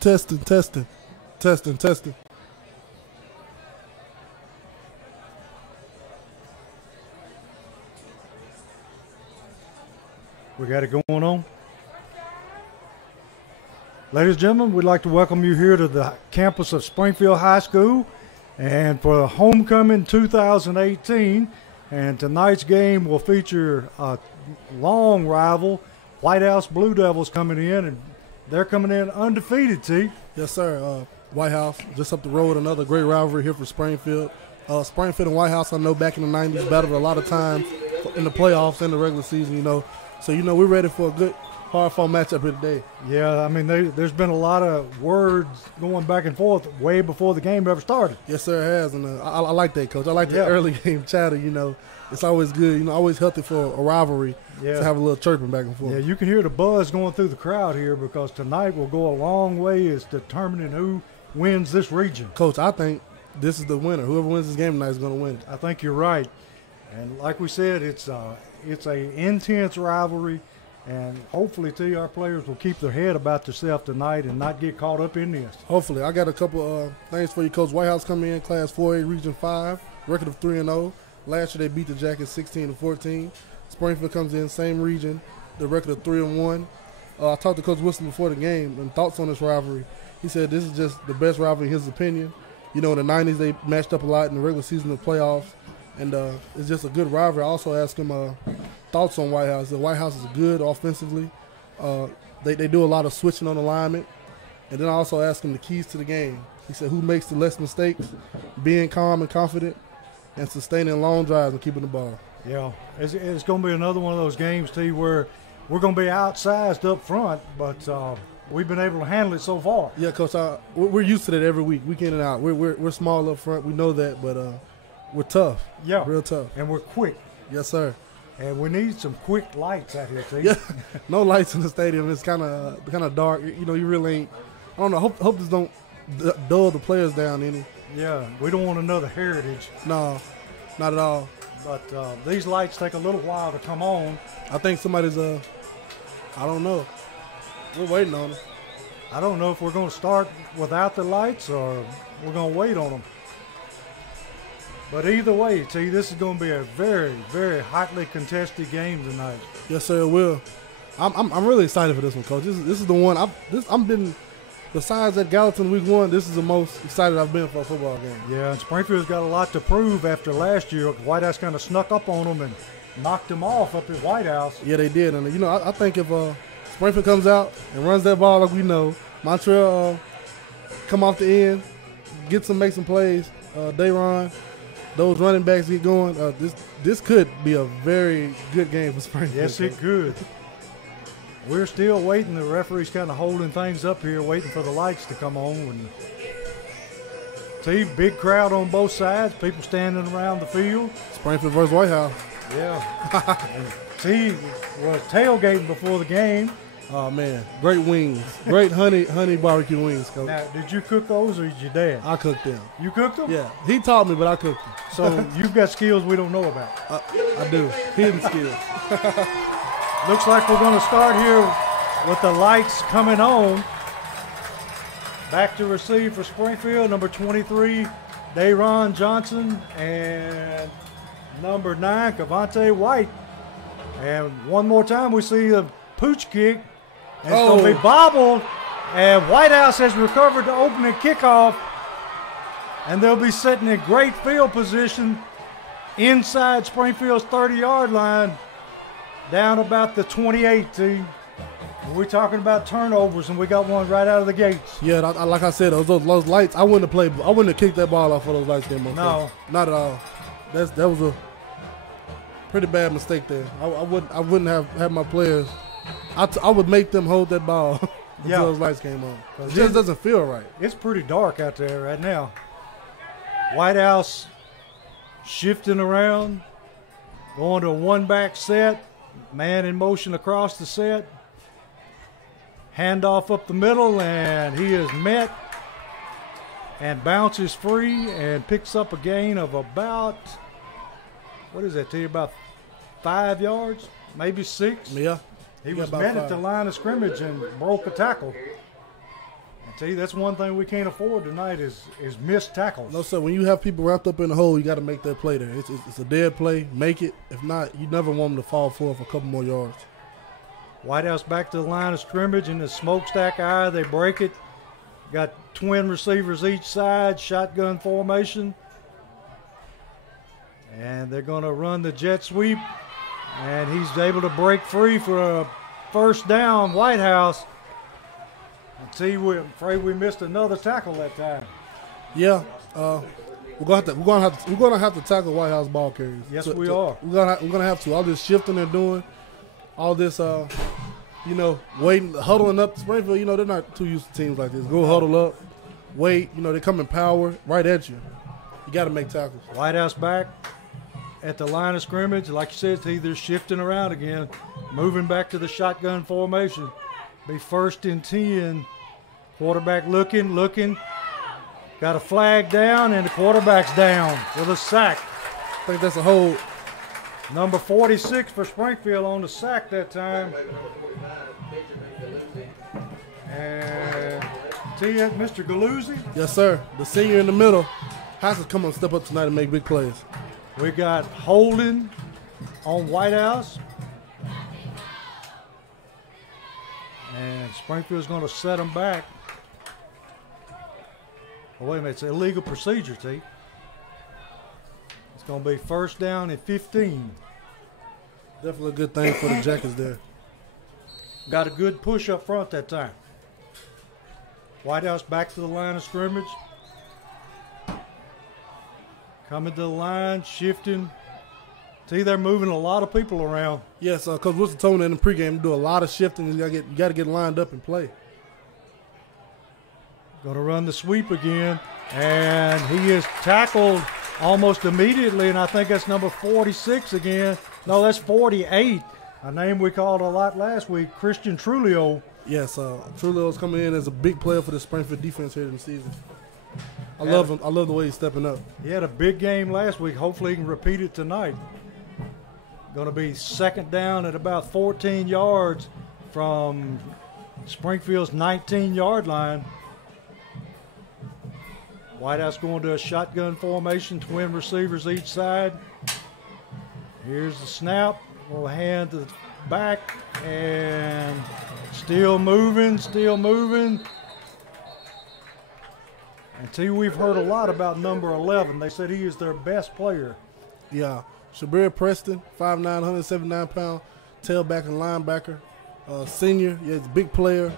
Testing, testing, testing, testing. We got it going on. Ladies and gentlemen, we'd like to welcome you here to the campus of Springfield High School and for Homecoming 2018. And tonight's game will feature a long rival, White House Blue Devils coming in, and they're coming in undefeated, T. Yes, sir. White House, just up the road, another great rivalry here for Springfield. Springfield and White House, I know back in the 90s, battled a lot of times in the playoffs and the regular season, you know. So, you know, we're ready for a good, hard-fought matchup here today. Yeah, I mean, there's been a lot of words going back and forth way before the game ever started. Yes, sir, it has, and I like that, Coach. I like the early game chatter, you know. It's always good, you know, always healthy for a rivalry to have a little chirping back and forth. Yeah, you can hear the buzz going through the crowd here because tonight will go a long way as determining who wins this region. Coach, I think this is the winner. Whoever wins this game tonight is going to win. I think you're right. And like we said, it's a intense rivalry, and hopefully, our players will keep their head about themselves tonight and not get caught up in this. Hopefully. I got a couple things for you, Coach. White House coming in, Class 4A, Region 5, record of 3-0. Last year they beat the Jackets 16-14. Springfield comes in, same region, the record of 3-1. I talked to Coach Wilson before the game and thoughts on this rivalry. He said this is just the best rivalry in his opinion. You know, in the 90s they matched up a lot in the regular season and playoffs, and it's just a good rivalry. I also asked him thoughts on White House. The White House is good offensively. They do a lot of switching on alignment. And then I also asked him the keys to the game. He said who makes the less mistakes, being calm and confident, and sustaining long drives and keeping the ball. Yeah, it's going to be another one of those games, T, where we're going to be outsized up front, but we've been able to handle it so far. Yeah, Coach, we're used to that every week in and out. We're small up front. We know that, but we're tough. Yeah. Real tough. And we're quick. Yes, sir. And we need some quick lights out here, T. Yeah, no lights in the stadium. It's kind of dark. You know, you really ain't. I don't know. Hope this don't dull the players down any. Yeah, we don't want another Heritage. No, not at all. But these lights take a little while to come on. I think somebody's I don't know. We're waiting on them. I don't know if we're going to start without the lights or we're going to wait on them. But either way, T, this is going to be a very, very hotly contested game tonight. Yes, sir, it will. I'm really excited for this one, Coach. This is the one I'm been. Besides that Gallatin week 1, this is the most excited I've been for a football game. Yeah, and Springfield's got a lot to prove after last year. White House kind of snuck up on them and knocked them off up at White House. Yeah, they did. And, you know, I think if Springfield comes out and runs that ball like we know, Montreal come off the end, make some plays, Dayron, those running backs get going, this could be a very good game for Springfield. Yes, it could. We're still waiting. The referee's kind of holding things up here, waiting for the lights to come on. And see, big crowd on both sides, people standing around the field. Springfield versus White House. Yeah. And see, was tailgating before the game. Oh, man. Great wings. Great honey barbecue wings, Coach. Now, did you cook those or did your dad? I cooked them. You cooked them? Yeah. He taught me, but I cooked them. So you've got skills we don't know about. I do. Hidden skills. Looks like we're going to start here with the lights coming on. Back to receive for Springfield, number 23, Dayron Johnson, and number 9, Cavante White. And one more time, we see a pooch kick. And it's going to be bobbled, and White House has recovered the opening kickoff, and they'll be sitting in great field position inside Springfield's 30-yard line, down about the 28 team. We're talking about turnovers, and we got one right out of the gates. Yeah, like I said, those lights, I wouldn't have kicked that ball off for those lights there, no. Not at all. That was a pretty bad mistake there. I wouldn't have had my players. I would make them hold that ball until those lights came on. It just doesn't feel right. It's pretty dark out there right now. White House shifting around, going to a one-back set, man in motion across the set. Handoff up the middle, and he is met and bounces free and picks up a gain of about, what is that to you, about 5 yards, maybe 6? Yeah. He was met at the line of scrimmage and broke a tackle. And See, that's one thing we can't afford tonight is missed tackles. No, sir. When you have people wrapped up in the hole, you got to make that play there. It's a dead play. Make it. If not, you never want them to fall forward for a couple more yards. White House back to the line of scrimmage in the smokestack eye. They break it. Got twin receivers each side, shotgun formation. And they're going to run the jet sweep. And he's able to break free for a first down, White House. And we're afraid we missed another tackle that time. Yeah, we're gonna have to tackle White House ball carriers. Yes, we are. We're gonna have to. All this shifting they're doing, all this, waiting, huddling up. Springfield, they're not too used to teams like this. Go huddle up, wait. They come in power right at you. You got to make tackles. White House back at the line of scrimmage. Like you said, they're shifting around again, moving back to the shotgun formation. Be first and 10. Quarterback looking. Got a flag down, and the quarterback's down with a sack. I think that's a hold. Number 46 for Springfield on the sack that time. And Mr. Galuzzi. Yes, sir. The senior in the middle has to come and step up tonight and make big plays. We got holding on White House. And Springfield's going to set them back. Oh, wait a minute, it's illegal procedure, T. It's going to be first down and 15. Definitely a good thing for the Jackets there. Got a good push up front that time. White House back to the line of scrimmage. Coming to the line, shifting. See, they're moving a lot of people around. Yes, Coach Wilson told me in the pregame, do a lot of shifting. You got to get lined up and play. Going to run the sweep again, and he is tackled almost immediately, and I think that's number 46 again. No, that's 48, a name we called a lot last week, Christian Trulio. Yes, Trulio's coming in as a big player for the Springfield defense here in the season. I love him. I love the way he's stepping up. He had a big game last week. Hopefully he can repeat it tonight. Going to be second down at about 14 yards from Springfield's 19-yard line. White House going to a shotgun formation, twin receivers each side. Here's the snap. We'll hand to the back, and still moving. And we've heard a lot about number 11. They said he is their best player. Yeah. Shabir Preston, 5'9", 179-pound, tailback and linebacker. Senior, he's a big player.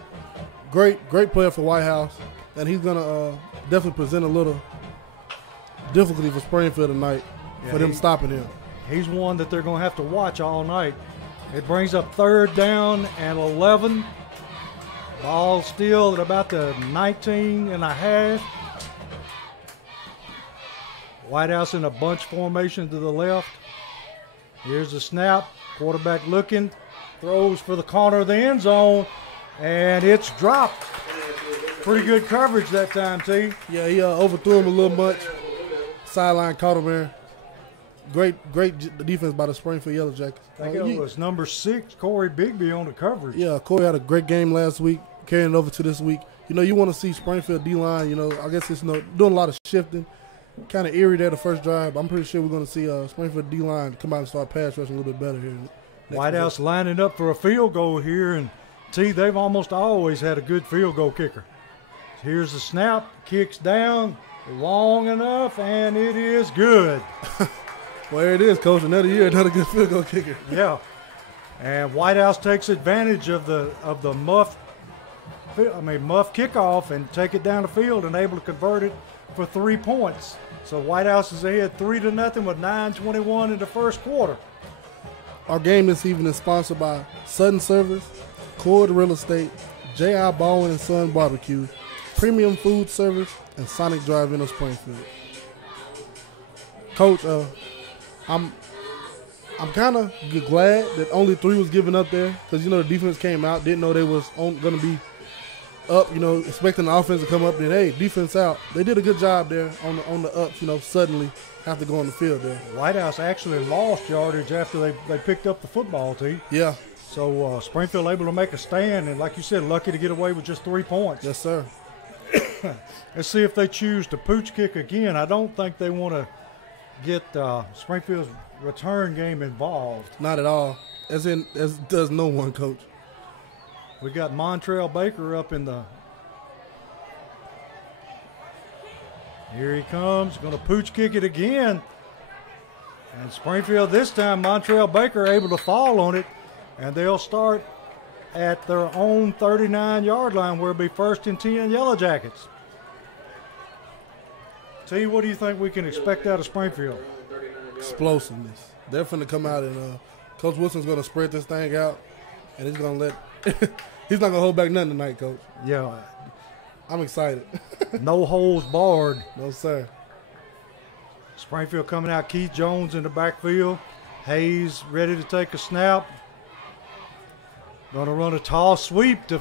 Great player for White House. And he's going to definitely present a little difficulty for Springfield tonight for them stopping him. He's one that they're going to have to watch all night. It brings up third down and 11. Ball still at about the 19 and a half. White House in a bunch formation to the left. Here's the snap. Quarterback looking. Throws for the corner of the end zone. And it's dropped. Pretty good coverage that time, T. Yeah, he overthrew him a little much. Sideline caught him there. Great defense by the Springfield Yellow Jackets. I think it was number 6, Corey Bigby, on the coverage. Yeah, Corey had a great game last week, carrying it over to this week. You want to see Springfield D-line, I guess it's doing a lot of shifting. Kind of eerie there the first drive. I'm pretty sure we're going to see Springfield D-line come out and start pass rushing a little bit better here. White House lining up for a field goal here, and they've almost always had a good field goal kicker. Here's the snap, kicks down long enough, and it is good. Well, there it is, Coach. Another year, another good field goal kicker. Yeah, and White House takes advantage of the muff kickoff and take it down the field and able to convert it for 3 points. So White House is ahead 3-0 with 9:21 in the first quarter. Our game this evening is sponsored by Sudden Service, Cord Real Estate, J.I. Baldwin and Son Barbecue, Premium Food Service, and Sonic Drive-In of Springfield. Coach, I'm kind of glad that only 3 was given up there because, the defense came out, didn't know they was going to be up, expecting the offense to come up. Then, hey, defense out. They did a good job there on the ups, suddenly have to go on the field there. White House actually lost yardage after they picked up the football tee. Yeah. So Springfield able to make a stand, and like you said, lucky to get away with just 3 points. Yes, sir. Let's see if they choose to pooch kick again. I don't think they want to get Springfield's return game involved. Not at all. As does no one, Coach. We got Montrell Baker up in the. Here he comes, going to pooch kick it again. And Springfield this time, Montrell Baker able to fall on it, and they'll start at their own 39-yard line where it'll be 1st and 10 Yellow Jackets. T, what do you think we can expect out of Springfield? Explosiveness. They're finna come out and Coach Wilson's going to spread this thing out, and he's going to let he's not going to hold back nothing tonight, Coach. Yeah. I'm excited. No holds barred. No, sir. Springfield coming out. Keith Jones in the backfield. Hayes ready to take a snap. Going to run a tall sweep to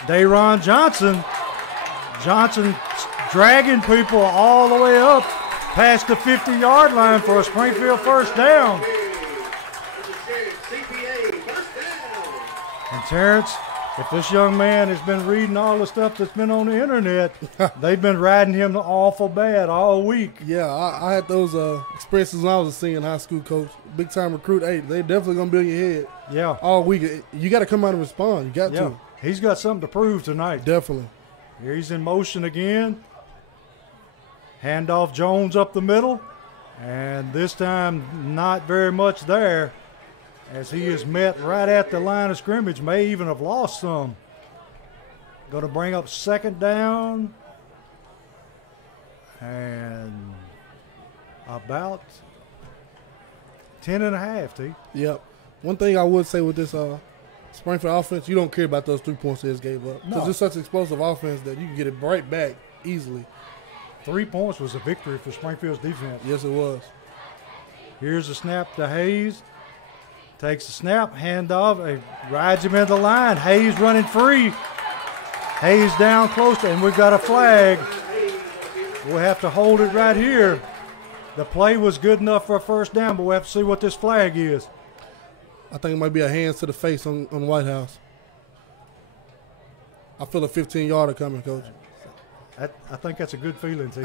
Dayron Johnson. Johnson dragging people all the way up past the 50-yard line for a Springfield first down. And Terrence, if this young man has been reading all the stuff that's been on the internet, they've been riding him awful bad all week. Yeah, I had those experiences when I was a senior high school coach. Big time recruit. Hey, they definitely gonna be on your head. Yeah. All week. You got to come out and respond. You got to. He's got something to prove tonight. Definitely. Here he's in motion again. Handoff Jones up the middle, and this time not very much there, as he is met right at the line of scrimmage. May even have lost some. Going to bring up 2nd down and about 10 and a half, T. Yep. One thing I would say with this Springfield offense, you don't care about those 3 points they just gave up. Because it's such an explosive offense that you can get it right back easily. 3 points was a victory for Springfield's defense. Yes, it was. Here's a snap to Hayes. Takes the snap, handoff, rides him into the line. Hayes running free. Hayes down close to, and we've got a flag. We'll have to hold it right here. The play was good enough for a first down, but we'll have to see what this flag is. I think it might be a hands to the face on White House. I feel a 15-yarder coming, Coach. I think that's a good feeling, T.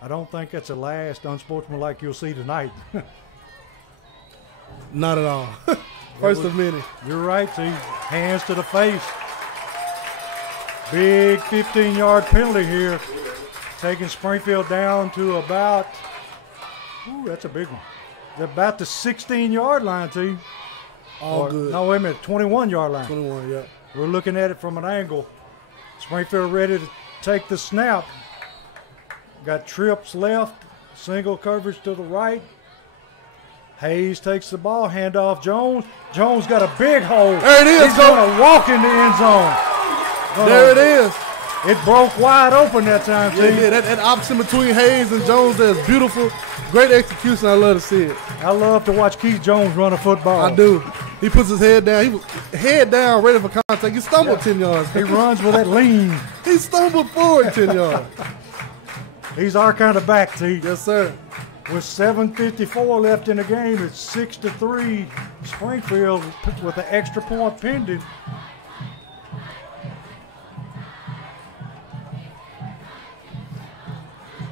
I don't think that's the last unsportsmanlike you'll see tonight. Not at all. First of many. You're right, T. Hands to the face. Big 15-yard penalty here. Taking Springfield down to about, that's a big one. About the 16-yard line, T. All good. No, wait a minute, 21-yard line. 21, yeah. We're looking at it from an angle. Springfield ready to take the snap. Got trips left, single coverage to the right. Hayes takes the ball, handoff Jones. Jones got a big hole. There it is. He's going to walk in the end zone. There it is. It broke wide open that time, too. Yeah, that option between Hayes and Jones there is beautiful. Great execution. I love to see it. I love to watch Keith Jones run a football. I do. He puts his head down. He was head down, ready for contact. He stumbled 10 yards. He runs with that lean. He stumbled forward 10 yards. He's our kind of back, T. Yes, sir. With 7:54 left in the game, it's 6-3 Springfield with an extra point pending.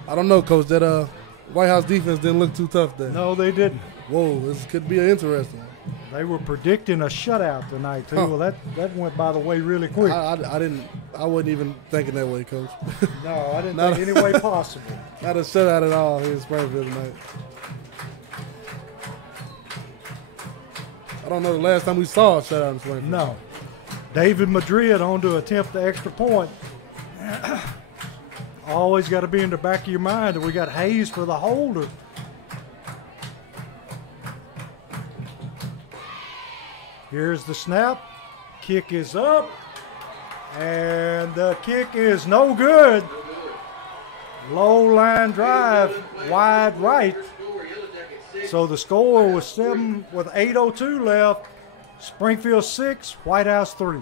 I don't know, Coach. That White House defense didn't look too tough there. No, they didn't. Whoa, this could be an interesting one. They were predicting a shutout tonight, too. Huh. Well, that went by the way really quick. I wasn't even thinking that way, Coach. No, I didn't think any way possible. Not a shutout at all here in Springfield tonight. I don't know the last time we saw a shutout in Springfield. No. David Madrid on to attempt the extra point. Always got to be in the back of your mind that we got Hayes for the holder. Here's the snap. Kick is up. And the kick is no good. Low line drive, wide right. So the score was 7 with 8:02 left. Springfield 6, White House 3.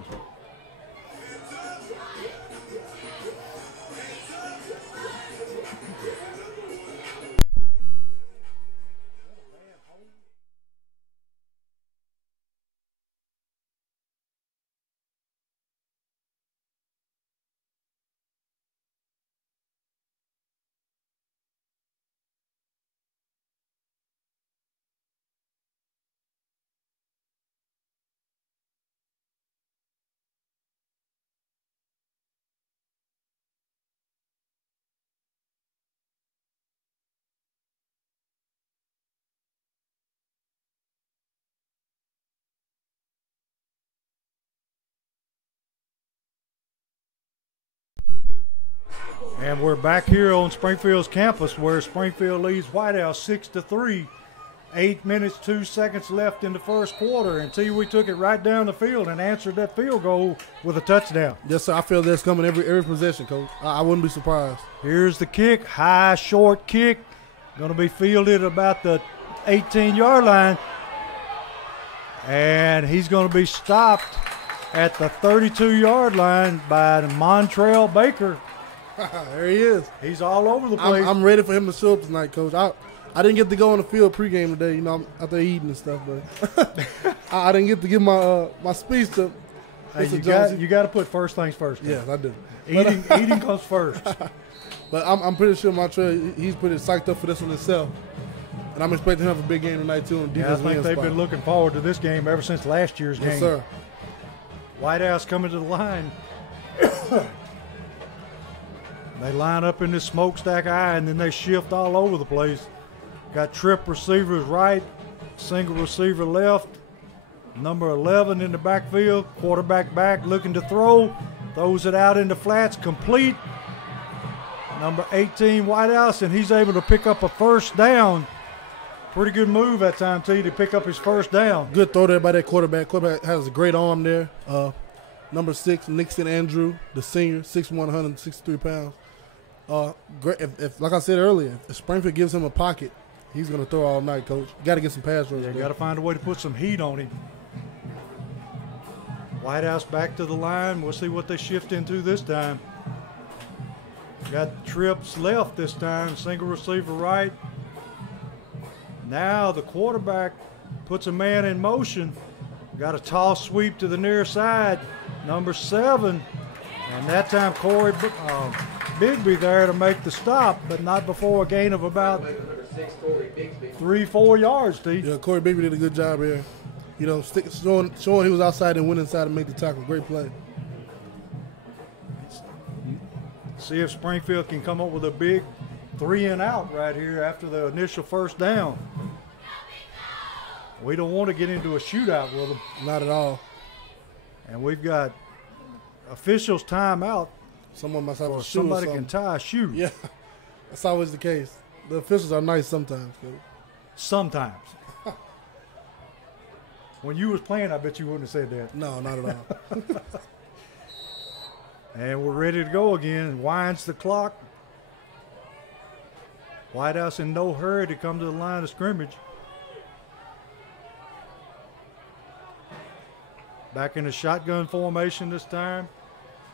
And we're back here on Springfield's campus where Springfield leads White House 6-3. 8 minutes, 2 seconds left in the first quarter. And we took it right down the field and answered that field goal with a touchdown. Yes, sir. I feel that's coming every possession, Coach. I wouldn't be surprised. Here's the kick. High, short kick. Going to be fielded about the 18-yard line. And he's going to be stopped at the 32-yard line by Montrell Baker. There he is. He's all over the place. I'm ready for him to show up tonight, Coach. I didn't get to go on the field pregame today. You know, I'm out there eating and stuff, but I didn't get to give my speech to Hey, you got to put first things first. Yes, I do. Eating comes first. But I'm pretty sure Montrell, he's pretty psyched up for this one himself. And I'm expecting him for a big game tonight, too. I think they've been looking forward to this game ever since last year's game. Yes, sir. White House coming to the line. They line up in this smokestack eye, and then they shift all over the place. Got trip receivers right, single receiver left. Number 11 in the backfield, quarterback back looking to throw. Throws it out into flats, complete. Number 18, White House, and he's able to pick up a first down. Pretty good move that time, T, to pick up his first down. Good throw there by that quarterback. Quarterback has a great arm there. Number 6, Nixon Andrew, the senior, 6'1", 163 pounds. Great. If like I said earlier, if Springfield gives him a pocket, he's going to throw all night, Coach. Got to get some pass rush. Yeah, got to find a way to put some heat on him. White House back to the line. We'll see what they shift into this time. Got trips left this time. Single receiver right. Now the quarterback puts a man in motion. Got a toss sweep to the near side. Number 7. And that time Corey Bigby there to make the stop, but not before a gain of about 3-4 yards, Steve. Yeah, Corey Bigby did a good job here. You know, showing he was outside and went inside and make the tackle. Great play. See if Springfield can come up with a big 3-and-out right here after the initial first down. We don't want to get into a shootout with them. Not at all. And we've got officials timeout. Someone must have a shoe. Somebody can tie a shoe. Yeah, that's always the case. The officials are nice sometimes, Coach. Sometimes. When you was playing, I bet you wouldn't have said that. No, not at all. And we're ready to go again. Winds the clock. White House in no hurry to come to the line of scrimmage. Back in the shotgun formation this time.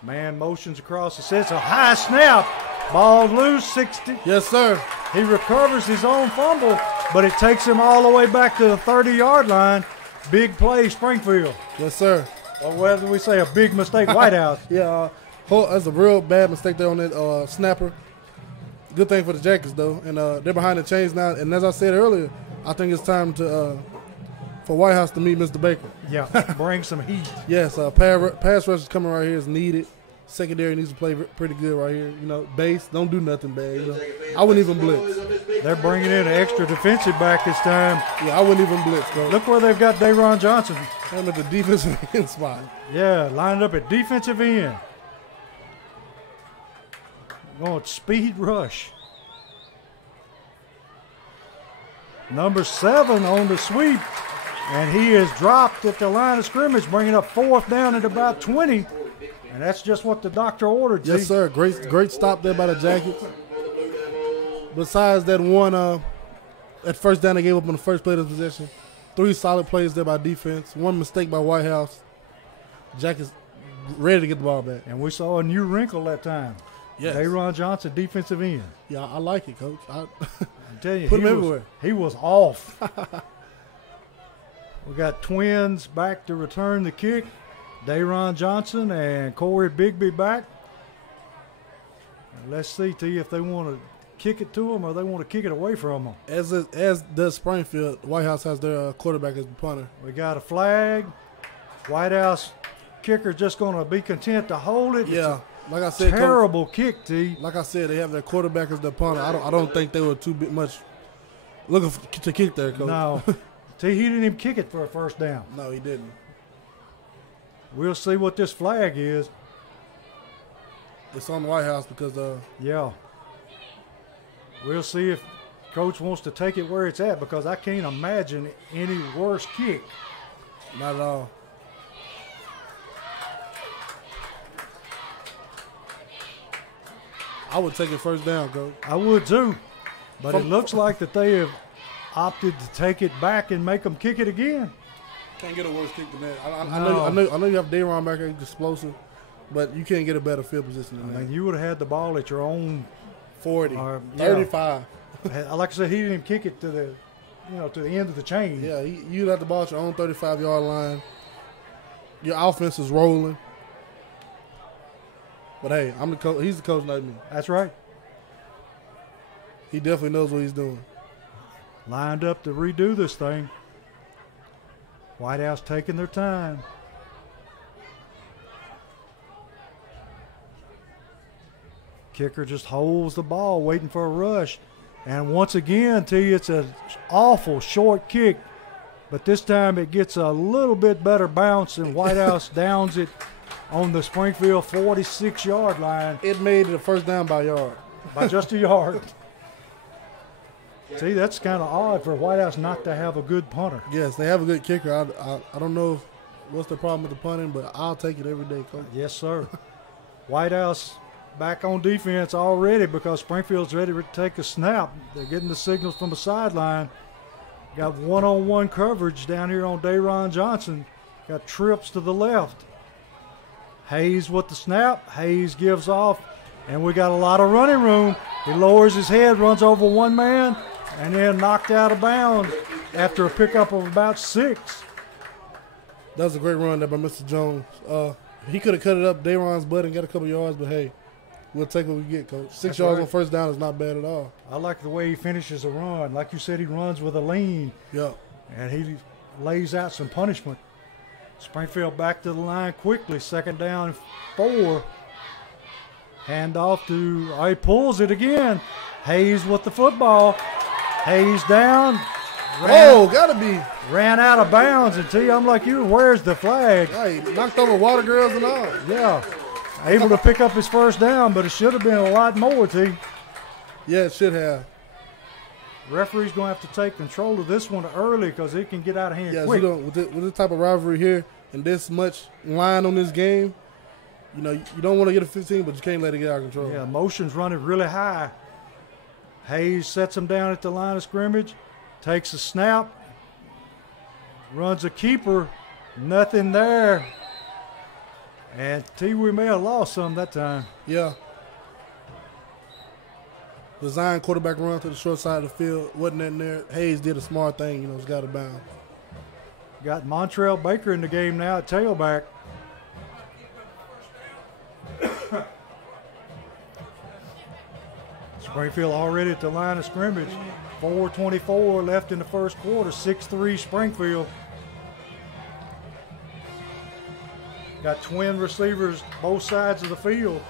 Man motions across the set. It's a high snap. Ball loose, 60. Yes, sir. He recovers his own fumble, but it takes him all the way back to the 30-yard line. Big play, Springfield. Yes, sir. Or whether we say a big mistake, White House. Yeah, that's a real bad mistake there on that snapper. Good thing for the Jackets, though. And they're behind the chains now. And as I said earlier, I think it's time to for White House to meet Mr. Baker. Yeah, bring some heat. Yes, pass rush is coming right here is needed. Secondary needs to play pretty good right here. You know, base, don't do nothing bad. You know, I wouldn't even blitz. They're bringing in an extra defensive back this time. Yeah, I wouldn't even blitz, Coach. Look where they've got Daron Johnson. I'm at the defensive end spot. Yeah, lined up at defensive end. Going speed rush. Number 7 on the sweep. And he is dropped at the line of scrimmage, bringing up 4th down at about 20. And that's just what the doctor ordered. Yes, sir. Great stop there by the Jackets. Besides that one, at first down they gave up on the first play of the possession. 3 solid plays there by defense. 1 mistake by White House. Jackets ready to get the ball back. And we saw a new wrinkle that time. Yes. Daron Johnson, defensive end. Yeah, I like it, Coach. I'm telling you, put him everywhere. He was off. We got twins back to return the kick. Daron Johnson and Corey Bigby back. And let's see, T, if they want to kick it to them or they want to kick it away from them. As does Springfield, White House has their quarterback as the punter. We got a flag. White House kicker just going to be content to hold it. Yeah, like I said, terrible kick, T. Like I said, they have their quarterback as the punter. I don't think they were too much looking to kick there, Coach. No. T, he didn't even kick it for a first down. No, he didn't. We'll see what this flag is. It's on the White House because Yeah. We'll see if Coach wants to take it where it's at because I can't imagine any worse kick. not at all. I would take it first down, Coach. I would too. But it looks like that they have opted to take it back and make them kick it again. Can't get a worse kick than that. No. I know you have Dayron back there, explosive, but you can't get a better field position than I that. mean, you would have had the ball at your own 40, yeah. 35. Like I said, he didn't even kick it to the, to the end of the chain. Yeah, you'd have the ball at your own 35-yard line. Your offense is rolling. But hey, I'm the coach. He's the coach, not me. That's right. He definitely knows what he's doing. Lined up to redo this thing. White House taking their time. Kicker just holds the ball, waiting for a rush. And once again, T, it's an awful short kick. But this time it gets a little bit better bounce, and White House downs it on the Springfield 46-yard line. It made it a first down by a yard. By just a yard. See, that's kind of odd for White House not to have a good punter. Yes, they have a good kicker. I don't know what's the problem with the punting, but I'll take it every day, Coach. Yes, sir. White House back on defense already because Springfield's ready to take a snap. They're getting the signals from the sideline. Got one-on-one coverage down here on Dayron Johnson. Got trips to the left. Hayes with the snap. Hayes gives off, and we got a lot of running room. He lowers his head, runs over one man, and then knocked out of bounds after a pickup of about 6. That was a great run there by Mr. Jones. He could have cut it up Dayron's butt and got a couple yards, but hey, we'll take what we get, Coach. 6 That's yards right. on first down is not bad at all. I like the way he finishes a run. Like you said, he runs with a lean, Yeah. and he lays out some punishment. Springfield back to the line quickly. 2nd down, 4. Hand off to, he pulls it again. Hayes with the football. Hayes down. Gotta be. Ran out of bounds. And T, I'm like you, where's the flag? Hey, knocked over water girls and all. Yeah. Able to pick up his first down, but it should have been a lot more, T. Yeah, it should have. Referee's going to have to take control of this one early because it can get out of hand Yeah, quick. with this type of rivalry here and this much line on this game, you don't want to get a 15, but you can't let it get out of control. Yeah, motion's running really high. Hayes sets him down at the line of scrimmage, takes a snap, runs a keeper, nothing there. And T, we may have lost some that time. Yeah. Design quarterback run to the short side of the field. Wasn't in there. Hayes did a smart thing, it's got it bound. Got Montrell Baker in the game now at tailback. Springfield already at the line of scrimmage. 4:24 left in the first quarter. 6-3 Springfield. Got twin receivers both sides of the field.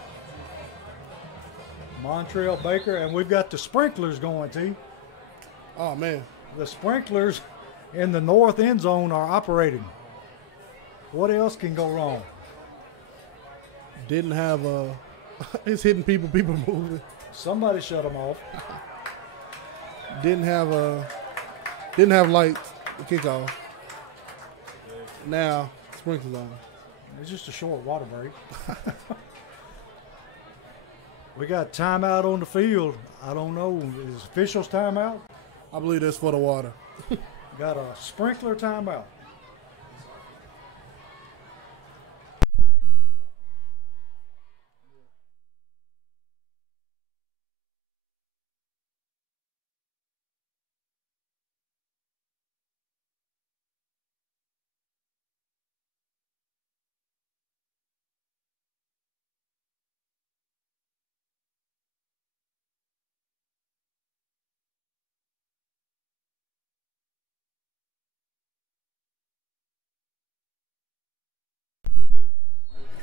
Montrell Baker, and we've got the sprinklers going, T. Oh, man. The sprinklers in the north end zone are operating. What else can go wrong? Didn't have it's hitting people moving. Somebody shut them off. Didn't have lights. The kickoff. Now sprinklers on. It's just a short water break. We got timeout on the field. I don't know. Is officials timeout? I believe that's for the water. Got a sprinkler timeout.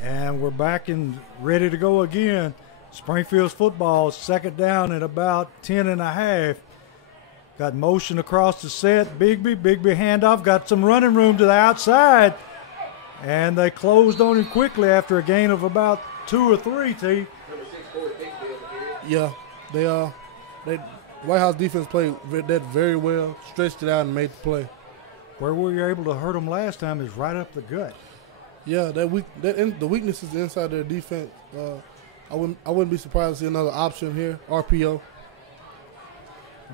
And we're back and ready to go again. Springfield's football, 2nd down at about 10 and a half. Got motion across the set. Bigby handoff. Got some running room to the outside. And they closed on him quickly after a gain of about 2 or 3, T. Yeah, they White House defense played that very well, stretched it out and made the play. Where we were able to hurt them last time is right up the gut. Yeah, the weaknesses inside their defense. I wouldn't be surprised to see another option here. RPO.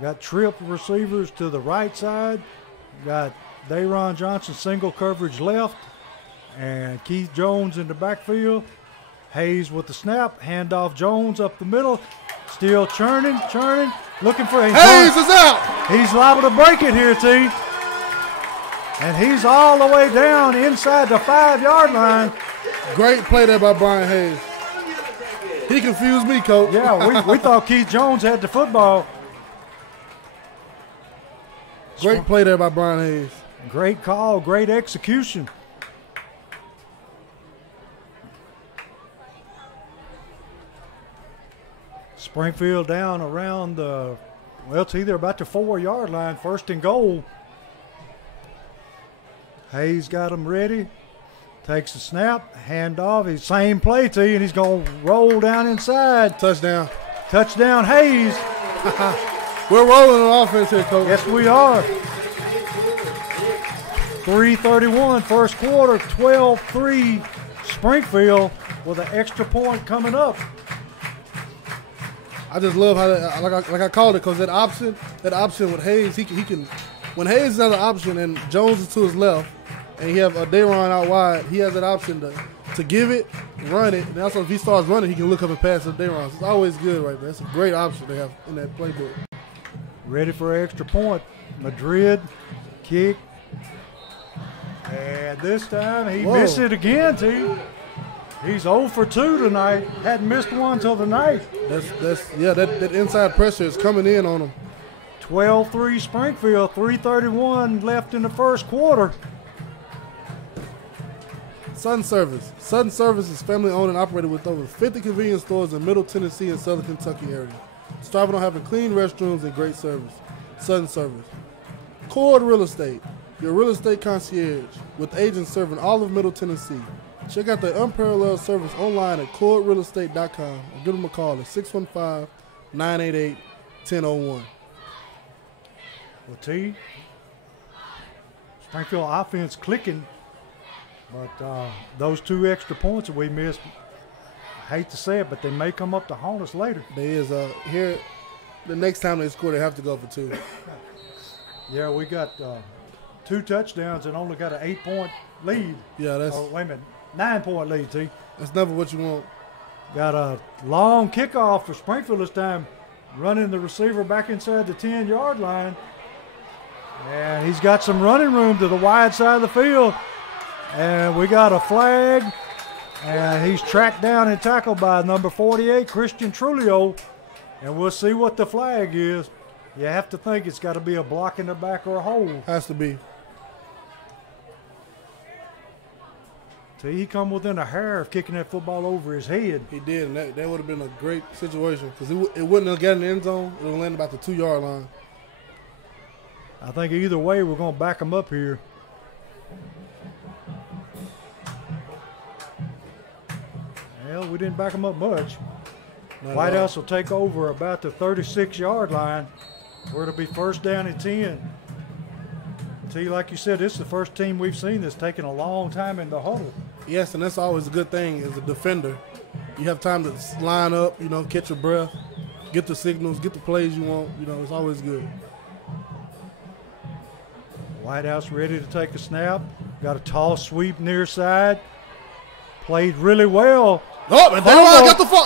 Got triple receivers to the right side. Got Daron Johnson single coverage left, and Keith Jones in the backfield. Hayes with the snap, handoff Jones up the middle, still churning, looking for Hayes is out. He's liable to break it here, T. And he's all the way down inside the 5-yard line. Great play there by Brian Hayes. He confused me, Coach. Yeah, we thought Keith Jones had the football. Great play there by Brian Hayes. Great call, great execution. Springfield down around the, well, it's either about the 4-yard line, 1st and goal. Hayes got him ready. Takes the snap, handoff. He's same play to you, and he's going to roll down inside. Touchdown. Touchdown, Hayes. We're rolling on offense here, Coach. Yes, we are. 3:31 first quarter, 12-3 Springfield with an extra point coming up. I just love how, like I called it, because that option with Hayes, he can, when Hayes has an option and Jones is to his left, and he have a Daron out wide, he has that option to give it, run it, and also if he starts running, he can look up and pass to Daron. So it's always good right there. That's a great option they have in that playbook. Ready for an extra point. Madrid, kick. And this time he missed it again, T. He's 0 for 2 tonight. Hadn't missed one till the night. That inside pressure is coming in on him. 12-3 Springfield, 3:31 left in the first quarter. Sudden Service. Sudden Service is family owned and operated with over 50 convenience stores in Middle Tennessee and Southern Kentucky area. Striving on having clean restrooms and great service. Sudden Service. Cord Real Estate, your real estate concierge, with agents serving all of Middle Tennessee. Check out their unparalleled service online at cordrealestate.com or give them a call at 615-988-1001. Well, T, Springfield offense clicking, but those 2 extra points that we missed, I hate to say it, but they may come up to haunt us later. They is here. The next time they score, they have to go for 2. Yeah, we got 2 touchdowns and only got an 8-point lead. Yeah, that's. Oh, wait a minute, 9-point lead, T. That's never what you want. Got a long kickoff for Springfield this time, running the receiver back inside the 10-yard line. And he's got some running room to the wide side of the field. And we got a flag. And he's tracked down and tackled by number 48, Christian Trulio. And we'll see what the flag is. You have to think it's got to be a block in the back or a hold. Has to be. So he come within a hair of kicking that football over his head. He did, and that would have been a great situation because it wouldn't have gotten in the end zone. It would have landed about the 2-yard line. I think either way, we're going to back him up here. Well, we didn't back him up much. White House will take over about the 36-yard line, where it'll be 1st down and 10. T, like you said, this is the first team we've seen that's taken a long time in the huddle. Yes, and that's always a good thing as a defender. You have time to line up, catch your breath, get the signals, get the plays you want. It's always good. White House ready to take a snap. Got a tall sweep near side. Played really well. Oh, and Daron got the ball.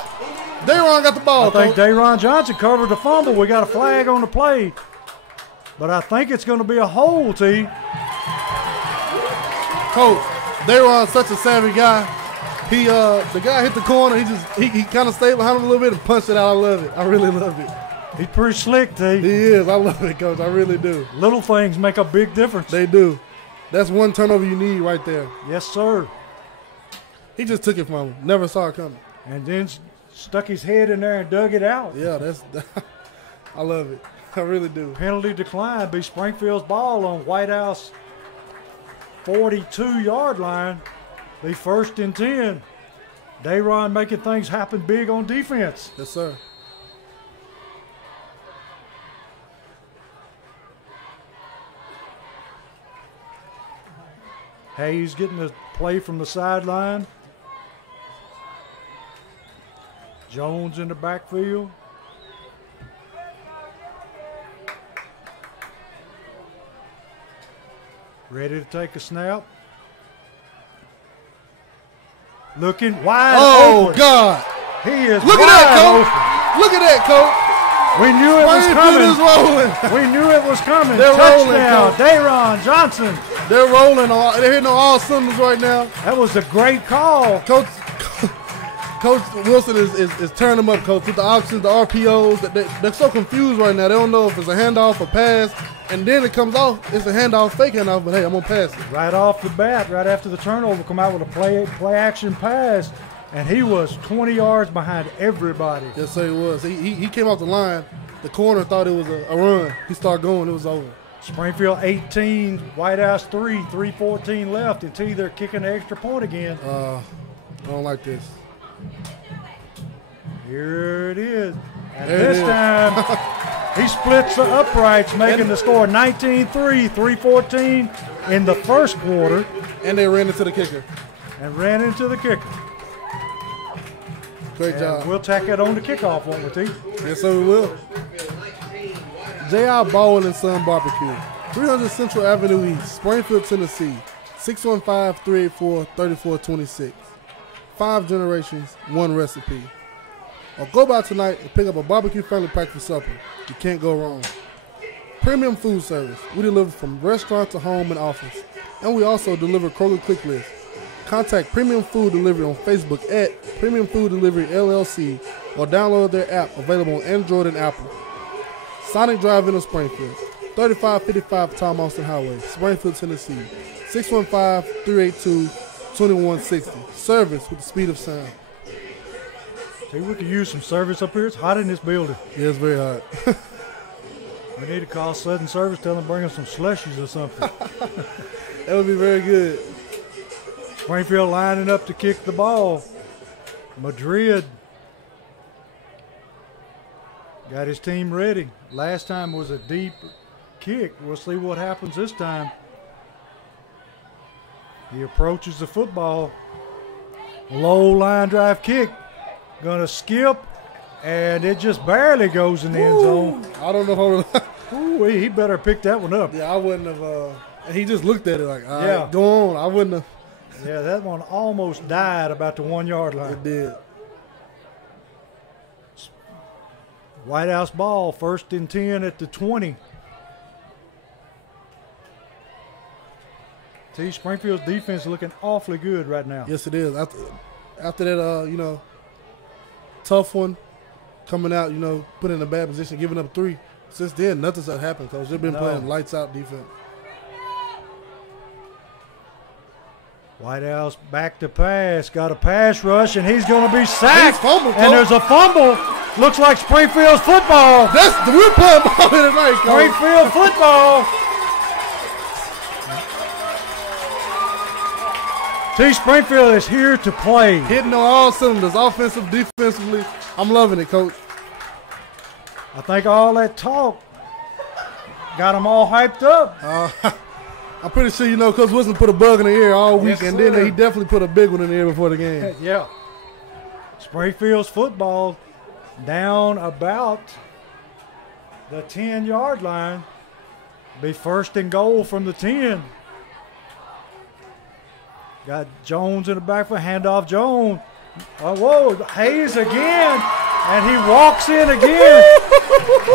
Daron got the ball. I think Daron Johnson covered the fumble. We got a flag on the play. But I think it's going to be a hold, T. Coach, Daron's such a savvy guy. The guy hit the corner. He kind of stayed behind him a little bit and punched it out. I love it. I really love it. He's pretty slick, T. He is. I love it, Coach. I really do. Little things make a big difference. They do. That's one turnover you need right there. Yes, sir. He just took it from him. Never saw it coming. And then stuck his head in there and dug it out. Yeah, I love it. I really do. Penalty decline. Be Springfield's ball on White House 42-yard line. Be 1st and 10. Daron making things happen big on defense. Yes, sir. Hayes getting the play from the sideline. Jones in the backfield. Ready to take a snap. Looking wide open. Oh, God. He is Look at that, Coach. Look at that, Coach. We knew it was Springfield coming. is rolling. We knew it was coming. They're Touchdown, rolling, Dayron Johnson. They're rolling. They're hitting on all cylinders right now. That was a great call. Coach Wilson is turning them up, Coach, with the options, the RPOs. They're so confused right now. They don't know if it's a handoff or pass. And then it comes off, it's a handoff, fake handoff, but hey, I'm going to pass it. Right off the bat, right after the turnover, come out with a play action pass, and he was 20 yards behind everybody. Yes, sir, he was. He came off the line. The corner thought it was a run. He started going, it was over. Springfield 18, White House 3, 3:14 left until they're kicking the extra point again. I don't like this. Here it is. And this time, he splits the uprights, making the score 19-3, 3:14 in the first quarter. And they ran into the kicker. Great job. We'll tack it on the kickoff, won't we, T? Yes, sir, we will. J.R. Bowen and Son Barbecue, 300 Central Avenue East, Springfield, Tennessee, 615-384-3426. 5 generations, 1 recipe. Or go by tonight and pick up a barbecue family pack for supper. You can't go wrong. Premium food service. We deliver from restaurant to home and office. And we also deliver Kroger Click List. Contact Premium Food Delivery on Facebook at Premium Food Delivery LLC or download their app available on Android and Apple. Sonic Drive-In of Springfield, 3555 Tom Austin Highway, Springfield, Tennessee, 615-382-2160. Service with the speed of sound. See, we could use some service up here. It's hot in this building. Yeah, it's very hot. We need to call Southern Service, tell them to bring us some slushies or something. That would be very good. Springfield lining up to kick the ball. Madrid got his team ready. Last time was a deep kick. We'll see what happens this time. He approaches the football. Low line drive kick. Gonna skip, and it just barely goes in the end zone. I don't know how Ooh, he better pick that one up. Yeah, I wouldn't have. And he just looked at it like, all Yeah. right, go on. I wouldn't have. Yeah, that one almost died about the 1 yard line. It did. White House ball, 1st and 10 at the 20. See, Springfield's defense is looking awfully good right now. Yes, it is. After that, tough one coming out, put in a bad position, giving up 3. Since then, nothing's happened, Coach. They've been playing lights out defense. White House back to pass, got a pass rush, and he's going to be sacked. Fumbled, and there's a fumble. Looks like Springfield's football. We're playing ball here tonight, Coach. Springfield football. T. Springfield is here to play. Hitting on all cylinders, offensive, defensively. I'm loving it, Coach. I think all that talk got them all hyped up. I'm pretty sure Coach Wilson put a bug in the ear all week, and then he definitely put a big one in the ear before the game. Yeah. Springfield's football down about the 10-yard line. Be 1st and goal from the 10. Got Jones in the backfield, handoff Jones. Oh, whoa, Hayes again, and he walks in again.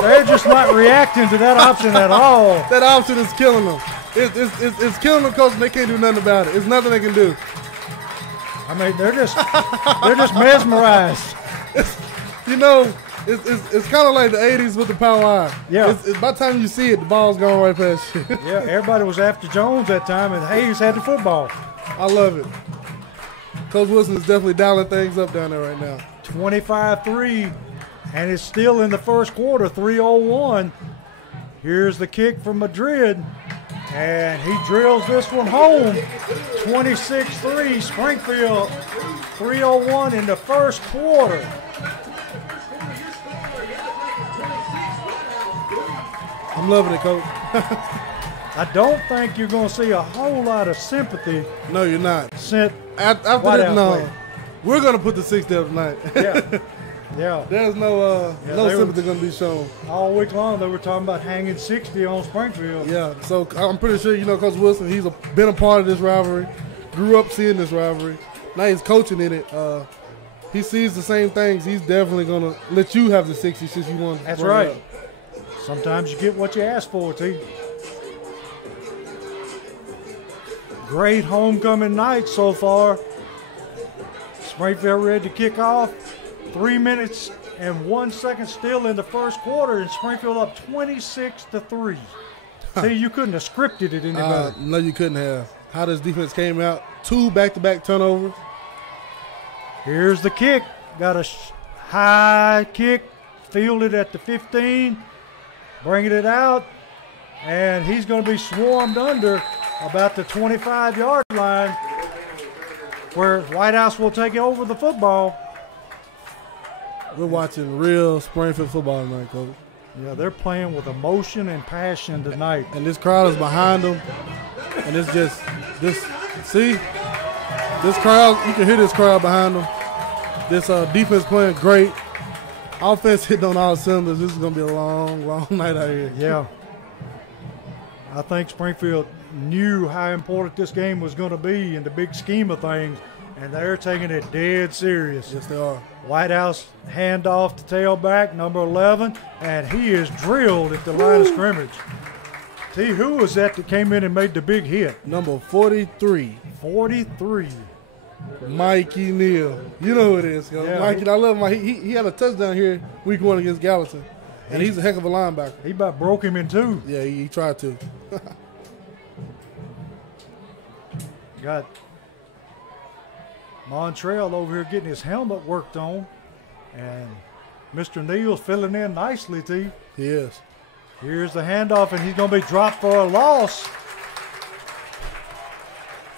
They're just not reacting to that option at all. That option is killing them. It's killing them, Coach, and they can't do nothing about it. It's nothing they can do. I mean, they're just mesmerized. It's kind of like the 80s with the power eye. Yeah. By the time you see it, the ball's going right past you. Yeah, everybody was after Jones that time, and Hayes had the football. I love it. Coach Wilson is definitely dialing things up down there right now. 25-3, and it's still in the first quarter, 3:01. Here's the kick from Madrid, and he drills this one home. 26-3, Springfield, 3:01 in the first quarter. I'm loving it, Coach. I don't think you're going to see a whole lot of sympathy No, you're not. sent After White this, House no. way. We're going to put the 60 up tonight. Yeah. Yeah. There's no they sympathy going to be shown. All week long, they were talking about hanging 60 on Springfield. Yeah, so I'm pretty sure, Coach Wilson, he's been a part of this rivalry, grew up seeing this rivalry. Now he's coaching in it. He sees the same things. He's definitely going to let you have the 60 since you want. That's right. Sometimes you get what you ask for, T. Great homecoming night so far. Springfield ready to kick off. 3 minutes and 1 second still in the first quarter, and Springfield up 26-3. See, you couldn't have scripted it any better. No, you couldn't have. How this defense came out. 2 back-to-back turnovers. Here's the kick. Got a high kick, fielded at the 15, bringing it out, and he's going to be swarmed under about the 25-yard line, where White House will take over the football. We're watching real Springfield football tonight, Coach. Yeah, they're playing with emotion and passion tonight. And this crowd is behind them, and it's just see, this crowd, you can hear this crowd behind them. This defense playing great. Offense hitting on all cylinders. This is going to be a long, long night out here. Yeah. I think Springfield knew how important this game was going to be in the big scheme of things, and they're taking it dead serious. Yes, they are. White House handoff to tailback, number 11, and he is drilled at the line of scrimmage. See, who was that came in and made the big hit? Number 43. 43. Mikey Neal. You know who it is. Yeah, Mikey, I love Mike. He had a touchdown here week 1 against Gallatin, and he's a heck of a linebacker. He about broke him in two. Yeah, he tried to. Got Montrell over here getting his helmet worked on, and Mr. Neal's filling in nicely, T. He is. Here's the handoff, and he's going to be dropped for a loss.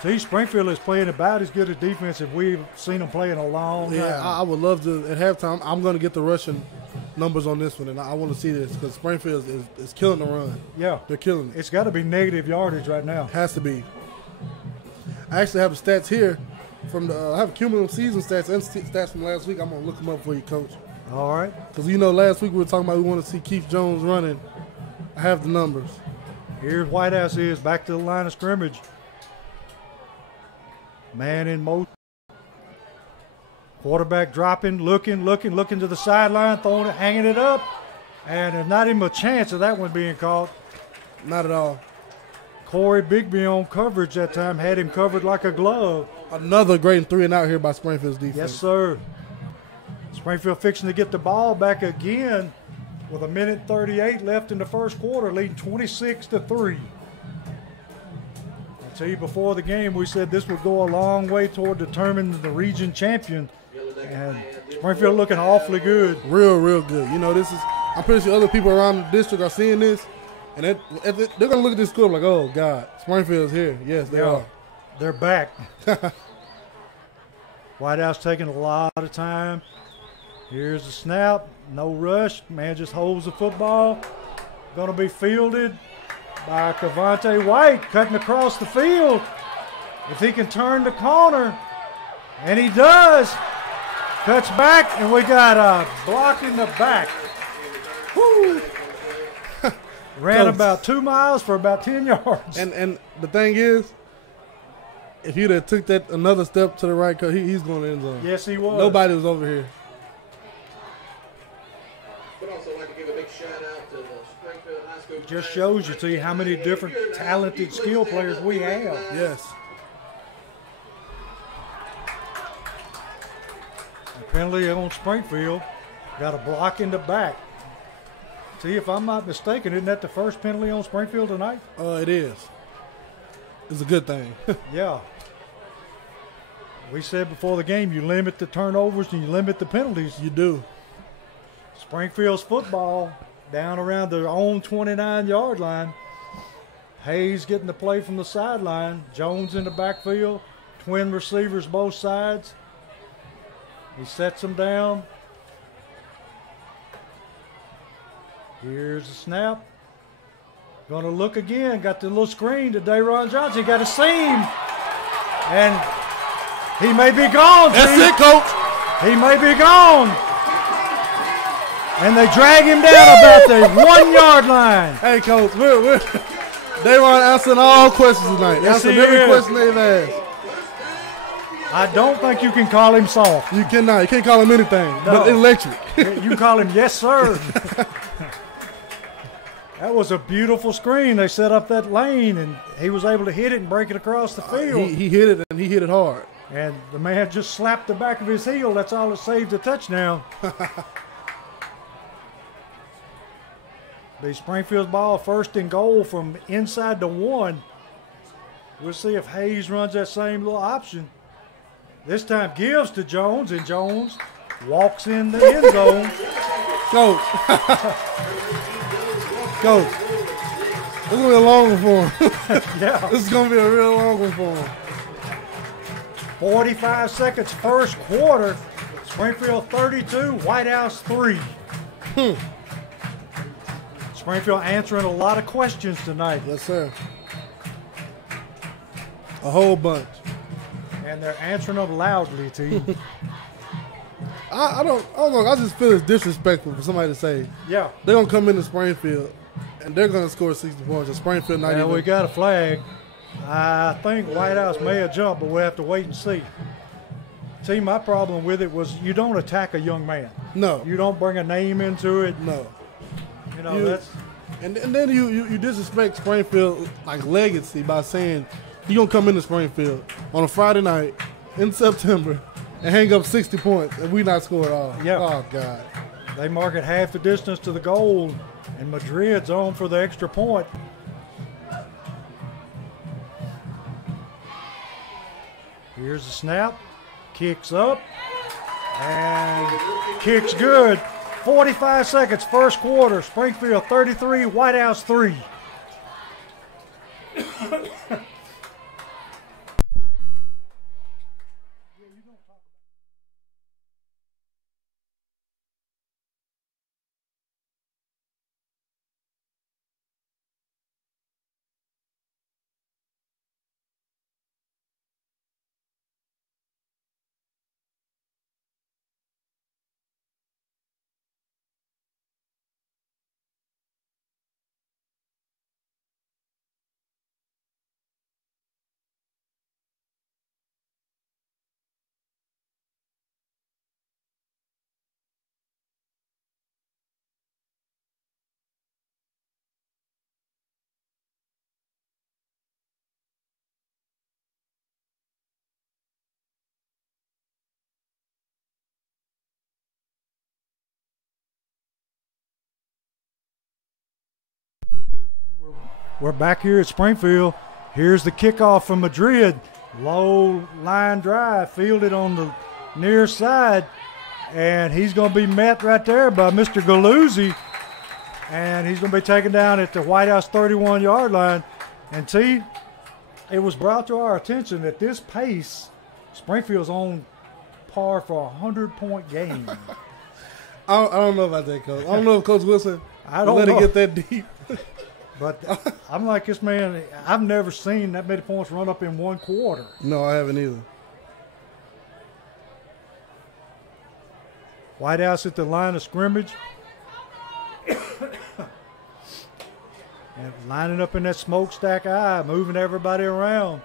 See, Springfield is playing about as good a defense as we've seen them play in a long time. Yeah, I would love to, at halftime, I'm going to get the rushing numbers on this one, and I want to see this because Springfield is killing the run. Yeah. They're killing it. It's got to be negative yardage right now. Has to be. I actually have the stats here from I have cumulative season stats and stats from last week. I'm going to look them up for you, Coach. All right. Because, last week we were talking about we want to see Keith Jones running. I have the numbers. Here's White House is back to the line of scrimmage. Man in motion. Quarterback dropping, looking to the sideline, throwing it, hanging it up. And there's not even a chance of that one being caught. Not at all. Corey Bigby on coverage that time, had him covered like a glove. Another great 3 and out here by Springfield's defense. Yes, sir. Springfield fixing to get the ball back again with 1:38 left in the first quarter, leading 26-3. I tell you, before the game, we said this would go a long way toward determining the region champion, and Springfield looking awfully good. Real good. I'm pretty sure other people around the district are seeing this, and they're going to look at this score like, oh, God, Springfield's here. Yes, they are. They're back. White House taking a lot of time. Here's the snap. No rush. Man just holds the football. Going to be fielded by Cavante White, cutting across the field. If he can turn the corner, and he does, cuts back, and we got a block in the back. Woo! Ran about 2 miles for about 10 yards. And the thing is, if he'd have took that another step to the right, he's going to end zone. Yes, he was. Nobody was over here. Would also like to give a big shout out to the Springfield High School. Just shows you, see how many different talented skill players we have. Yes. A penalty on Springfield. Got a block in the back. See, if I'm not mistaken, isn't that the first penalty on Springfield tonight? It is. It's a good thing. Yeah. We said before the game, you limit the turnovers and you limit the penalties. You do. Springfield's football down around their own 29-yard line. Hayes getting the play from the sideline. Jones in the backfield. Twin receivers both sides. He sets them down. Here's the snap. Going to look again. Got the little screen to Dayron Johnson. He got a seam. And he may be gone. That's it, Coach. He may be gone. And they drag him down about the 1 yard line. Hey, Coach, we're Dayron answering all questions tonight. Yes, Answering he every is. question they've asked. I don't think you can call him soft. You cannot. You can't call him anything. No. But electric. You can call him yes, sir. That was a beautiful screen. They set up that lane, and he was able to hit it and break it across the field. He hit it, and he hit it hard. And the man just slapped the back of his heel. That's all that saved the touchdown. The Springfield's ball, 1st and goal from inside the 1. We'll see if Hayes runs that same little option. This time gives to Jones, and Jones walks in the end zone. Coach. Coach. This is going to be a long one for him. Yeah. This is going to be a real long one for him. 45 seconds, first quarter. Springfield 32, White House 3. Springfield answering a lot of questions tonight. Yes, sir. A whole bunch. And they're answering them loudly, T. I don't know. I just feel it's disrespectful for somebody to say Yeah. they're going to come into Springfield and they're going to score 60 points. And Springfield not And even. we got a flag. I think White House may have jumped, but we'll have to wait and see. See, my problem with it was you don't attack a young man. No. You don't bring a name into it. No. You know, that's And then you disrespect Springfield like legacy by saying you're going to come into Springfield on a Friday night in September and hang up 60 points and we not score at all. Yeah. Oh, God. they mark it half the distance to the goal, and Madrid's on for the extra point. Here's the snap, kicks up, and kicks good. 45 seconds, first quarter. Springfield 33, White House 3. We're back here at Springfield. Here's the kickoff from Madrid. Low line drive, fielded on the near side. And he's going to be met right there by Mr. Galuzzi. And he's going to be taken down at the White House 31-yard line. And T, it was brought to our attention that this pace, Springfield's on par for a 100-point game. I don't know about that, Coach. I don't know if Coach Wilson I don't let know. it get that deep. But I'm like this man, I've never seen that many points run up in one quarter. No, I haven't either. White House at the line of scrimmage. And lining up in that smokestack eye, moving everybody around.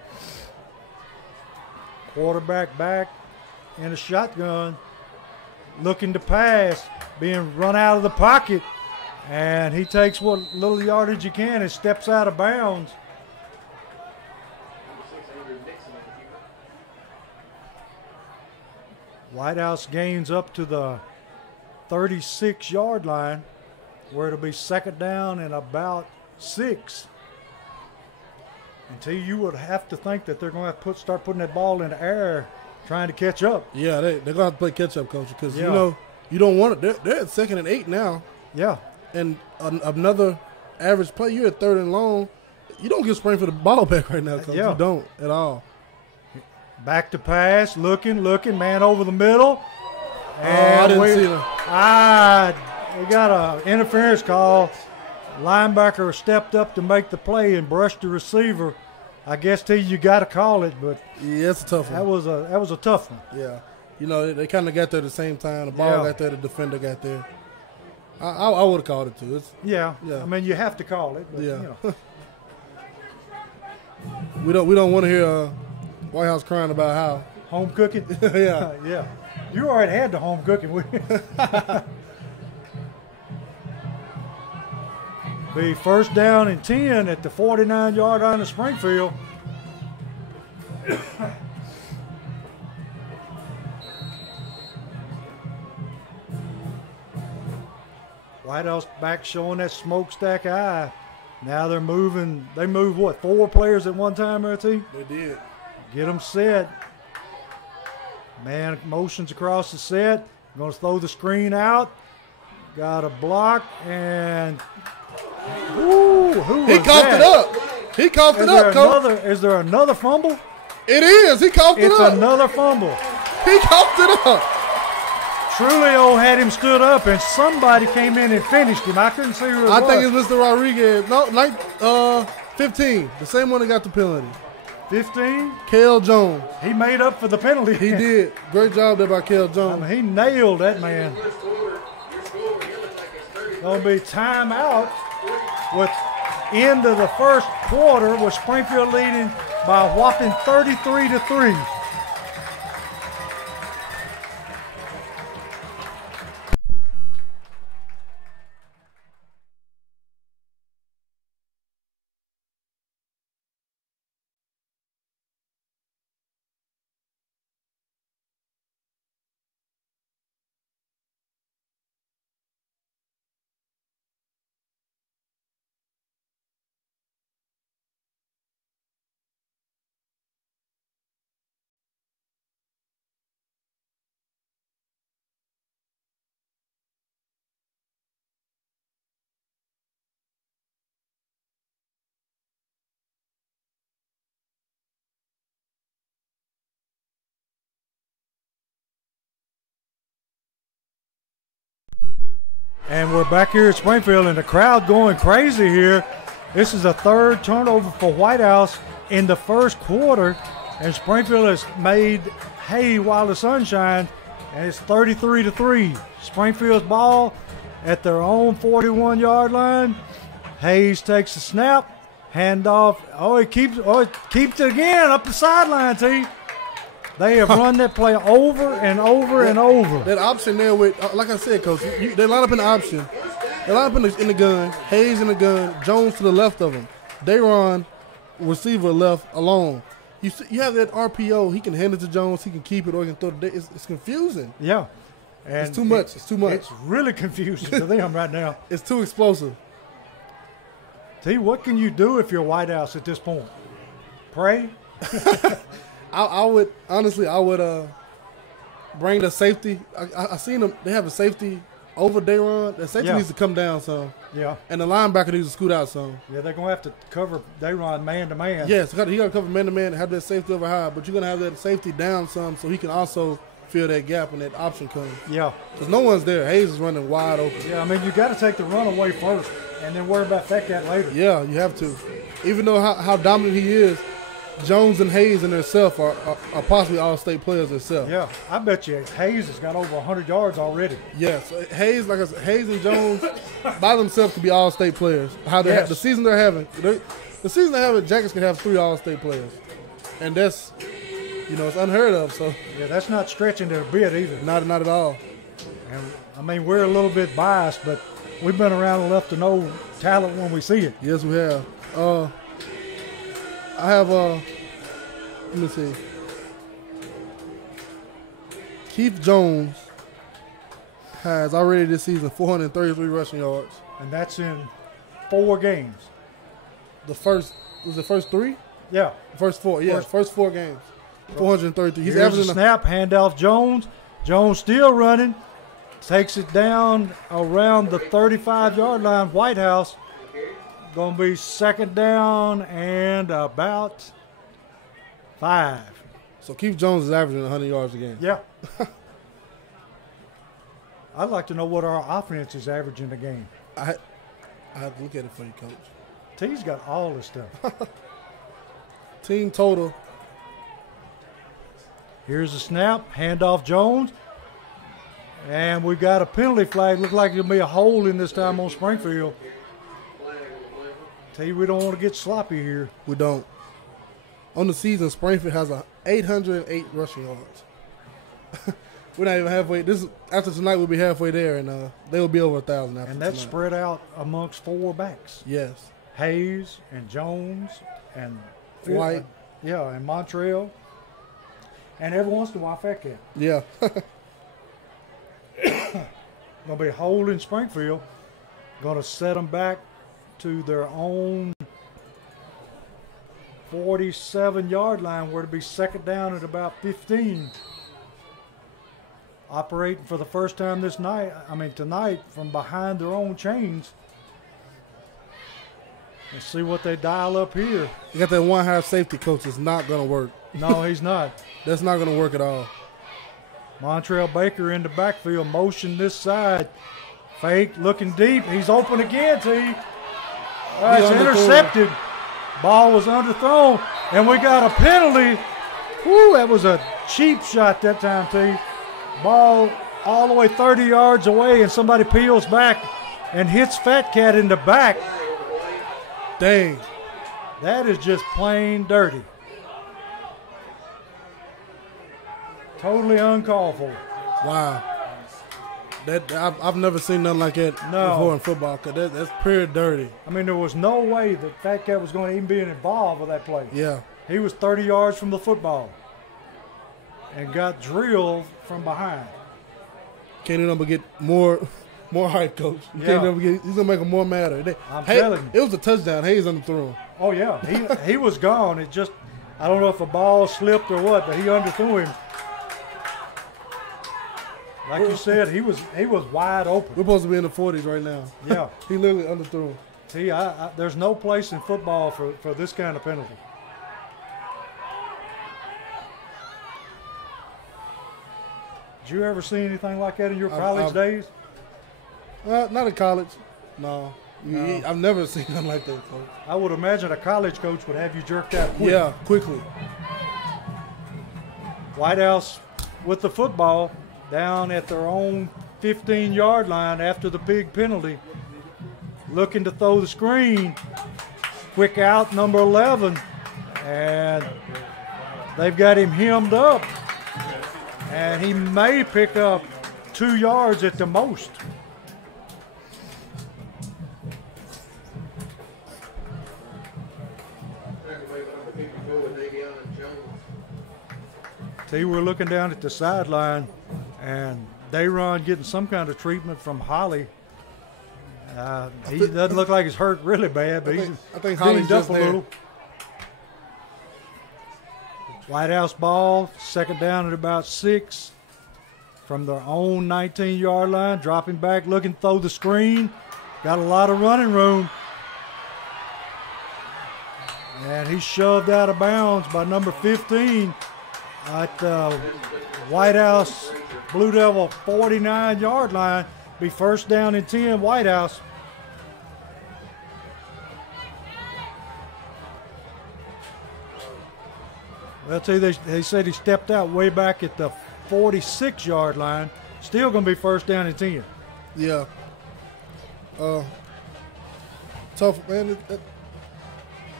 Quarterback back in a shotgun, looking to pass, being run out of the pocket. And he takes what little yardage he can and steps out of bounds. White House gains up to the 36-yard line, where it'll be second down and about 6. Until you would have to think that they're going to have to start putting that ball in the air, trying to catch up. Yeah, they're going to have to play catch-up, Coach, because, Yeah. you know, you don't want it. They're at 2nd and 8 now. Yeah. And another average play, you're at 3rd and long. You don't give Springfield the ball back right now, Coach. Yeah. You don't at all. Back to pass, looking, man over the middle. I didn't see that. We got an interference call. linebacker stepped up to make the play and brushed the receiver. I guess, T, you got to call it, but Yeah, it's a tough one. that was a tough one. Yeah. You know, they kind of got there at the same time. The ball got there, the defender got there. I would have called it, too. Yeah. Yeah. I mean, you have to call it. But, Yeah. You know. We don't want to hear White House crying about how. Home cooking? Yeah. Yeah. You already had the home cooking. Be first down and 10 at the 49-yard line of Springfield. White House back showing that smokestack eye. Now they're moving. They move, what, 4 players at one time, RT? They did. Get them set. Man motions across the set. Going to throw the screen out. Got a block and who He was coughed that? it up. He coughed it up, Coach. Is there another fumble? It is. He coughed it It's up. another fumble. He coughed it up. Trulio had him stood up, and somebody came in and finished him. I couldn't see who it was. I think it's Mr. Rodriguez. No, 15. The same one that got the penalty. 15. Kel Jones. He made up for the penalty. He did. Great job there by Kel I Jones. mean, he nailed that man. Gonna be timeout with end of the first quarter with Springfield leading by a whopping 33-3. And we're back here at Springfield, and the crowd going crazy here. This is a third turnover for White House in the first quarter, and Springfield has made hay while the sun shines, and it's 33-3. Springfield's ball at their own 41-yard line. Hayes takes the snap, handoff. It keeps it again up the sideline, T. They have run that play over and over and over. That option there with, like I said, Coach, they line up in the option. They line up in the gun. Hayes in the gun. Jones to the left of him. Dayron, receiver left alone. You have that RPO. He can hand it to Jones. He can keep it or he can throw it. It's confusing. Yeah. And it's too much. It's too much. It's really confusing to them right now. It's too explosive. T, what can you do if you're White House at this point? Pray? I would honestly, bring the safety. I seen them. They have a safety over Dayron. The safety needs to come down some. Yeah. And the linebacker needs to scoot out some. Yeah, they're gonna have to cover Dayron man to man. Yes, he got to cover man to man and have that safety over high. But you're gonna have that safety down some so he can also fill that gap when that option comes. Yeah. Because no one's there. Hayes is running wide open. Yeah, I mean you got to take the run away first, and then worry about that later. Yeah, you have to. Even though how dominant he is. Jones and Hayes in themselves are possibly all-state players themselves. Yeah, I bet you Hayes has got over 100 yards already. Yes, Hayes, like I said, Hayes and Jones by themselves could be all-state players. The season they're having, Jackets can have 3 all-state players, and that's, it's unheard of. So yeah, that's not stretching their bit either. Not at all. And I mean, we're a little bit biased, but we've been around enough to know talent when we see it. Yes, we have. I have, let me see. Keith Jones has already this season 433 rushing yards. And that's in 4 games. Was the first 3? Yeah. First 4, yeah. First 4 games. 433. He's Here's averaging a snap, handoff Jones. Jones still running. Takes it down around the 35-yard line. White House. Going to be second down and about 5. So Keith Jones is averaging 100 yards a game. Yeah. I'd like to know what our offense is averaging a game. I I have to look at it for you, Coach. T's got all this stuff. Team total. Here's the snap. Handoff Jones. And we've got a penalty flag. Look like there'll be a hole in this time on Springfield. T, we don't want to get sloppy here. We don't. On the season, Springfield has 808 rushing yards. We're not even halfway. After tonight, we'll be halfway there, and they will be over 1,000 after And that's tonight. spread out amongst 4 backs. Yes. Hayes and Jones and White. Yeah, and Montreal. And every once in a while, Fat Cat. Yeah. Going to be a hole in Springfield. Going to set them back to their own 47-yard line, where to be second down at about 15. Operating for the first time tonight from behind their own chains. Let's see what they dial up here. You got that one high safety coach. It's not going to work. No, he's not. That's not going to work at all. Montreal Baker in the backfield, motion this side. Fake, looking deep. He's open again, T. It's intercepted. Ball was underthrown, and we got a penalty. Woo, that was a cheap shot that time, T. Ball all the way 30 yards away, and somebody peels back and hits Fat Cat in the back. Dang. That is just plain dirty. Totally uncalled for. Wow. I've never seen nothing like that before in football. Cause that's pure dirty. I mean, there was no way that Fat Cat was going to even be involved with that play. Yeah. He was 30 yards from the football and got drilled from behind. Can't even get more hype, Coach. He's going to make them more madder. I'm telling you. It was a touchdown. Hayes underthrew him. Oh, yeah. He was gone. It just, I don't know if a ball slipped or what, but he underthrew him. Like you said, he was wide open. We're supposed to be in the 40s right now. Yeah. He literally underthrew him. See, there's no place in football for this kind of penalty. Did you ever see anything like that in your college days? Not in college. No. I've never seen nothing like that, Coach. I would imagine a college coach would have you jerked out quick. Yeah, quickly. White House with the football down at their own 15-yard line after the big penalty. Looking to throw the screen. Quick out, number 11. And they've got him hemmed up. And he may pick up 2 yards at the most. See, we're looking down at the sideline, and Dayron getting some kind of treatment from Holly. He doesn't look like he's hurt really bad, but I think Holly's just up a little. White House ball, second down at about 6 from their own 19-yard line. Dropping back, looking to throw the screen. Got a lot of running room. And he's shoved out of bounds by number 15 at White House Blue Devil 49-yard line. Be first down and 10, White House. Well, tell you, they said he stepped out way back at the 46-yard line. Still going to be first down and 10. Yeah. Tough, man.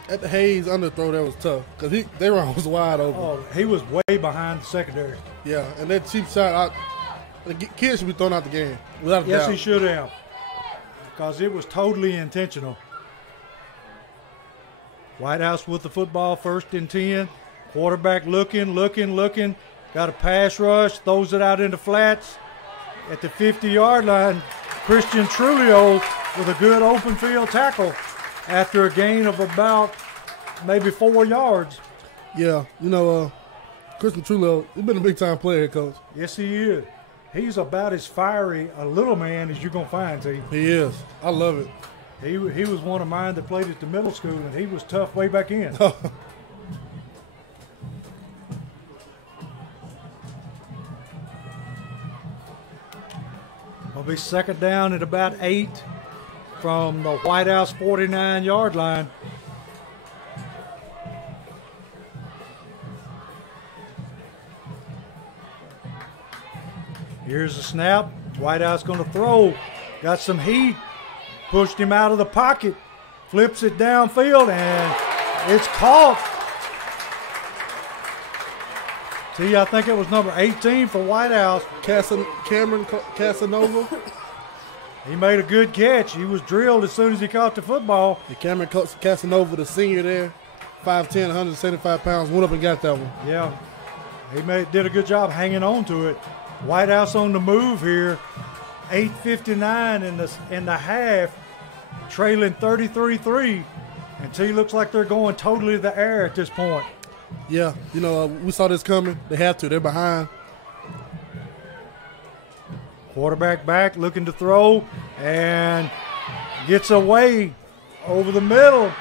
At the Hayes underthrow, that was tough because Dayron was wide open. Oh, he was way behind the secondary. Yeah, and that cheap shot, the kid should be thrown out the game without a doubt. Yes, he should have, because it was totally intentional. White House with the football, first and 10. Quarterback looking. Got a pass rush, throws it out into flats. At the 50-yard line, Christian Trulio with a good open field tackle after a gain of about maybe 4 yards. Yeah, Christian Trulio, he's been a big-time player here, Coach. Yes, he is. He's about as fiery a little man as you're going to find, T. He is. I love it. He was one of mine that played at the middle school, and he was tough way back in. Will be second down at about 8 from the White House 49-yard line. Here's the snap. White House going to throw. Got some heat. Pushed him out of the pocket. Flips it downfield, and it's caught. See, I think it was number 18 for White House. Cameron Casanova. He made a good catch. He was drilled as soon as he caught the football. And Cameron Casanova, the senior there, 5'10", 175 pounds, went up and got that one. Yeah, he did a good job hanging on to it. White House on the move here. 8:59 in the half, trailing 33-3. And T looks like they're going totally to the air at this point. Yeah, we saw this coming. They have to. They're behind. Quarterback back, looking to throw, and gets away over the middle.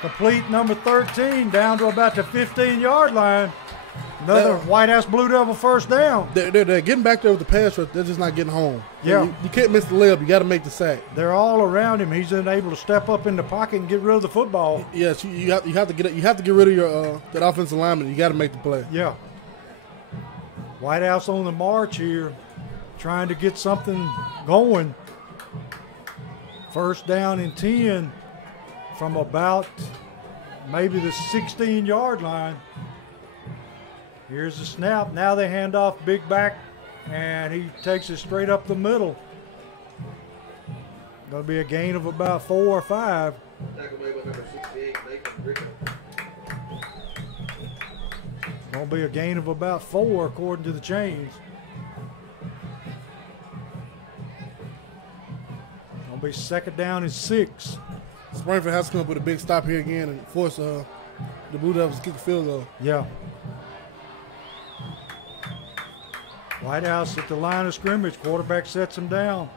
Complete number 13 down to about the 15-yard line. Another White House Blue Devil first down. They're getting back there with the pass rush. They're just not getting home. Yeah. You can't miss the layup. You got to make the sack. They're all around him. He's unable to step up in the pocket and get rid of the football. Yes, you have to get rid of your that offensive lineman. You got to make the play. Yeah. White House on the march here, trying to get something going. First down and 10 from about maybe the 16-yard line. Here's the snap. Now they hand off big back, and he takes it straight up the middle. Going to be a gain of about 4 or 5. Tackle made by number 68, Nathan Rickon. Going to be a gain of about 4 according to the chains. Going to be second down and 6. Springfield has to come up with a big stop here again and force the Blue Devils to kick a field goal. Yeah. White House at the line of scrimmage. Quarterback sets him down.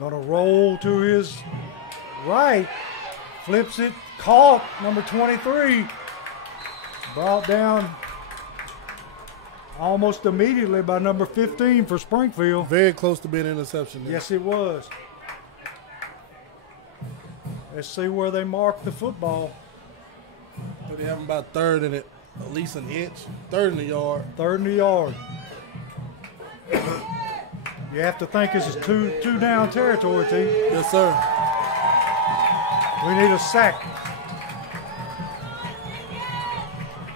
Going to roll to his right. Flips it. Caught. Number 23. Brought down almost immediately by number 15 for Springfield. Very close to being an interception there. Yes, it was. Let's see where they mark the football. So they have them about third in it, at least an inch. Third in the yard. Third in the yard. You have to think this is two down territory, T. Yes, sir. We need a sack.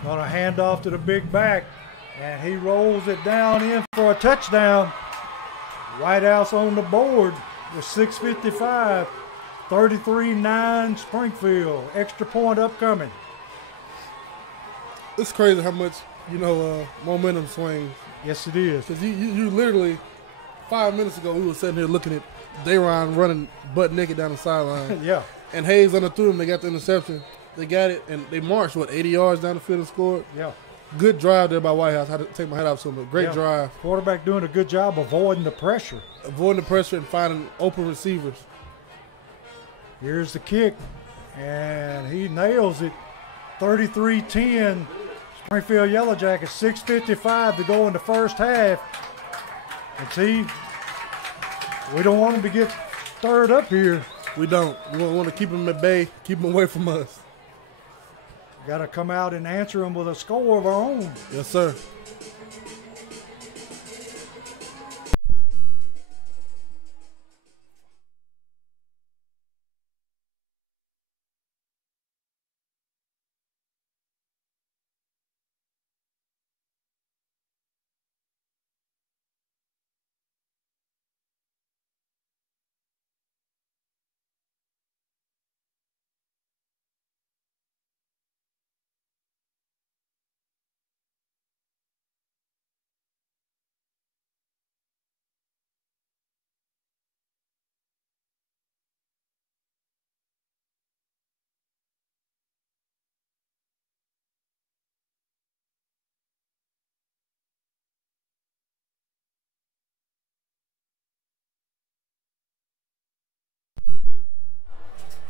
Going to hand off to the big back, and he rolls it down in for a touchdown. White House on the board with 6:55. 33-9 Springfield. Extra point upcoming. It's crazy how much, momentum swings. Yes, it is. Because you literally, 5 minutes ago, we were sitting here looking at Dayron running butt naked down the sideline. Yeah. And Hayes underthrew him. They got the interception. They got it, and they marched, 80 yards down the field and scored? Yeah. Good drive there by White House. I had to take my hat off to him. Great drive. Quarterback doing a good job avoiding the pressure. Avoiding the pressure and finding open receivers. Here's the kick, and he nails it. 33-10. Springfield Yellow Jackets, 6:55 to go in the first half. And T, we don't want them to get stirred up here. We don't. We want to keep them at bay, keep them away from us. Got to come out and answer them with a score of our own. Yes, sir.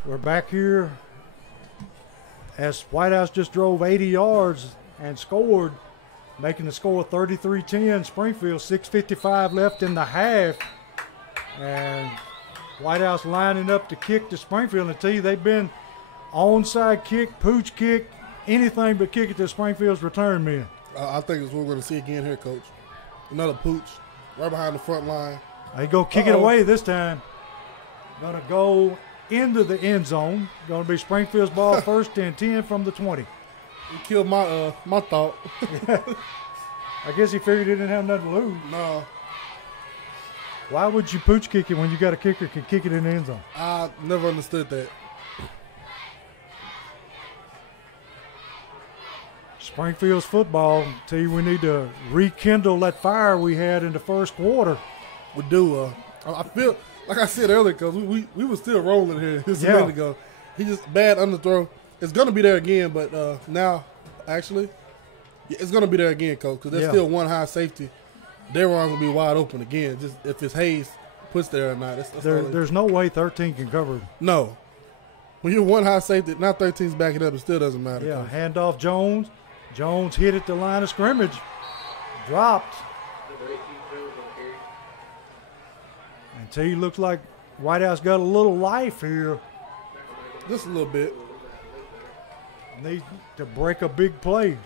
We're back here as White House just drove 80 yards and scored, making the score 33-10. Springfield, 6:55 left in the half. And White House lining up to kick to Springfield. And tell you, they've been onside kick, pooch kick, anything but kick it to Springfield's return men. I think it's what we're going to see again here, Coach. Another pooch right behind the front line. They go kick it away this time. Going to go into the end zone. Going to be Springfield's ball, first and 10 from the 20. You killed my thought. I guess he figured he didn't have nothing to lose. No. Why would you pooch kick it when you got a kicker who can kick it in the end zone? I never understood that. Springfield's football, tell you we need to rekindle that fire we had in the first quarter. We do. I feel, like I said earlier, because we were still rolling here just a minute ago. He just bad underthrow. It's going to be there again, but now, actually, it's going to be there again, Coach, because there's still one high safety. They're going to be wide open again, just if it's Hayes puts there or not. There's no way 13 can cover it. No. When you're one high safety, now 13's backing up, it still doesn't matter. Yeah, Coach. handoff Jones. Jones hit at the line of scrimmage. Dropped. And T looks like White House got a little life here. Just a little bit. Need to break a big play.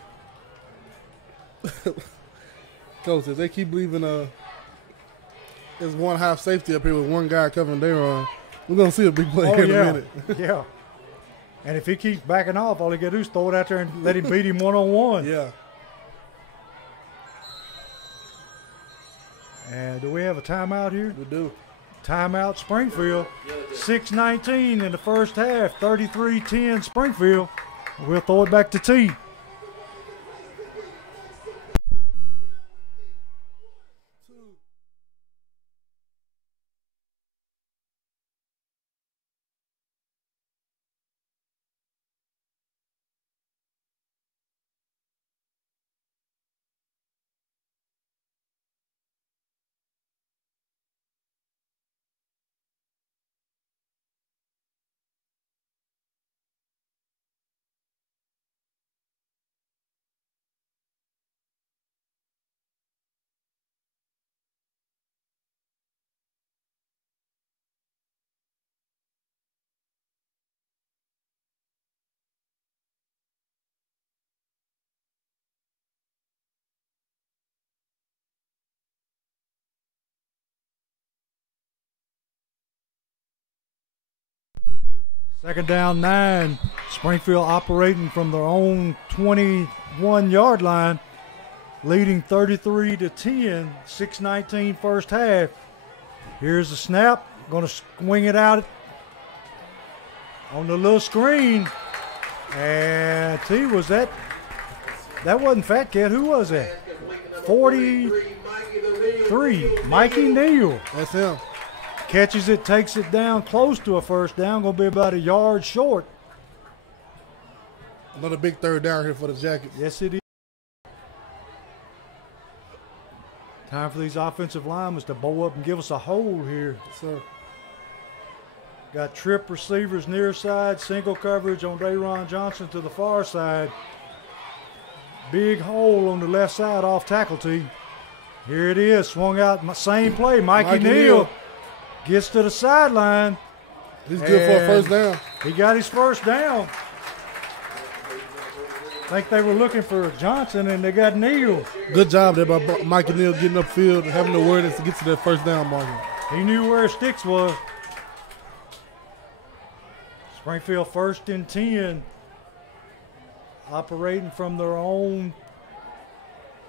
Coach, if they keep leaving there's one half safety up here with one guy covering Daron, we're going to see a big play here in a minute. Yeah. And if he keeps backing off, all he got to do is throw it out there and let him beat him one-on-one. Yeah. And do we have a timeout here? We do. Timeout Springfield. 6:19 in the first half. 33-10 Springfield. We'll throw it back to T. Second down 9. Springfield operating from their own 21-yard line, leading 33-10. 6:19 first half. Here's the snap. Going to swing it out on the little screen. And T, was that wasn't Fat Cat. Who was that? 43, Mikey Neal. That's him. Catches it, takes it down close to a first down. Going to be about a yard short. Another big third down here for the Jackets. Yes, it is. Time for these offensive linemen to bow up and give us a hold here. Yes, sir. Got trip receivers near side, single coverage on Daron Johnson to the far side. Big hole on the left side off tackle tee. Here it is, swung out, same play. Mikey Neal gets to the sideline. He's good for a first down. He got his first down. I think they were looking for Johnson, and they got Neal. Good job there by Mikey Neal getting upfield, having the awareness to get to that first down marker. He knew where sticks was. Springfield first and 10. Operating from their own,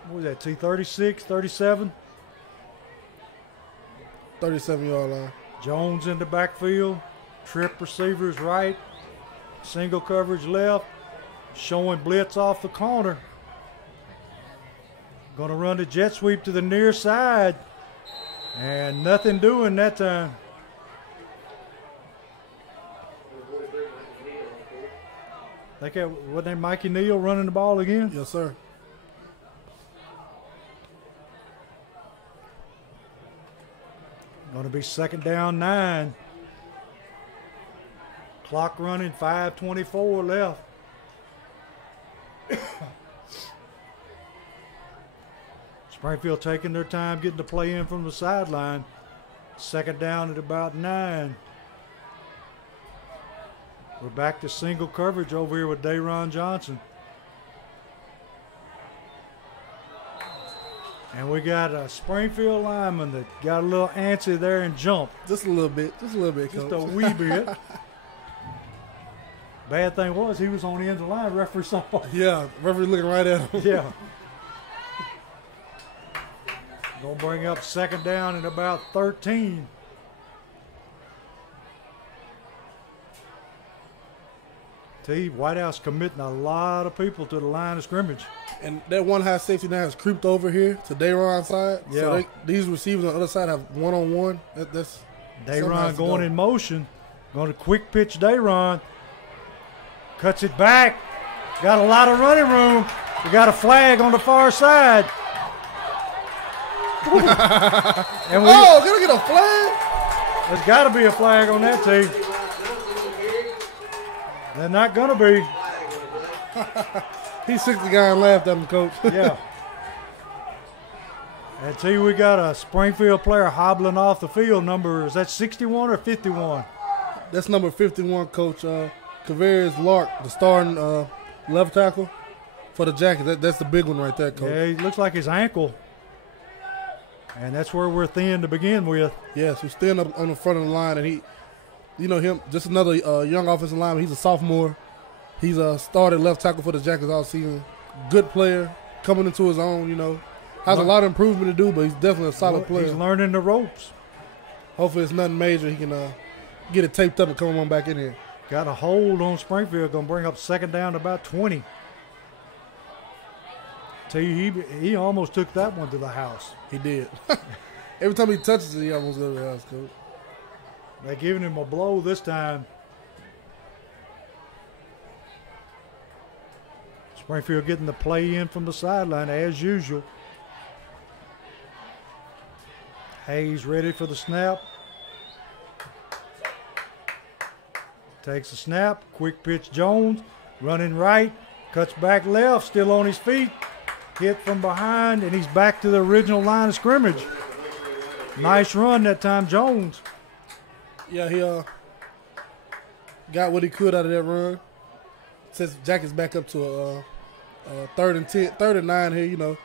what was that, T36, 37? 37-yard line. Jones in the backfield. Trip receivers right. Single coverage left. Showing blitz off the corner. Going to run the jet sweep to the near side. And nothing doing that time. Think that, wasn't that Mikey Neal running the ball again? Yes, sir. Going to be second down 9. Clock running, 5:24 left. Springfield taking their time getting the play in from the sideline. Second down at about 9. We're back to single coverage over here with Dayron Johnson. And we got a Springfield lineman that got a little antsy there and jumped. Just a little bit, Coach. Just a wee bit. Bad thing was he was on the end of the line. Referee saw him. Yeah, referee looking right at him. Yeah. Gonna bring up second down at about 13. White House committing a lot of people to the line of scrimmage. And that one high safety now has creeped over here to Dayron's side. Yeah. So these receivers on the other side have one-on-one. That's Dayron going in motion. Going to quick pitch Dayron. Cuts it back. Got a lot of running room. We got a flag on the far side. Can I get a flag? There's got to be a flag on that team. They're not going to be. He shook the guy and laughed at him, Coach. Yeah. And T, we got a Springfield player hobbling off the field. Number, is that 61 or 51? That's number 51, Coach. Kavarius Lark, the starting left tackle for the Jackets. That's the big one right there, Coach. Yeah, he looks like his ankle. And that's where we're thin to begin with. Yes, we're staying up on the front of the line, and him, just another young offensive lineman. He's a sophomore. He's a started left tackle for the Jackets all season. Good player, coming into his own, Has a lot of improvement to do, but he's definitely a solid player. He's learning the ropes. Hopefully it's nothing major. He can get it taped up and come on back in here. Got a hold on Springfield. Going to bring up second down to about 20. Tell you, he almost took that one to the house. He did. Every time he touches it, he almost goes to the house, Coach. They're giving him a blow this time. Springfield getting the play in from the sideline as usual. Hayes ready for the snap. Takes a snap. Quick pitch Jones. Running right. Cuts back left. Still on his feet. Hit from behind. And he's back to the original line of scrimmage. Nice run that time, Jones. Yeah, he got what he could out of that run. Since Jackets back up to a 3rd and 9 here,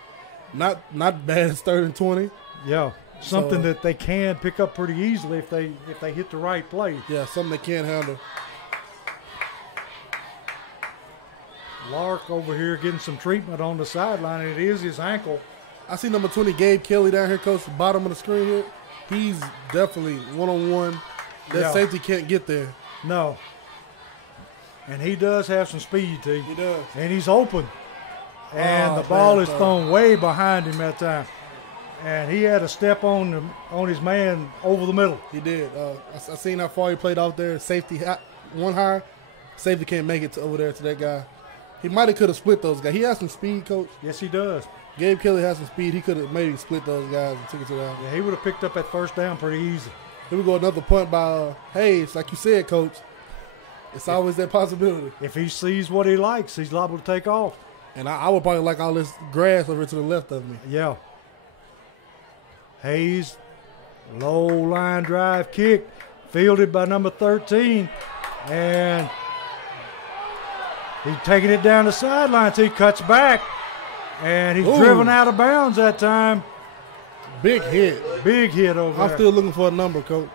not bad as 3rd and 20. Yeah, something that they can pick up pretty easily if they hit the right play. Yeah, something they can handle. Lark over here getting some treatment on the sideline, and it is his ankle. I see number 20, Gabe Kelly down here, Coach, the bottom of the screen here. He's definitely one-on-one. That safety can't get there. No. And he does have some speed, T. He does. And he's open. And the ball is thrown way behind him that time. And he had a step on his man over the middle. He did. I seen how far he played out there. Safety, one high. Safety can't make it over there to that guy. He might have could have split those guys. He has some speed, Coach. Yes, he does. Gabe Kelly has some speed. He could have maybe split those guys and took it to the house. Yeah, he would have picked up that first down pretty easy. Here we go, another punt by Hayes. Like you said, Coach, it's always that possibility. If he sees what he likes, he's liable to take off. And I would probably like all this grass over to the left of me. Yeah. Hayes, low line drive kick, fielded by number 13. And he's taking it down the sideline until he cuts back. And he's driven out of bounds that time. Big hit. Big hit over there. I'm still looking for a number, Coach.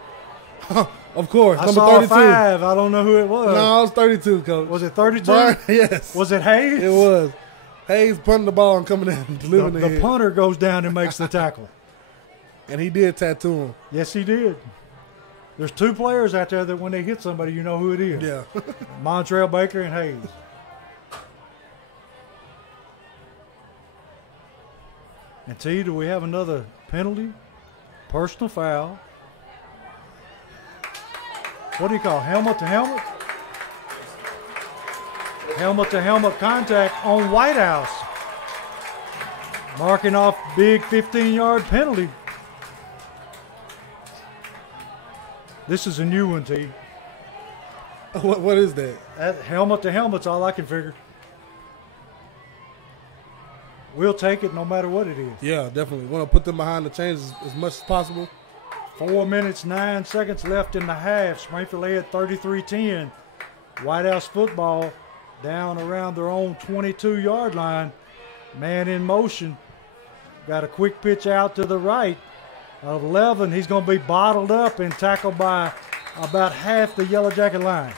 Of course, I number saw 32. 5. I don't know who it was. No, it was 32, Coach. Was it 32? Yes. Was it Hayes? It was. Hayes punting the ball and coming in and delivering The punter goes down and makes the tackle. And he did tattoo him. Yes, he did. There's 2 players out there that when they hit somebody, you know who it is. Yeah. Montrell Baker and Hayes. And T, do we have another penalty? Personal foul. What do you call helmet to helmet? Helmet to helmet contact on White House. Marking off big 15-yard penalty. This is a new one, T. What is that? That helmet to helmet's all I can figure. We'll take it no matter what it is. Yeah, definitely. Want to put them behind the chains as much as possible. 4 minutes, 9 seconds left in the half. Springfield led 33-10. White House football down around their own 22-yard line. Man in motion. Got a quick pitch out to the right of 11. He's going to be bottled up and tackled by about half the Yellow Jacket line.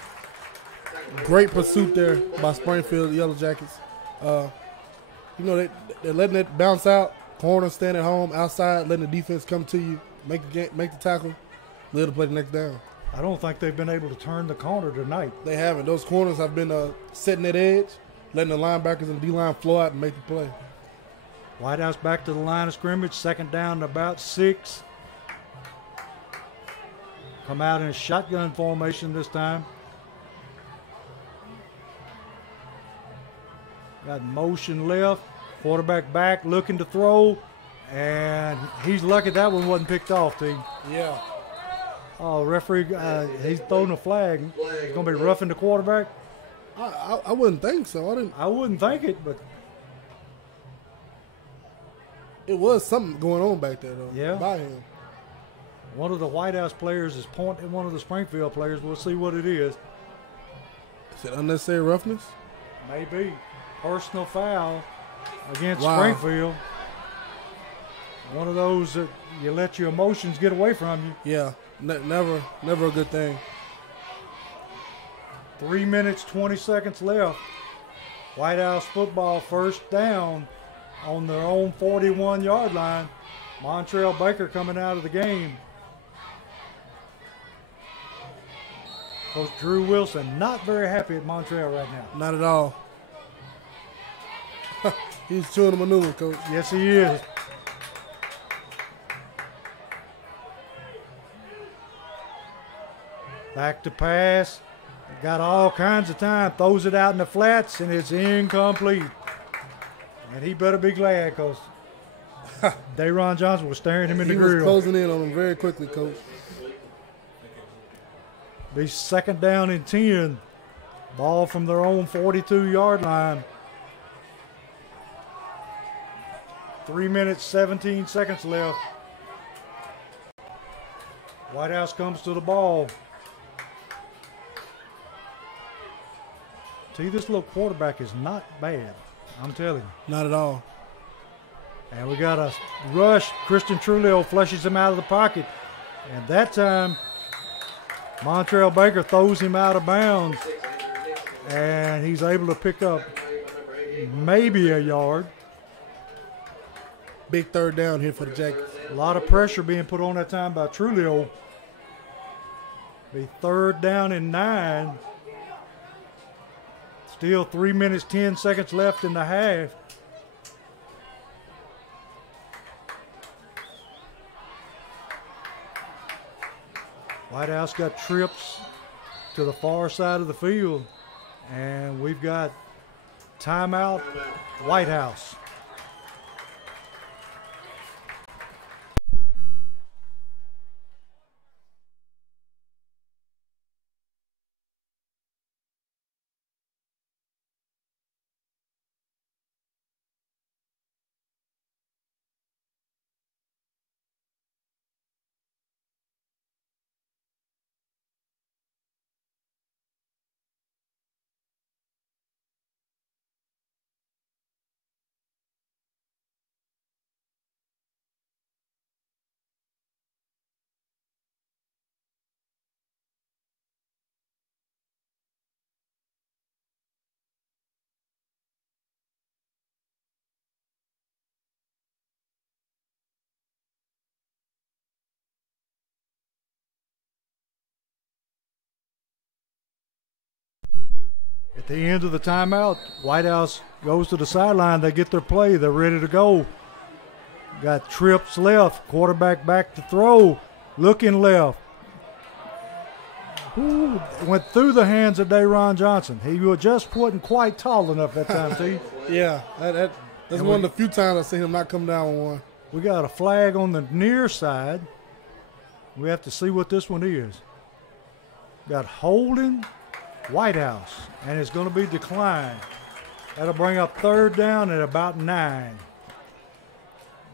Great pursuit there by Springfield Yellow Jackets. They're letting it bounce out. Corner stand at home, outside, letting the defense come to you, make the tackle, live to play the next down. I don't think they've been able to turn the corner tonight. They haven't. Those corners have been setting that edge, letting the linebackers and the D-line flow out and make the play. White House back to the line of scrimmage, second down to about 6. Come out in a shotgun formation this time. Got motion left, quarterback back, looking to throw, and he's lucky that one wasn't picked off, T. Yeah. Oh, referee, he's throwing a flag. He's going to be roughing the quarterback. I wouldn't think so. I wouldn't think it, but it was something going on back there, though, yeah, by him. One of the White House players is pointing at one of the Springfield players. We'll see what it is. Is it unnecessary roughness? Maybe. Personal foul against Wow. Springfield. One of those that you let your emotions get away from you. Yeah, never a good thing. 3 minutes, 20 seconds left. White House football first down on their own 41-yard line. Montrell Baker coming out of the game. Coach Drew Wilson not very happy at Montrell right now. Not at all. He's chewing the manure, Coach. Yes, he is. Back to pass. Got all kinds of time. Throws it out in the flats, and it's incomplete. And he better be glad because Dayron Johnson was staring him in the grill. He was closing in on him very quickly, Coach. Be second down and 10. Ball from their own 42-yard line. 3 minutes, 17 seconds left. White House comes to the ball. See, this little quarterback is not bad. I'm telling you. Not at all. And we got a rush. Christian Trulio flushes him out of the pocket. And that time, Montrell Baker throws him out of bounds. And he's able to pick up maybe a yard. Big third down here for the Jackets. A lot of pressure being put on that time by Trulio. Be third down and 9. Still 3 minutes, 10 seconds left in the half. White House got trips to the far side of the field. And we've got timeout, White House. At the end of the timeout, White House goes to the sideline. They get their play. They're ready to go. Got trips left. Quarterback back to throw. Looking left. Ooh, went through the hands of Dayron Johnson. He just wasn't quite tall enough that time, T. Yeah, that's one of the few times I've seen him not come down with one. We got a flag on the near side. We have to see what this one is. Got holding White House, and it's going to be declined. That'll bring up third down at about 9.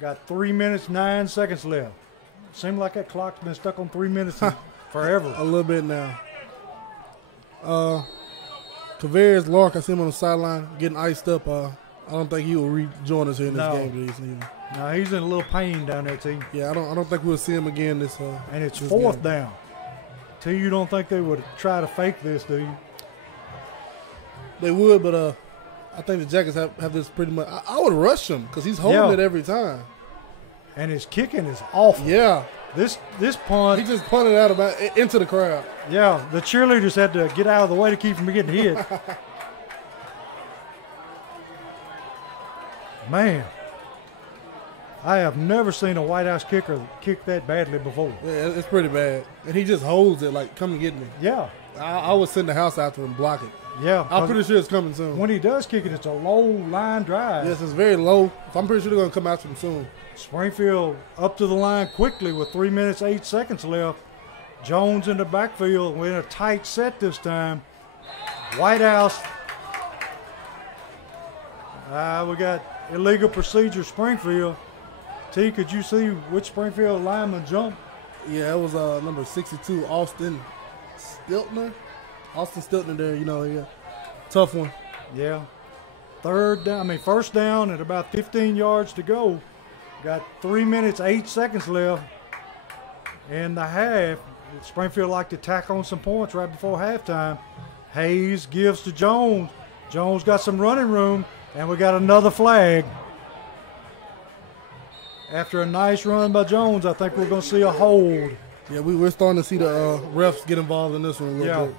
Got 3 minutes, 9 seconds left. Seems like that clock's been stuck on 3 minutes forever. A little bit now. Kavarius Lark, I see him on the sideline getting iced up. I don't think he will rejoin us here in this game this season. No, he's in a little pain down there, T. Yeah, I don't think we'll see him again this. And it's this fourth game. down. T, you don't think they would try to fake this, do you? They would, but I think the Jackets have this pretty much. I would rush him because he's holding it every time. And his kicking is awful. Yeah. This punt. He just punted out into the crowd. Yeah, the cheerleaders had to get out of the way to keep him getting hit. Man, I have never seen a White House kicker kick that badly before. Yeah, it's pretty bad. And he just holds it like, come and get me. Yeah. I would send the house out to him and block it. Yeah. I'm pretty sure it's coming soon. When he does kick it, it's a low line drive. Yes, it's very low. I'm pretty sure they're going to come after him soon. Springfield up to the line quickly with 3 minutes, 8 seconds left. Jones in the backfield. We're in a tight set this time. White House. We got illegal procedure, Springfield. T, could you see which Springfield lineman jumped? Yeah, it was number 62, Austin Stiltner. Austin Stiltner there, yeah. Tough one. Yeah. First down at about 15 yards to go. Got 3 minutes, 8 seconds left in the half. Springfield like to tack on some points right before halftime. Hayes gives to Jones. Jones got some running room, and we got another flag. After a nice run by Jones, I think we're going to see a hold. Yeah, we're starting to see the refs get involved in this one a little bit.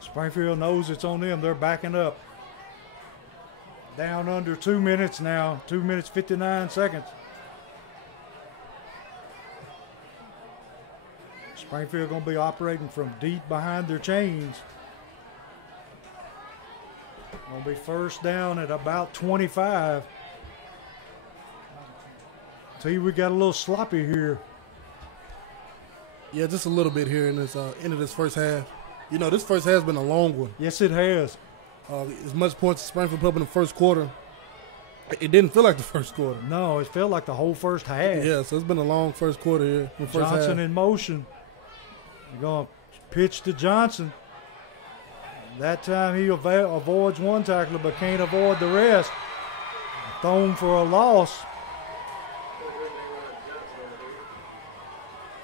Springfield knows it's on them. They're backing up. Down under 2 minutes now. 2 minutes, 59 seconds. Springfield going to be operating from deep behind their chains. Going to be first down at about 25. See, we got a little sloppy here. Yeah, just a little bit here in this end of this first half. This first half has been a long one. Yes, it has. As much points as Springfield put up in the first quarter, it didn't feel like the first quarter. No, it felt like the whole first half. Yeah, so it's been a long first quarter here. Johnson in motion. They're going to pitch to Johnson. That time he avoids one tackler but can't avoid the rest. Thrown for a loss.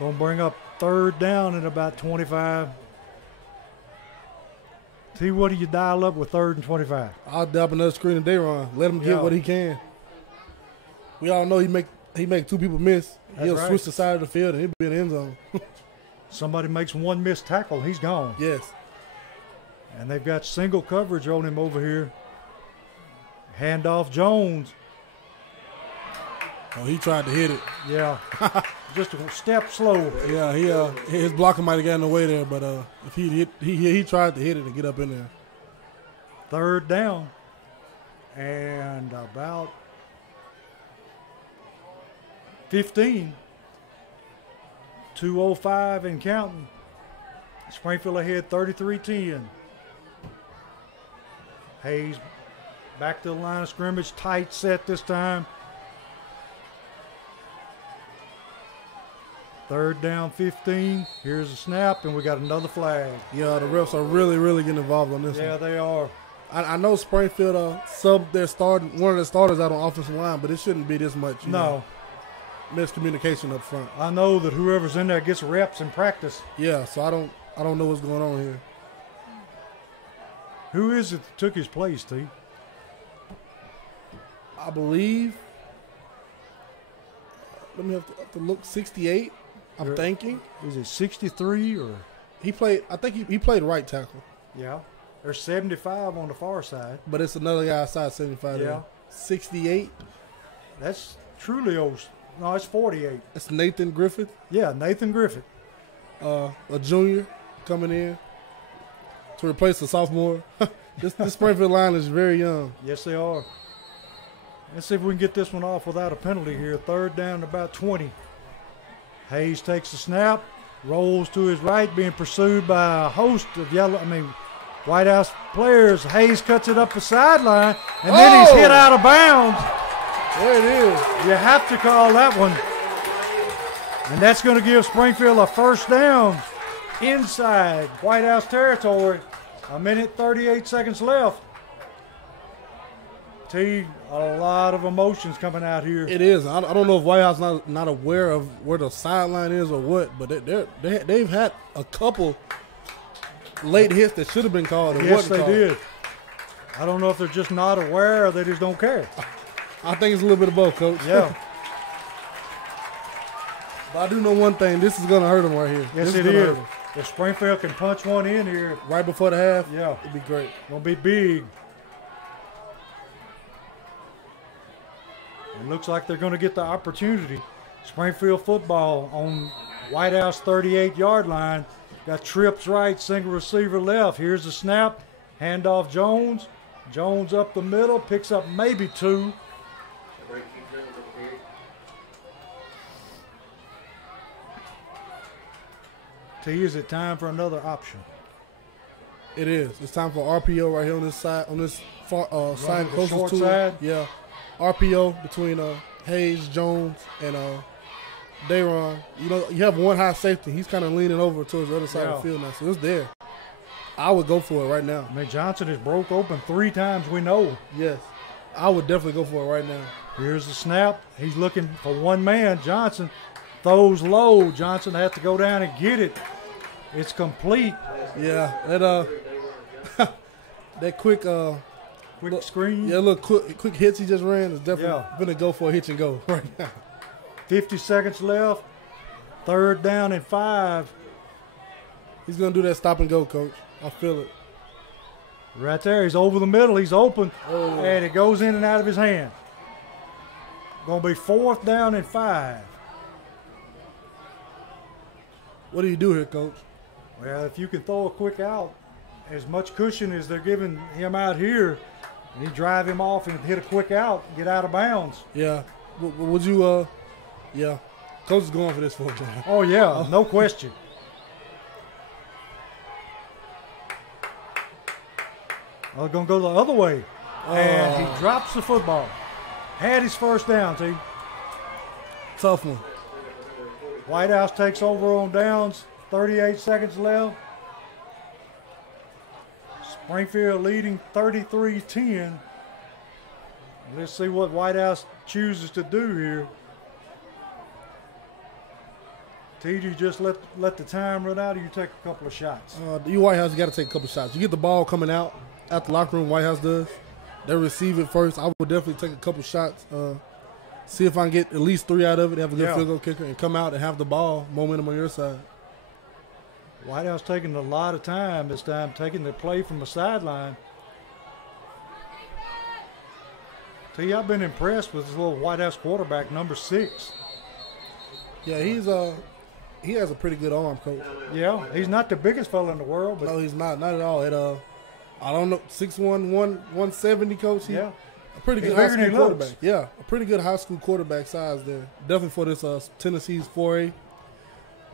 Going to bring up third down at about 25. See, what do you dial up with third and 25? I'll dial up another screen and Dayron. Let him get what he can. We all know he make two people miss. He'll switch the side of the field and he'll be in the end zone. Somebody makes one missed tackle, he's gone. Yes. And they've got single coverage on him over here. Handoff Jones. Oh, he tried to hit it. Yeah. Just a step slow. Yeah, his blocker might have gotten in the way there, but if he tried to hit it and get up in there. Third down. And about 15. 2:05 and counting. Springfield ahead 33-10. Hayes back to the line of scrimmage. Tight set this time. Third down 15. Here's a snap, and we got another flag. Yeah, the refs are really, really getting involved on this one. Yeah, they are. I know Springfield subbed one of their starters out on offensive line, but it shouldn't be this much. No. Miscommunication up front. I know that whoever's in there gets reps in practice. Yeah, so I don't know what's going on here. Who is it that took his place, T? I believe. Let me have to look. 68. I'm thinking. Is it 63 or? He played. I think he played right tackle. Yeah. There's 75 on the far side. But it's another guy outside 75. Yeah. There. 68. That's truly old. No, it's 48. It's Nathan Griffith. Yeah, Nathan Griffith. A junior coming in to replace the sophomore. This Springfield line is very young. Yes, they are. Let's see if we can get this one off without a penalty here. Third down, about 20. Hayes takes the snap, rolls to his right, being pursued by a host of White House players. Hayes cuts it up the sideline, and then he's hit out of bounds. There it is. You have to call that one. And that's going to give Springfield a first down inside White House territory. 1:38 seconds left. A lot of emotions coming out here. It is. I don't know if White House not aware of where the sideline is or what, but they've had a couple late hits that should have been called. And Yes, wasn't they called. did. I don't know if they're just not aware or they just don't care. I think it's a little bit of both, Coach. Yeah. But I do know one thing. This is going to hurt them right here. Yes, this it gonna is. hurt 'em. If Springfield can punch one in here, Right before the half, yeah, it'd be great. gonna be big. It looks like they're going to get the opportunity. Springfield football on White House 38-yard line. Got trips right, single receiver left. Here's the snap. Handoff Jones. Jones up the middle, picks up maybe 2. T, is it time for another option? It is. It's time for RPO right here on this side, on this far side the closest short to side? it. Yeah. RPO between Hayes, Jones, and Dayron. You know, you have one high safety. He's kind of leaning over towards the other side of the field now, so it's there. I would go for it right now. I mean, Johnson has broke open 3 times, we know. Yes. I would definitely go for it right now. Here's the snap. He's looking for one man. Johnson throws low. Johnson has to go down and get it. It's complete. Yeah. That that quick Quick screen. Yeah, look, quick hits he just ran is definitely going to go for a hitch and go right now. 50 seconds left. 3rd down and 5. He's going to do that stop and go, Coach. I feel it. Right there. He's over the middle. He's open. Oh. And it goes in and out of his hand. Going to be 4th down and 5. What do you do here, Coach? Well, if you can throw a quick out, as much cushion as they're giving him out here, and you drive him off and hit a quick out, get out of bounds. Yeah. Would you, yeah. Coach is going for this for him. Oh, yeah, no question. Well, going to go the other way. And he drops the football. Had his first down, T. Tough one. White House takes over on downs. 38 seconds left. Springfield leading 33-10. Let's see what White House chooses to do here. T, do you just let the time run out, or you take a couple of shots? You White House, you got to take a couple shots. You get the ball coming out at the locker room, White House does. They receive it first. I would definitely take a couple shots. See if I can get at least 3 out of it, have a good field goal kicker, and come out and have the ball, momentum on your side. White House taking a lot of time this time, taking the play from the sideline. T, I've been impressed with this little White House quarterback, number 6. Yeah, he has a pretty good arm, Coach. Yeah, he's not the biggest fella in the world, but No, he's not at all. I don't know, 6'1", 170, Coach. A pretty good He's high bigger than school he looks. quarterback. Yeah, a pretty good high school quarterback size there. Definitely for this Tennessee's 4A.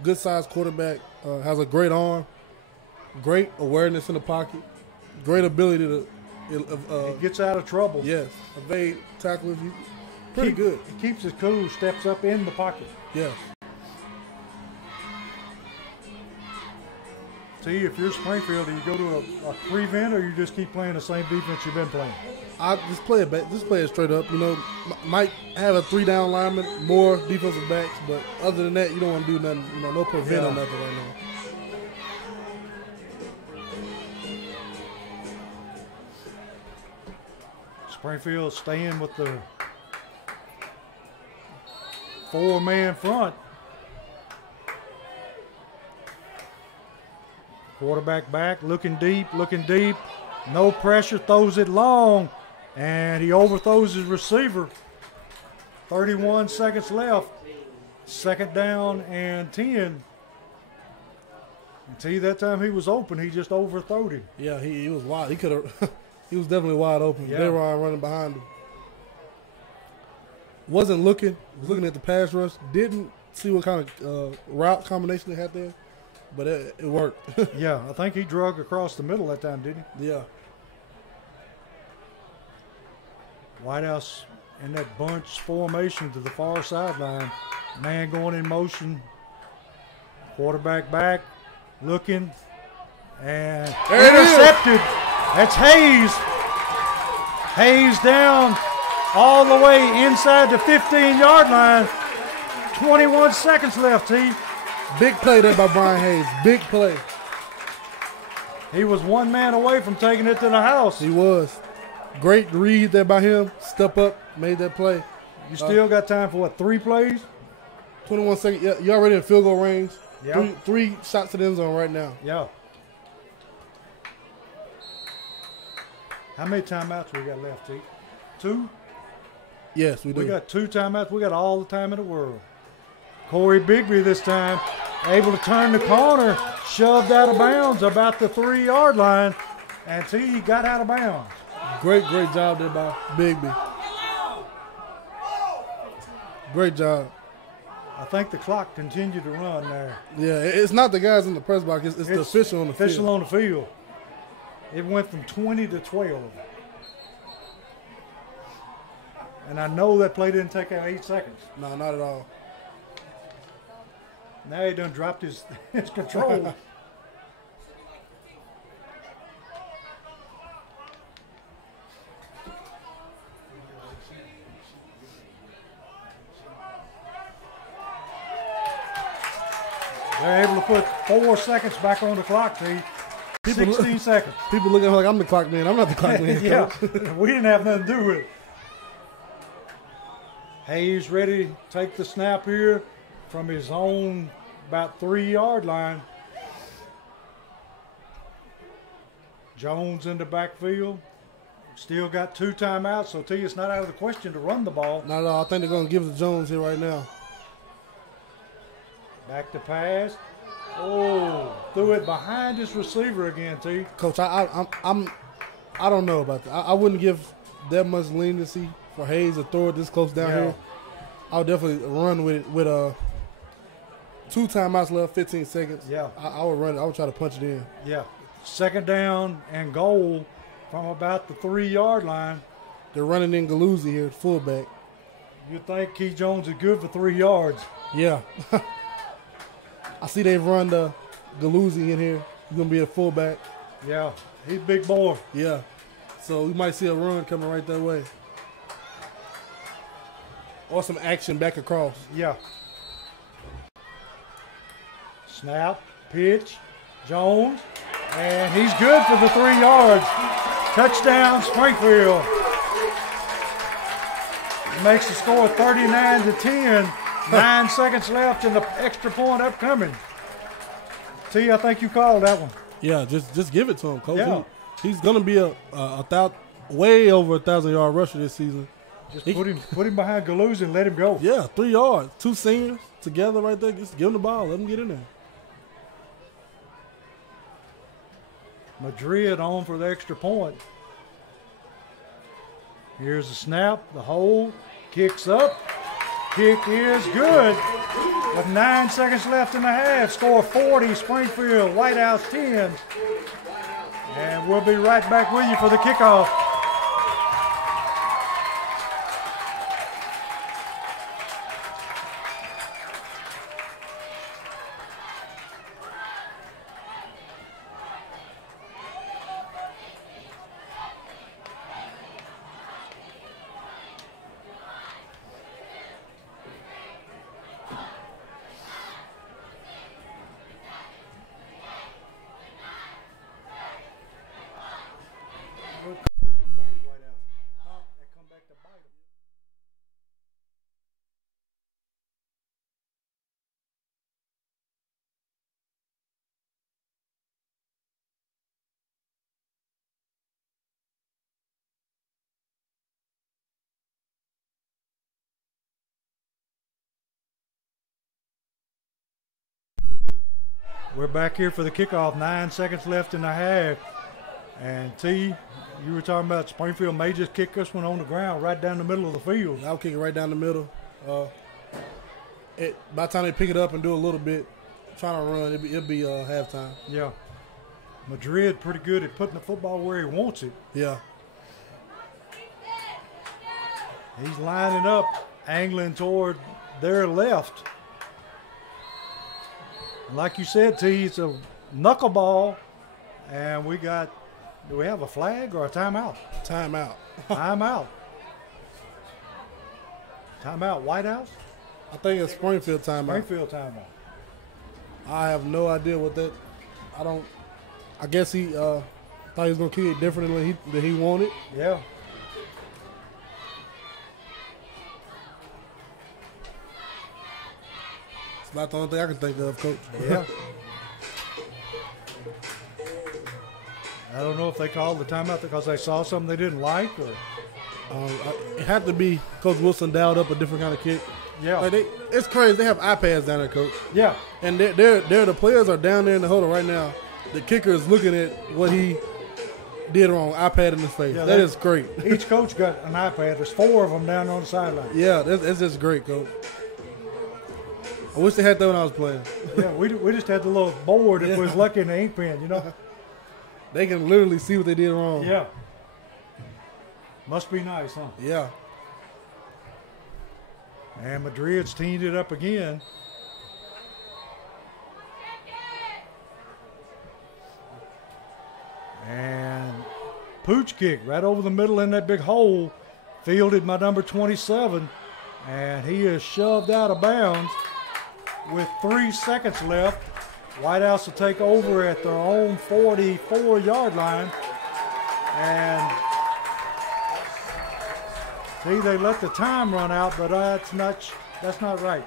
Good size quarterback, has a great arm, great awareness in the pocket, great ability to he gets out of trouble. yes, evade tacklers. Pretty good. He keeps his cool, steps up in the pocket. Yes. See, if you're Springfield, do you go to a prevent, or you just keep playing the same defense you've been playing? I just play it back. Just play it straight up. You know, might have a 3-down lineman, more defensive backs, but other than that, you don't want to do nothing. You know, no prevent or nothing right now. Springfield staying with the 4-man front. Quarterback back, looking deep. No pressure, throws it long, and he overthrows his receiver. 31 seconds left. 2nd down and 10. And see, that time he was open, he just overthrew him. Yeah, he was wide. He could have. He was definitely wide open. Yeah. Dayron running behind him. Wasn't looking. Was looking at the pass rush. Didn't see what kind of route combination they had there. but it worked. Yeah, I think he drug across the middle that time, didn't he? Yeah. White House in that bunch formation to the far sideline. Man going in motion. Quarterback back, looking, and intercepted. That's Hayes. Hayes down all the way inside the 15-yard line. 21 seconds left, T. Big play there by Brian Hayes. Big play. He was one man away from taking it to the house. He was. Great read there by him. Step up, made that play. You still got time for what, 3 plays? 21 seconds. Yeah, you're already in field goal range. Yeah. Three shots to the end zone right now. Yeah. How many timeouts we got left, T? 2? Yes, we do. We got 2 timeouts. We got all the time in the world. Corey Bigby this time able to turn the corner, shoved out of bounds about the 3-yard line, and T got out of bounds. Great job there by Bigby. Great job. I think the clock continued to run there. Yeah, it's not the guys in the press box. It's the official on the field. Official on the field. It went from 20 to 12. And I know that play didn't take out 8 seconds. No, not at all. Now he done dropped his control. They're able to put 4 seconds back on the clock, T. 16 seconds. People looking like I'm the clock man. I'm not the clock man. Yeah, we didn't have nothing to do with it. Hayes ready to take the snap here from his own about 3-yard line. Jones in the backfield. Still got 2 timeouts, so T, it's not out of the question to run the ball. Not at all. I think they're going to give it to Jones here right now. Back to pass. Oh, threw it behind his receiver again, T. Coach, I don't know about that. I wouldn't give that much leniency for Hayes to throw it this close down here. I would definitely run with it with 2 timeouts left, 15 seconds. Yeah. I would run it. I would try to punch it in. Yeah. 2nd down and goal from about the 3-yard line. They're running in Galuzzi here, fullback. You think Key Jones is good for 3 yards. Yeah. I see they've run the Galuzzi in here. He's going to be a fullback. Yeah, he's a big boy. Yeah. So we might see a run coming right that way. Or some action back across. Yeah. Snap, pitch, Jones, and he's good for the 3 yards. Touchdown, Springfield. Makes the score 39-10. 9 seconds left and the extra point upcoming. T, I think you called that one. Yeah, just give it to him, Coach. Yeah. He's going to be way over 1,000-yard rusher this season. Just put him behind Galuzzi and let him go. Yeah, 3 yards. 2 seniors together right there. Just give him the ball. Let him get in there. Madrid on for the extra point. Here's the snap, the hold, kicks up. Kick is good. With 9 seconds left in the half, score 40, Springfield, White House 10. And we'll be right back with you for the kickoff. We're back here for the kickoff. 9 seconds left in the half. And T, you were talking about Springfield may just kick this one on the ground right down the middle of the field. I'll kick it right down the middle. By the time they pick it up and do a little bit, trying to run. It'll be halftime. Yeah. Madrid pretty good at putting the football where he wants it. Yeah. He's lining up, angling toward their left. Like you said, T, it's a knuckleball, and do we have a flag or a timeout? Timeout. Timeout. Timeout, White House? I think it's Springfield timeout. Springfield timeout. I have no idea what that. I guess he thought he was gonna kick it differently than he wanted. Yeah. It's not the only thing I can think of, Coach. Yeah. I don't know if they called the timeout because they saw something they didn't like, or It had to be Coach Wilson dialed up a different kind of kick. yeah, Like it's crazy. They have iPads down there, Coach, yeah, and they're the players are down there in the huddle right now. The kicker is looking at what he did wrong. iPad in his face. Yeah, That is great. Each coach got an iPad. There's 4 of them down on the sideline. Yeah, that's just great, Coach. I wish they had that when I was playing. Yeah, we just had the little board if we was lucky in the ink pen, you know. They can literally see what they did wrong. Yeah. Must be nice, huh? Yeah. And Madrid's teamed it up again. And pooch kick right over the middle in that big hole. Fielded by number 27. And he is shoved out of bounds with 3 seconds left. White House will take over at their own 44-yard line. And see, they let the time run out, but that's not right.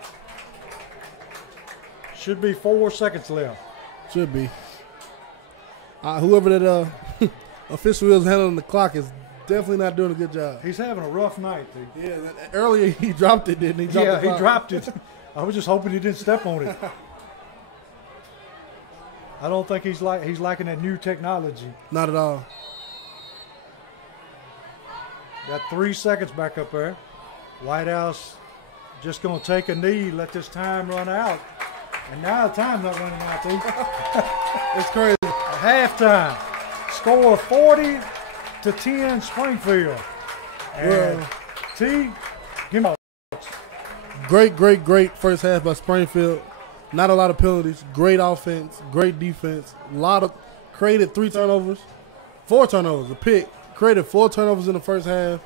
Should be 4 seconds left. Should be. Whoever that official is handling the clock is definitely not doing a good job. He's having a rough night, dude. Yeah, earlier he dropped it, didn't he? He dropped it. I was just hoping he didn't step on it. I don't think he's lacking that new technology. Not at all. Got 3 seconds back up there. White House just going to take a knee, let this time run out. And now the time's not running out, T. It's crazy. Halftime. Score 40-10 Springfield. And T, give me Great first half by Springfield. Not a lot of penalties. Great offense. Great defense. Created 3 turnovers. 4 turnovers. A pick. Created 4 turnovers in the first half.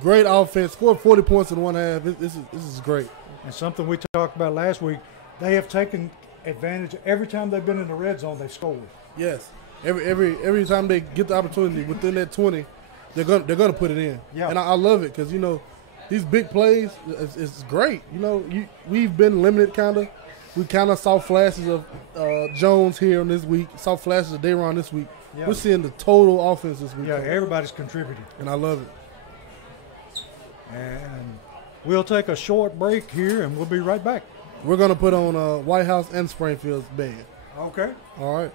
Great offense. Scored 40 points in one half. This is great. And something we talked about last week, they have taken advantage. Every time they've been in the red zone, they've scored. Yes. Every time they get the opportunity within that 20, they're gonna put it in. Yeah. And I love it because these big plays it's great. We've been limited kind of. We kind of saw flashes of Jones here on this week. Saw flashes of Dayron this week. Yeah. We're seeing the total offense this week. Yeah, everybody's contributing. And I love it. And we'll take a short break here, and we'll be right back. We're gonna put on White House and Springfield's band. Okay. All right.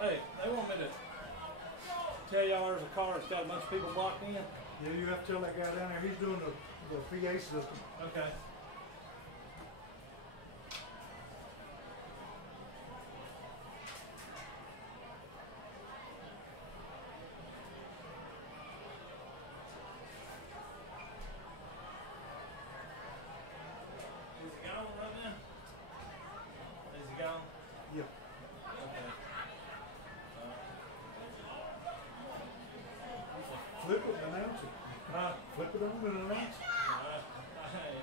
Hey, they want me to tell y'all there's a car that's got a bunch of people blocked in? Yeah, you have to tell that guy down there. He's doing the PA system. Okay. Is it gone right now? Is it gone? Yeah. Okay. Flip it and announce it. Flip it on and announce it. Hey.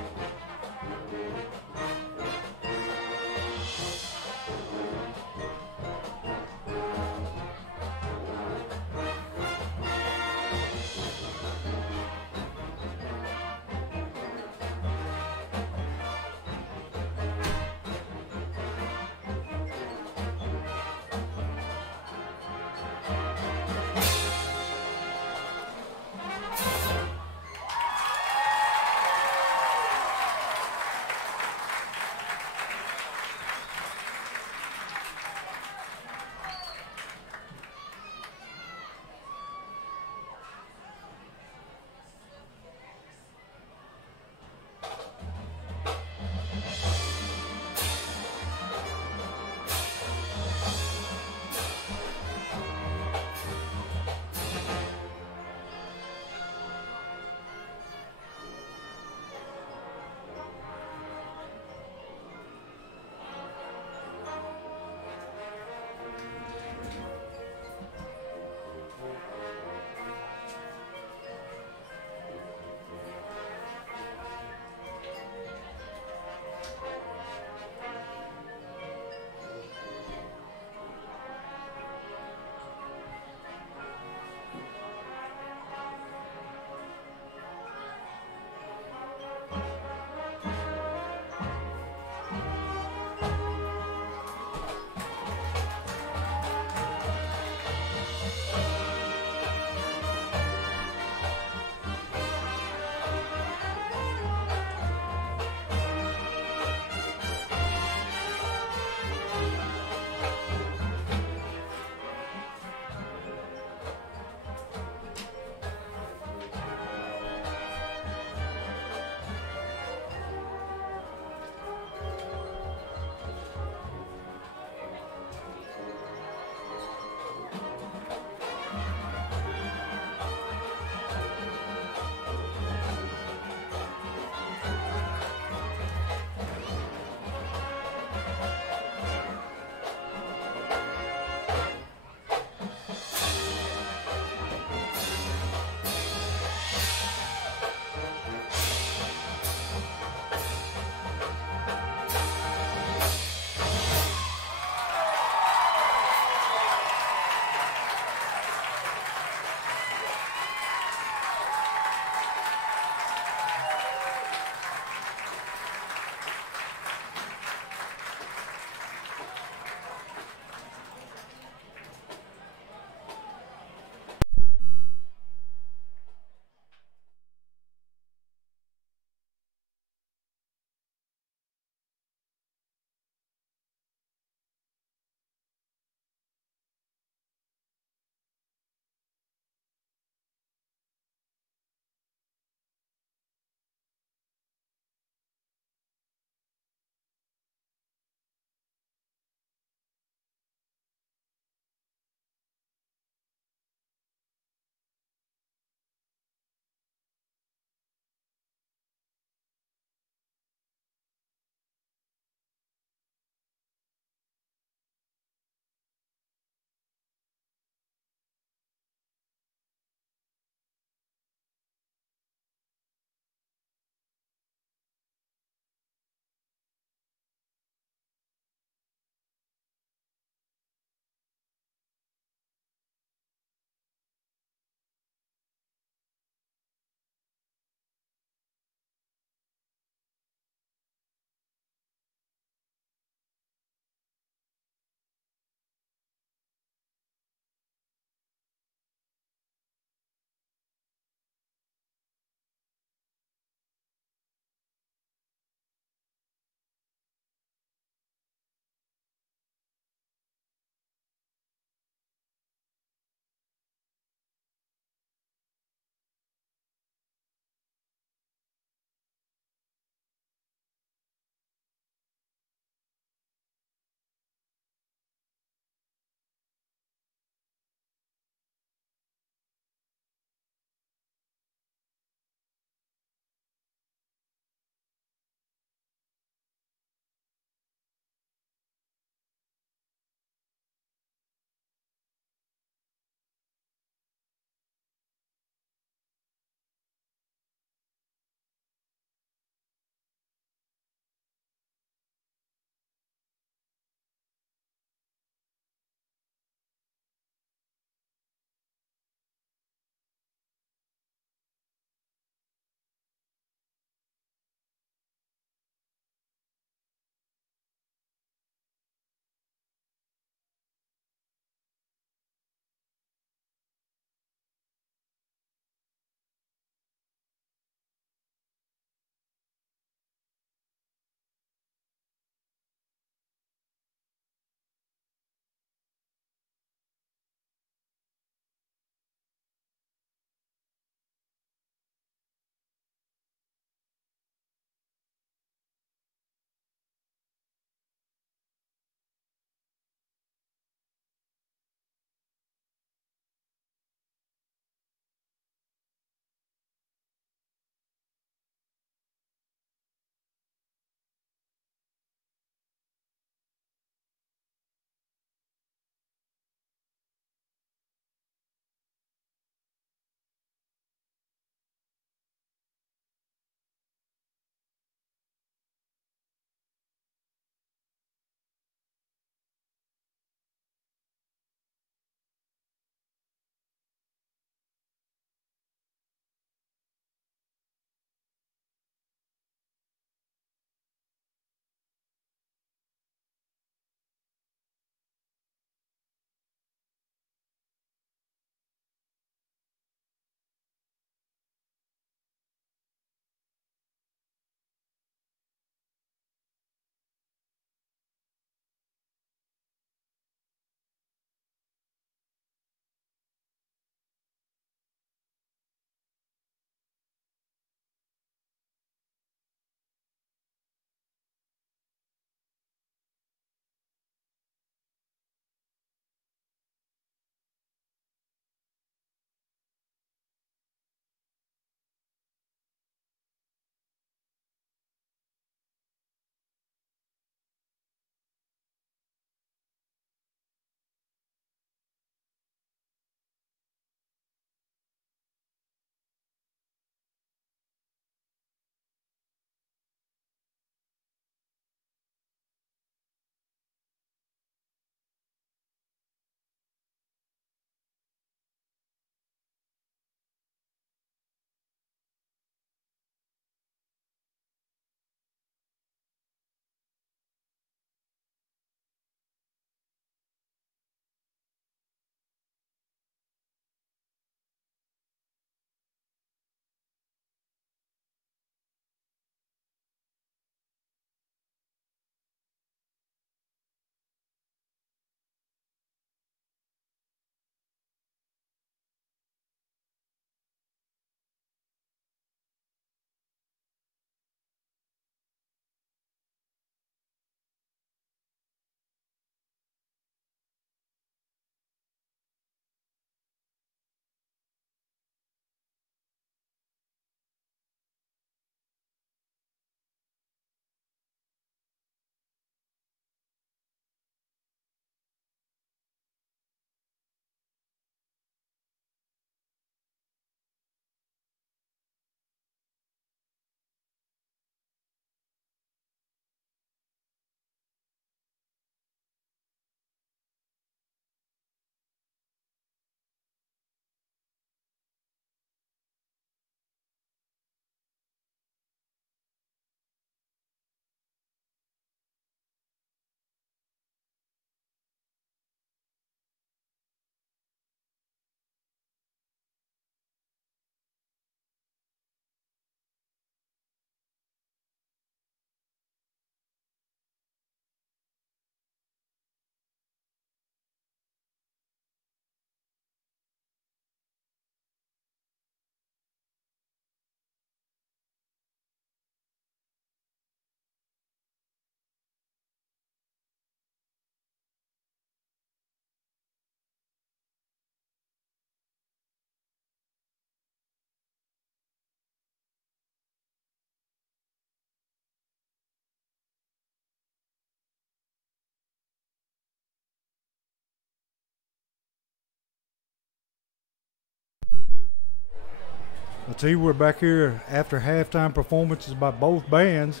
I tell you, we're back here after halftime performances by both bands,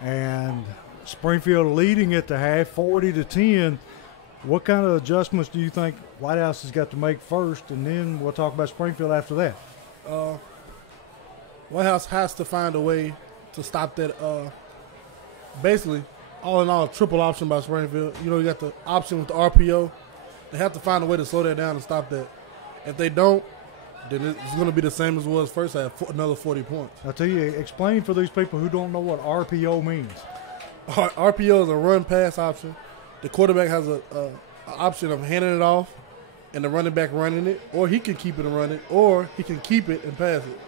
and Springfield leading at the half, 40-10. What kind of adjustments do you think White House has got to make first, and then we'll talk about Springfield after that? White House has to find a way to stop that. Basically, all in all, triple option by Springfield. You know, you got the option with the RPO. They have to find a way to slow that down and stop that. If they don't, then it's going to be the same as it was first half, another 40 points. I'll tell you, explain for these people who don't know what RPO means. RPO is a run-pass option. The quarterback has an option of handing it off and the running back running it, or he can keep it and run it, or he can keep it and pass it.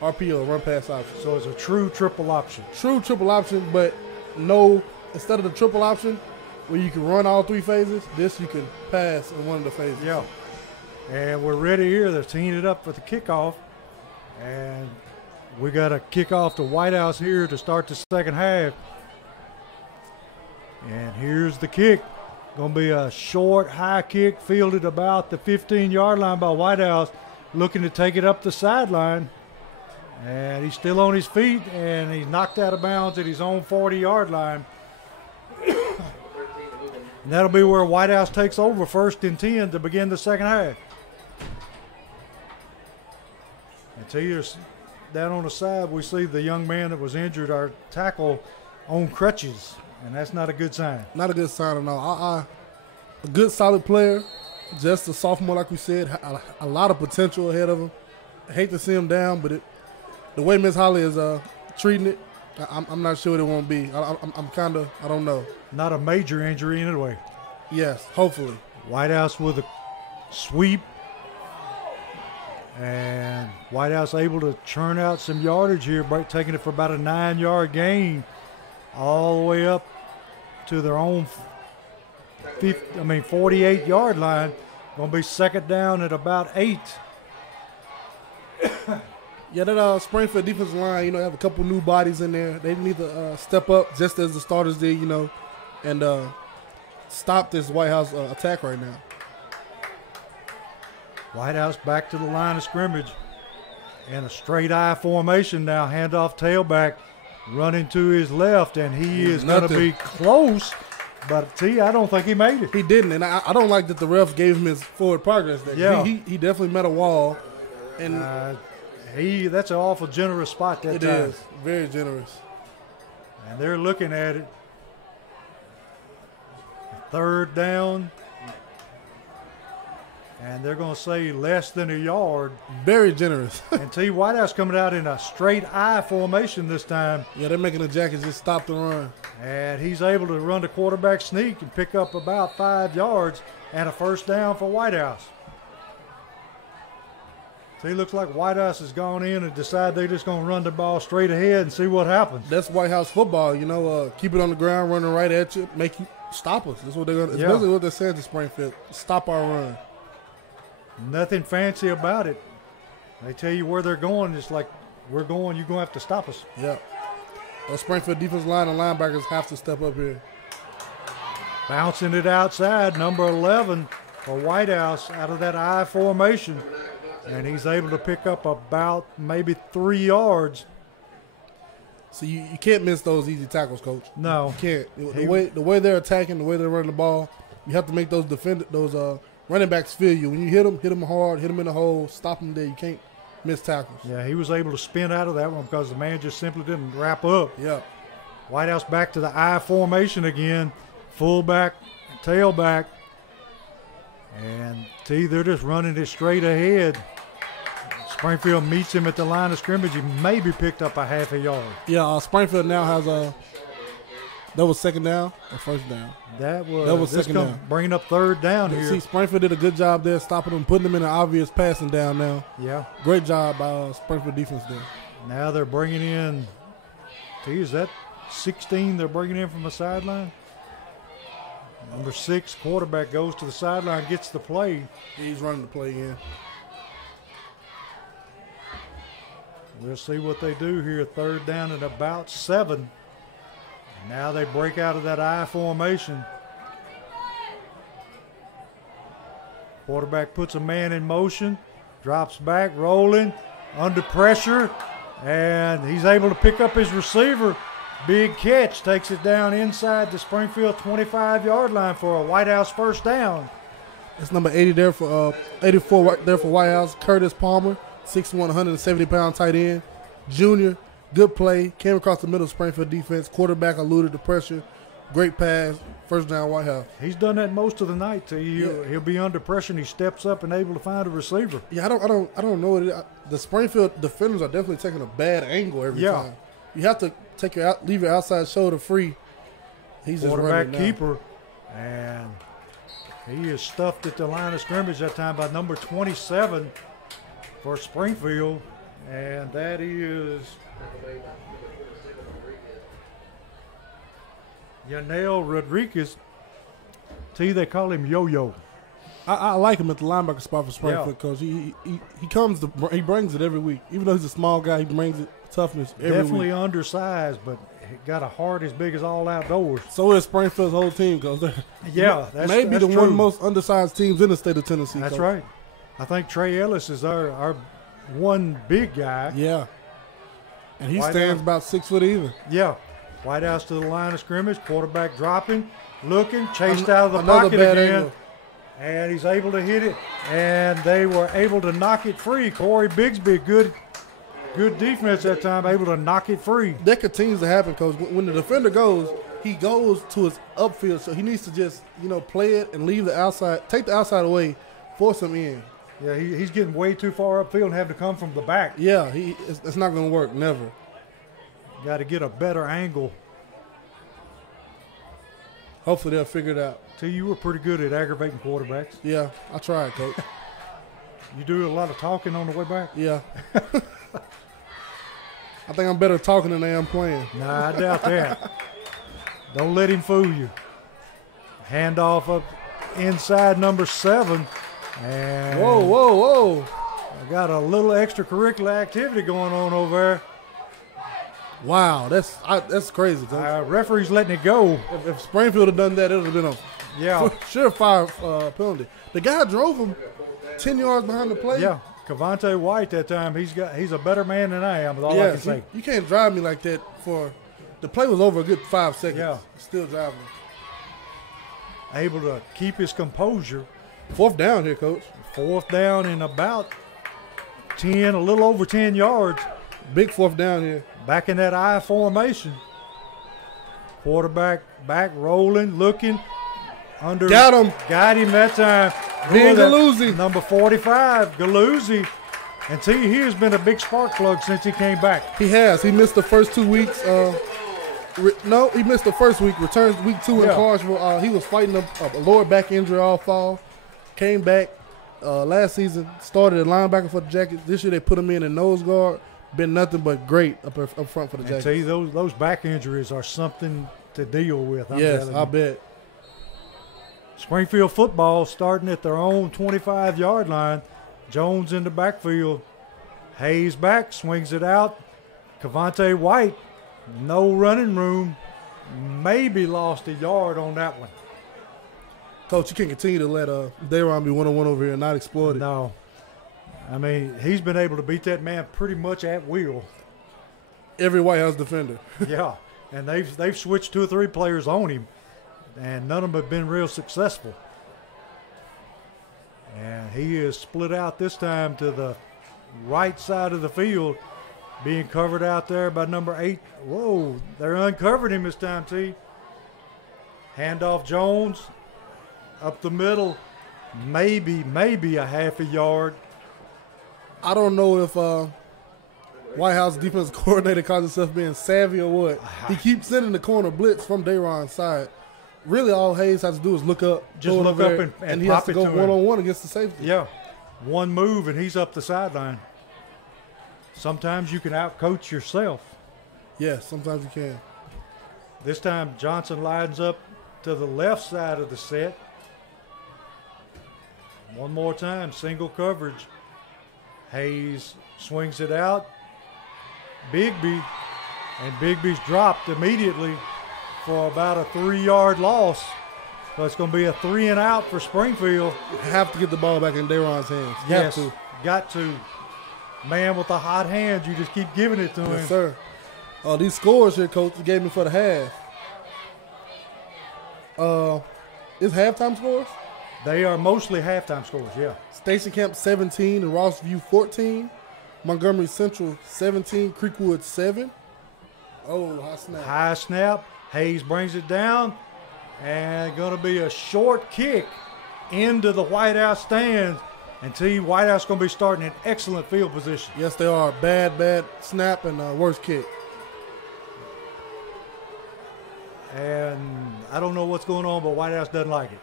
RPO, run-pass option. So it's a true triple option. True triple option, but no, instead of the triple option where you can run all three phases, this you can pass in one of the phases. Yeah. And we're ready here. They're teeing it up for the kickoff. And we got a kickoff to White House here to start the second half. And here's the kick. Going to be a short, high kick fielded about the 15-yard line by White House, looking to take it up the sideline. And he's still on his feet, and he's knocked out of bounds at his own 40-yard line. And that'll be where White House takes over 1st and 10 to begin the second half. And to you, down on the side, we see the young man that was injured, our tackle, on crutches, and that's not a good sign. Not a good sign at all. A good, solid player, just a sophomore, like we said, a lot of potential ahead of him. I hate to see him down, but the way Miss Holly is treating it, I'm not sure it won't be. I'm kind of, I don't know. Not a major injury anyway. Yes, hopefully. White House with a sweep. And White House able to churn out some yardage here, taking it for about a 9-yard all the way up to their own 48-yard line. Going to be second down at about 8. Yeah, that Springfield defensive line, have a couple new bodies in there. They need to step up just as the starters did, and stop this White House attack right now. White House back to the line of scrimmage. And a straight I formation now. Handoff tailback running to his left, and he is going to be close. But, I don't think he made it. He didn't, and I don't like that the ref gave him his forward progress there. Yeah. He definitely met a wall. And that's an awful generous spot that time. It is. Very generous. And they're looking at it. 3rd down. And they're going to say less than a yard. Very generous. And White House coming out in a straight I formation this time. Yeah, they're making the Jackets just stop the run. And he's able to run the quarterback sneak and pick up about 5 yards and a 1st down for White House. So it looks like White House has gone in and decided they're just going to run the ball straight ahead and see what happens. That's White House football, keep it on the ground, running right at you, make you stop us. That's what they're going to. It's basically what they're saying to Springfield. Stop our run. Nothing fancy about it. They tell you where they're going. It's like, we're going, you're going to have to stop us. Yeah. The Springfield defensive line and linebackers have to step up here. Bouncing it outside, number 11 for White House out of that I formation. And he's able to pick up about maybe 3 yards. So you can't miss those easy tackles, Coach. No. You can't. The way they're attacking, the way they're running the ball, you have to make those running backs feel you. When you hit them hard, hit them in the hole, stop them there. You can't miss tackles. Yeah, he was able to spin out of that one because the man just simply didn't wrap up. Yeah. White House back to the I formation again. Fullback, tailback. And they're just running it straight ahead. Springfield meets him at the line of scrimmage. He maybe picked up a half a yard. Yeah, Springfield now has that was second down or first down? That was second down. Bringing up 3rd down here. See, Springfield did a good job there, stopping them, putting them in an obvious passing down now. Yeah. Great job by Springfield defense there. Now they're bringing in, is that 16 they're bringing in from the sideline? Number 6, quarterback goes to the sideline, gets the play. He's running the play in. We'll see what they do here. 3rd down at about 7. Now they break out of that I formation. Quarterback puts a man in motion, drops back, rolling, under pressure, and he's able to pick up his receiver. Big catch, takes it down inside the Springfield 25-yard line for a White House first down. It's number 80 there for 84 there for White House. Curtis Palmer, 6'1", 170-pound tight end. Junior, good play. Came across the middle of Springfield defense. Quarterback eluded the pressure. Great pass. First down, White House. He's done that most of the night. He'll be under pressure, and he steps up and able to find a receiver. Yeah, I don't know what it is. The Springfield defenders are definitely taking a bad angle every time. You have to leave your outside shoulder free. He's just running now. Keeper, and he is stuffed at the line of scrimmage that time by number 27 for Springfield, and that is Yanel Rodriguez. They call him Yo-Yo. I like him at the linebacker spot for Springfield because he brings it every week. Even though he's a small guy, he brings it toughness every week. Definitely undersized, but he got a heart as big as all outdoors. So is Springfield's whole team, because that's maybe that's the true. one most undersized teams in the state of Tennessee. That's Coach. right. I think Trey Ellis is our one big guy. Yeah, and he White stands House. about 6 foot even. Yeah. White House to the line of scrimmage, quarterback dropping, looking, chased out of the Another pocket bad again, angle. and he's able to hit it, and they were able to knock it free. Corey Bigsby, good defense that time, able to knock it free. That continues to happen, Coach. When the defender goes, he goes to his upfield, so he needs to just play it and leave the outside, take the outside away, force him in. Yeah, he's getting way too far upfield and have to come from the back. Yeah, it's not going to work, never. Got to get a better angle. Hopefully they'll figure it out. You were pretty good at aggravating quarterbacks. Yeah, I tried, Coach. You do a lot of talking on the way back? Yeah. I think I'm better talking than I am playing. Nah, I doubt that. Don't let him fool you. Handoff up inside number 7. And Whoa. I got a little extracurricular activity going on over there. Wow, that's crazy, Coach. Referee's letting it go. If Springfield had done that, it would have been a surefire penalty. The guy drove him 10 yards behind the play. Yeah, Cavante White that time, he's a better man than I am, is all I can say. You can't drive me like that the play was over a good 5 seconds. Yeah. Still driving. Able to keep his composure. 4th down here, Coach. 4th down in about 10, a little over 10 yards. Big 4th down here. Back in that I formation. Quarterback back rolling, looking. Got him. Got him that time. Ben Galuzzi. Number 45, Galuzzi. And he has been a big spark plug since he came back. He has. He missed the first 2 weeks. He missed the first week. Returns week 2 in Clarksville. He was fighting a lower back injury all fall. Came back last season. Started at linebacker for the Jackets. This year they put him in nose guard. Been nothing but great up front for the Jackets. I tell you, those back injuries are something to deal with. Yes, I bet. Springfield football starting at their own 25-yard line. Jones in the backfield. Hayes back, swings it out. Cavante White, no running room. Maybe lost a yard on that one. Coach, you can't continue to let Dayron be one-on-one over here and not exploit it. No. I mean, he's been able to beat that man pretty much at will. Every White House defender. Yeah, and they've switched 2 or 3 players on him, and none of them have been real successful. And he is split out this time to the right side of the field, being covered out there by number 8. Whoa, they're uncovering him this time, T. Handoff Jones up the middle, maybe a half a yard. I don't know if White House defensive coordinator calls himself being savvy or what. He keeps sending the corner blitz from Dayron's side. Really, all Hayes has to do is look up. Just look up and he pop has to it go to him. one-on-one against the safety. Yeah, one move and he's up the sideline. Sometimes you can outcoach yourself. Yes, sometimes you can. This time Johnson lines up to the left side of the set. One more time, single coverage. Hayes swings it out. Bigby, and Bigby's dropped immediately for about a 3-yard loss. So it's going to be a 3 and out for Springfield. You have to get the ball back in Dayron's hands. Got to. man with the hot hands. You just keep giving it to him. Yes, sir. These scores here, Coach, you gave me for the half. Is halftime scores? They are mostly halftime scores, yeah. Station Camp 17 and Rossview 14. Montgomery Central 17, Creekwood 7. Oh, high snap. High snap. Hayes brings it down. And going to be a short kick into the White House stands. And White House going to be starting in excellent field position. Yes, they are. Bad snap and worst kick. And I don't know what's going on, but White House doesn't like it.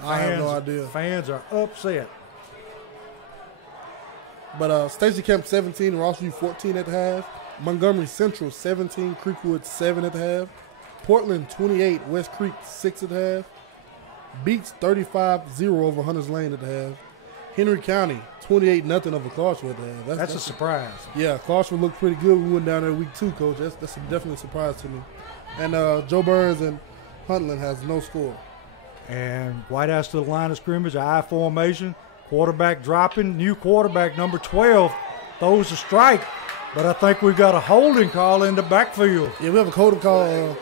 I have no idea. Fans are upset. But Station Camp 17 and Rossview 14 at the half. Montgomery Central 17, Creekwood 7 at the half. Portland 28, West Creek 6 at the half. Beats 35-0 over Hunters Lane at the half. Henry County 28-0 over Clarksville at the half. That's a surprise. Yeah, Clarksville looked pretty good. We went down there week 2, Coach. That's definitely a surprise to me. And Joe Burns and Huntland has no score. And White House to the line of scrimmage, I formation, quarterback dropping, new quarterback number 12 throws a strike, but I think we've got a holding call in the backfield. Yeah, we have a holding call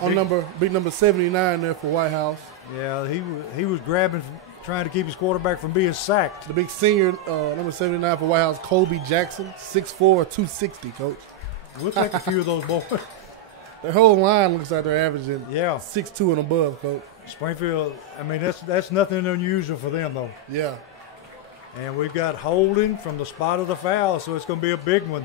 on big number 79 there for White House. Yeah, he was grabbing, trying to keep his quarterback from being sacked. The big senior, number 79 for White House, Colby Jackson, 6'4", 260, Coach. We'll take a few of those boys. Their whole line looks like they're averaging 6'2" and above, Coach. Springfield, I mean, that's nothing unusual for them, though. Yeah. And we've got holding from the spot of the foul, so it's going to be a big one.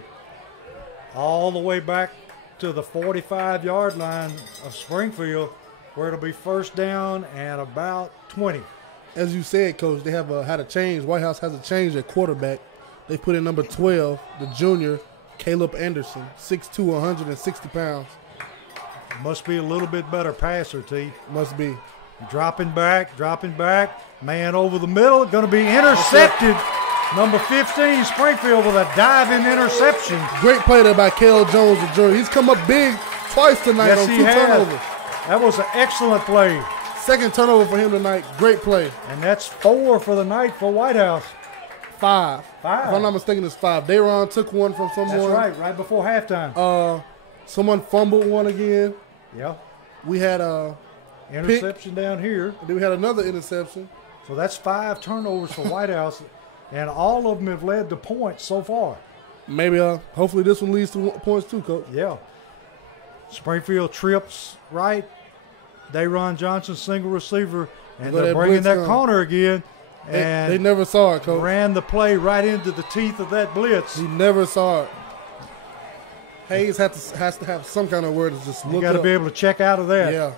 All the way back to the 45-yard line of Springfield, where it'll be first down and about 20. As you said, Coach, they have had a change. White House has a change at quarterback. They put in number 12, the junior, Caleb Anderson, 6'2", 160 pounds. Must be a little bit better passer, T. Must be. Dropping back. Man over the middle. Going to be intercepted. Number 15, Springfield with a diving interception. Great play there by Kel Jones, the junior. He's come up big twice tonight on 2 turnovers. That was an excellent play. Second turnover for him tonight. Great play. And that's 4 for the night for White House. 5. If I'm not mistaken, it's 5. Dayron took one from someone. That's right before halftime. Someone fumbled one again. Yeah. We had a interception down here. And then we had another interception. So that's 5 turnovers for White House, and all of them have led to points so far. Maybe, hopefully this one leads to points too, Coach. Yeah. Springfield trips right. Dayron Johnson, single receiver, and they're bringing that corner again. And they never saw it, Coach. Ran the play right into the teeth of that blitz. He never saw it. Hayes has to have some kind of word to just look up. You got to be able to check out of that. Yeah.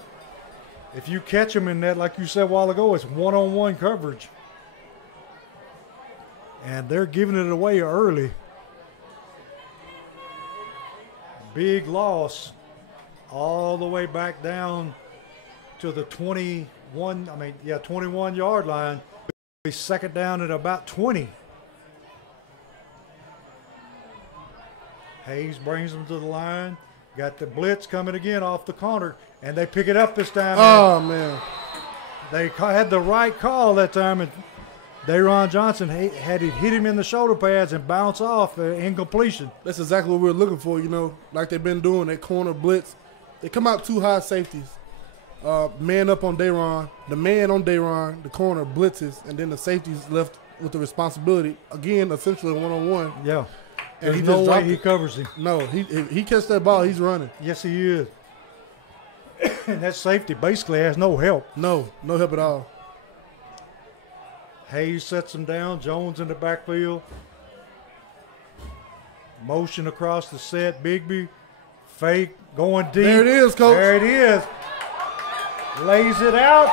If you catch him in that, like you said a while ago, it's one-on-one coverage. And they're giving it away early. Big loss all the way back down to the 21-yard line. Second down at about 20. Hayes brings them to the line. Got the blitz coming again off the corner, and they pick it up this time. Oh, man. They had the right call that time, and Dayron Johnson had it hit him in the shoulder pads and bounce off, incompletion. That's exactly what we're looking for, like they've been doing, that corner blitz. They come out 2 high safeties. Man up on Dayron. The man on Dayron, the corner blitzes, and then the safety's left with the responsibility. Again, essentially one-on-one. Yeah. And There's no way he covers him. No, he catches that ball, he's running. Yes, he is. And that safety basically has no help. No help at all. Hayes sets him down. Jones in the backfield. Motion across the set. Bigby. Fake. Going deep. There it is, Coach. There it is. Lays it out.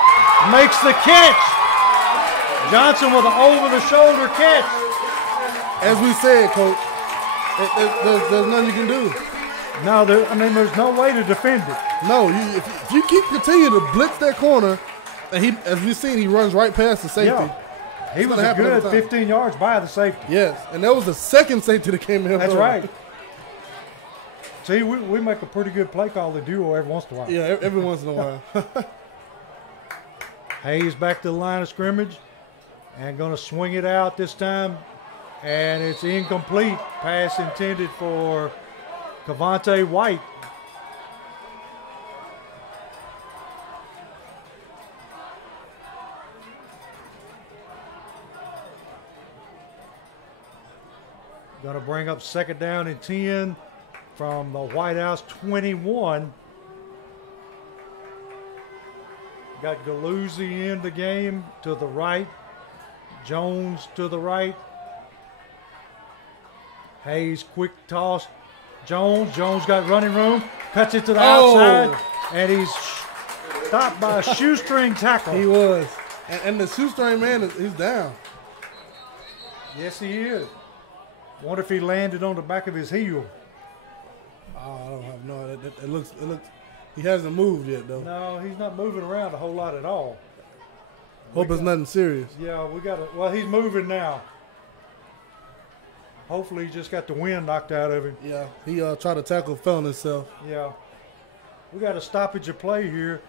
Makes the catch. Johnson with an over-the-shoulder catch. As we said, Coach, there's nothing you can do. No, there's no way to defend it. No, if you continue to blitz that corner, and as we've seen, he runs right past the safety. Yeah. He was a good 15 yards by the safety. Yes, and that was the second safety that came in. That's right. See, we make a pretty good play call, the duo, every once in a while. Yeah, every once in a while. Hayes back to the line of scrimmage and going to swing it out this time And it's incomplete. Pass intended for Cavante White. Going to bring up second down and 10 from the White House 21. Got Galuzzi in the game to the right. Jones to the right. Hayes, quick toss. Jones got running room. Cuts it to the outside. And he's stopped by a shoestring tackle. He was. And the shoestring man, he's down. Yes, he is. Wonder if he landed on the back of his heel. Oh, I don't have no idea. It looks. He hasn't moved yet, though. No, he's not moving around a whole lot at all. Hope it's nothing serious. Yeah, well, he's moving now. Hopefully he just got the wind knocked out of him. Yeah, he tried to tackle, fell on himself. Yeah. We got a stoppage of play here.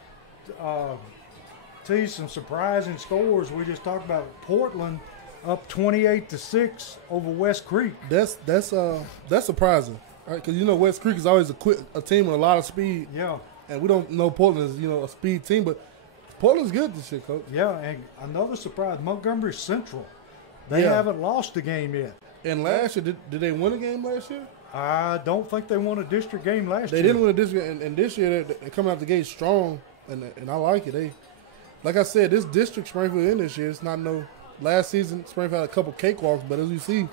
See some surprising scores. We just talked about Portland up 28-6 over West Creek. That's surprising, right? Because West Creek is always a team with a lot of speed. Yeah. And we don't know Portland is a speed team, but Portland's good this year, Coach. Yeah, and another surprise, Montgomery Central. They haven't lost a game yet. And last year, did they win a game last year? I don't think they won a district game last year. They didn't win a district, and this year they're coming out the gate strong, and I like it. Like I said, this district Springfield in this year, it's not no. Last season, Springfield had a couple cakewalks, but as you see,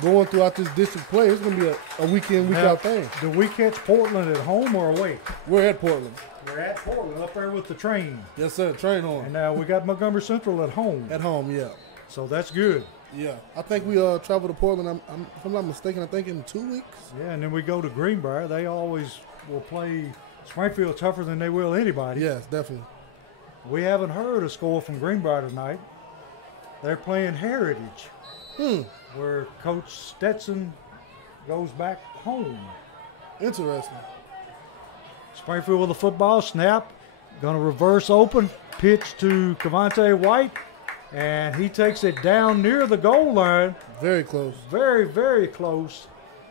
going throughout this district play, it's going to be a week-in, week-out thing. Do we catch Portland at home or away? We're at Portland. We're at Portland, up there with the train. Yes, sir, train home. And now we got Montgomery Central at home. At home, yeah. So that's good. Yeah, I think we travel to Portland, if I'm not mistaken, I think in 2 weeks. Yeah, and then we go to Greenbrier. They always will play Springfield tougher than they will anybody. Yes, definitely. We haven't heard a score from Greenbrier tonight. They're playing Heritage, where Coach Stetson goes back home. Interesting. Springfield with a football snap. Going to reverse open. Pitch to Cavante White. And he takes it down near the goal line. Very close. Very, very close.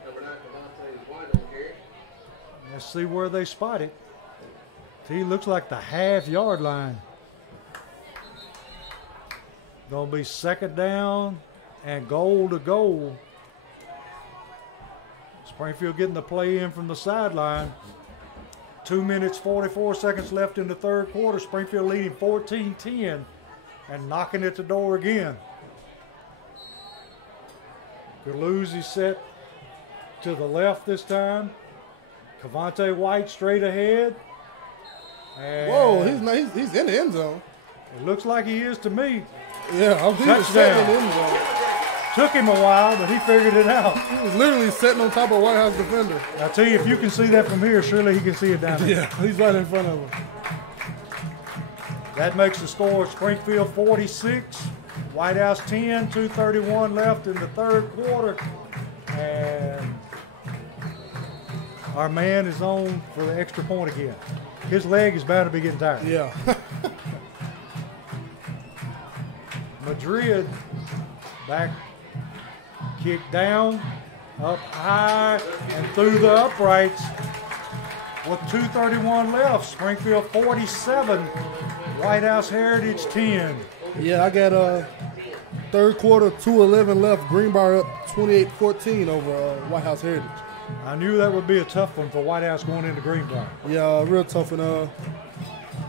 Number 9, Cavante White on here. Let's see where they spot it. He looks like the half-yard line. Going to be second down and goal to goal. Springfield getting the play in from the sideline. 2 minutes, 44 seconds left in the third quarter. Springfield leading 14-10 and knocking at the door again. Galuzzi set to the left this time. Cavante White straight ahead. And whoa, he's in the end zone. It looks like he is to me. Yeah, he was sitting in the end zone. Took him a while, but he figured it out. He was literally sitting on top of a White House defender. I tell you, if you can see that from here, surely he can see it down there. Yeah, he's right in front of him. That makes the score Springfield 46, White House 10, 2:31 left in the third quarter. And our man is on for the extra point again. His leg is bound to be getting tired. Yeah. Madrid back, kick down, up high, and through the uprights with 2:31 left. Springfield 47, White House Heritage 10. Yeah, I got third quarter, 2:11 left. Greenbrier up 28-14 over White House Heritage. I knew that would be a tough one for White House going into Greenbrier. Yeah, real tough. And let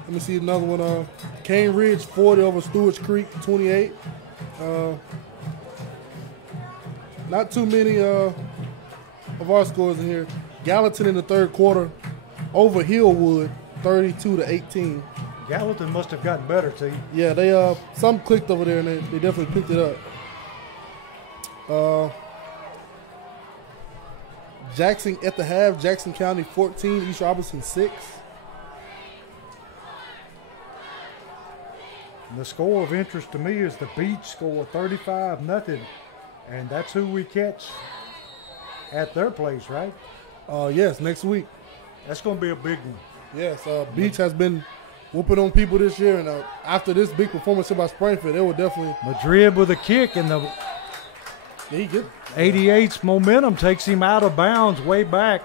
me see another one. Cane Ridge 40 over Stewart's Creek 28. Not too many of our scores in here. Gallatin in the third quarter over Hillwood 32-18. Gallatin must have gotten better, T. Yeah, they some clicked over there and they definitely picked it up. Jackson at the half, Jackson County 14, East Robertson 6. And the score of interest to me is the Beach score 35-0, and that's who we catch at their place, right? Yes, next week. That's going to be a big one. Yes, Beach has been whooping on people this year, and after this big performance by Springfield, they will definitely. Madrid with a kick, and He good. 88's momentum takes him out of bounds way back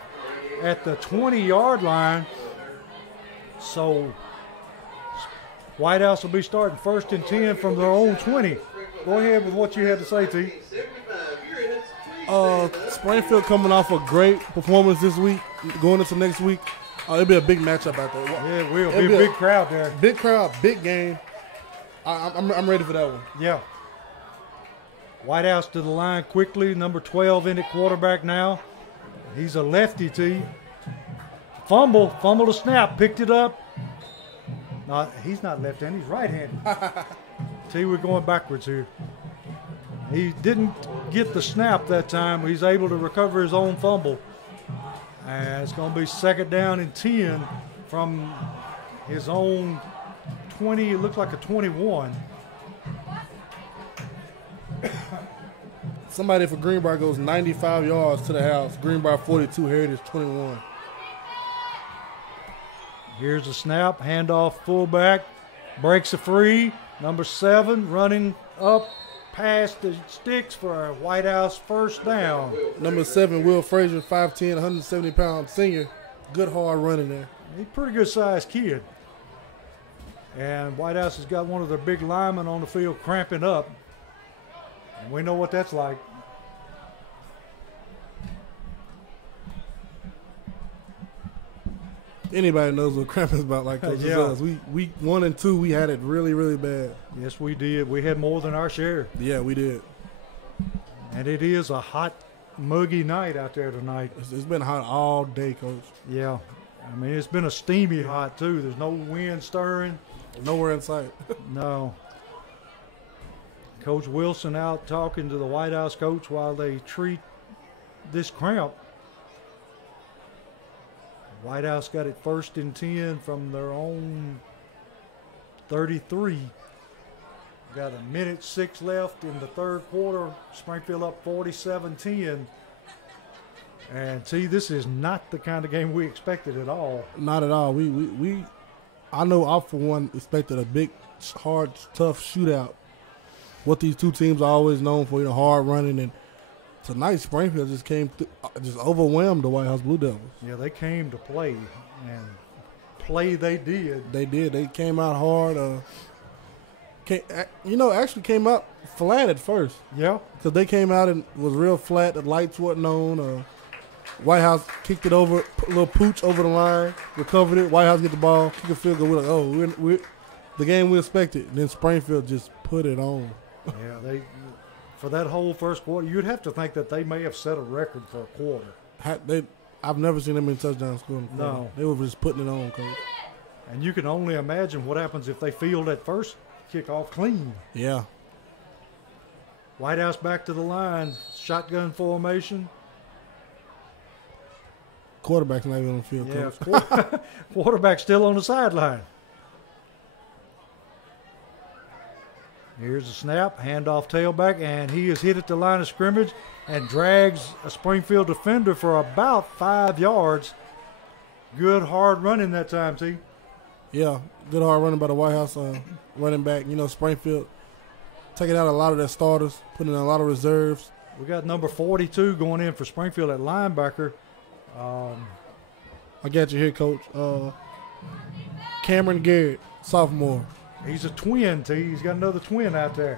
at the 20-yard line. So White House will be starting 1st and 10 from their own 20. Go ahead with what you had to say, T. Springfield coming off a great performance this week, going into next week. It'll be a big matchup out there. Yeah, it will. Be a big crowd there. Big crowd, big game. I'm ready for that one. Yeah. White House to the line quickly. Number 12 in at quarterback now. He's a lefty, T. Fumble the snap, picked it up. No, he's not left-handed, he's right-handed. T, we're going backwards here. He didn't get the snap that time. He's able to recover his own fumble. And it's going to be 2nd down and 10 from his own 20. It looks like a 21. Somebody for Greenbrier goes 95 yards to the house. Greenbrier 42, Heritage 21. Here's the snap, handoff fullback, breaks a free. Number 7 running up past the sticks for a White House 1st down. Number 7, Will Frazier, 5'10", 170-pound senior. Good hard running there. He's a pretty good sized kid. And White House has got one of their big linemen on the field cramping up. And we know what that's like. Anybody knows what cramping is about like Coach does. Week 1 and 2, we had it really, really bad. Yes, we did. We had more than our share. Yeah, we did. And it is a hot, muggy night out there tonight. It's been hot all day, Coach. Yeah. I mean, it's been a steamy hot, too. There's no wind stirring. Nowhere in sight. No. Coach Wilson out talking to the White House coach while they treat this cramp. White House got it 1st and 10 from their own 33. Got 1:06 left in the 3rd quarter. Springfield up 47-10. And see, this is not the kind of game we expected at all. Not at all. I know I, for one, expected a big, hard, tough shootout. What these two teams are always known for, hard running. And tonight, Springfield just just overwhelmed the White House Blue Devils. Yeah, they came to play, and play they did. They did. They came out hard. Actually came out flat at first. Yeah. Because they came out and was real flat. The lights wasn't on. White House kicked it over, put a little pooch over the line, recovered it. White House get the ball, kick a field goal. We're like, we're the game we expected. And then Springfield just put it on. Yeah, for that whole 1st quarter, you'd have to think that they may have set a record for a quarter. I've never seen them in touchdown scoring. No. They were just putting it on, Coach. And you can only imagine what happens if they field that first kickoff clean. Yeah. White House back to the line, shotgun formation. Quarterback's not even on the field, Yeah, Coach. quarterback still on the sideline. Here's the snap, handoff tailback, and he is hit at the line of scrimmage and drags a Springfield defender for about 5 yards. Good hard running that time, T. Yeah, good hard running by the White House running back. Springfield taking out a lot of their starters, putting in a lot of reserves. We got number 42 going in for Springfield at linebacker. I got you here, Coach. Cameron Garrett, sophomore. He's a twin, T. He's got another twin out there.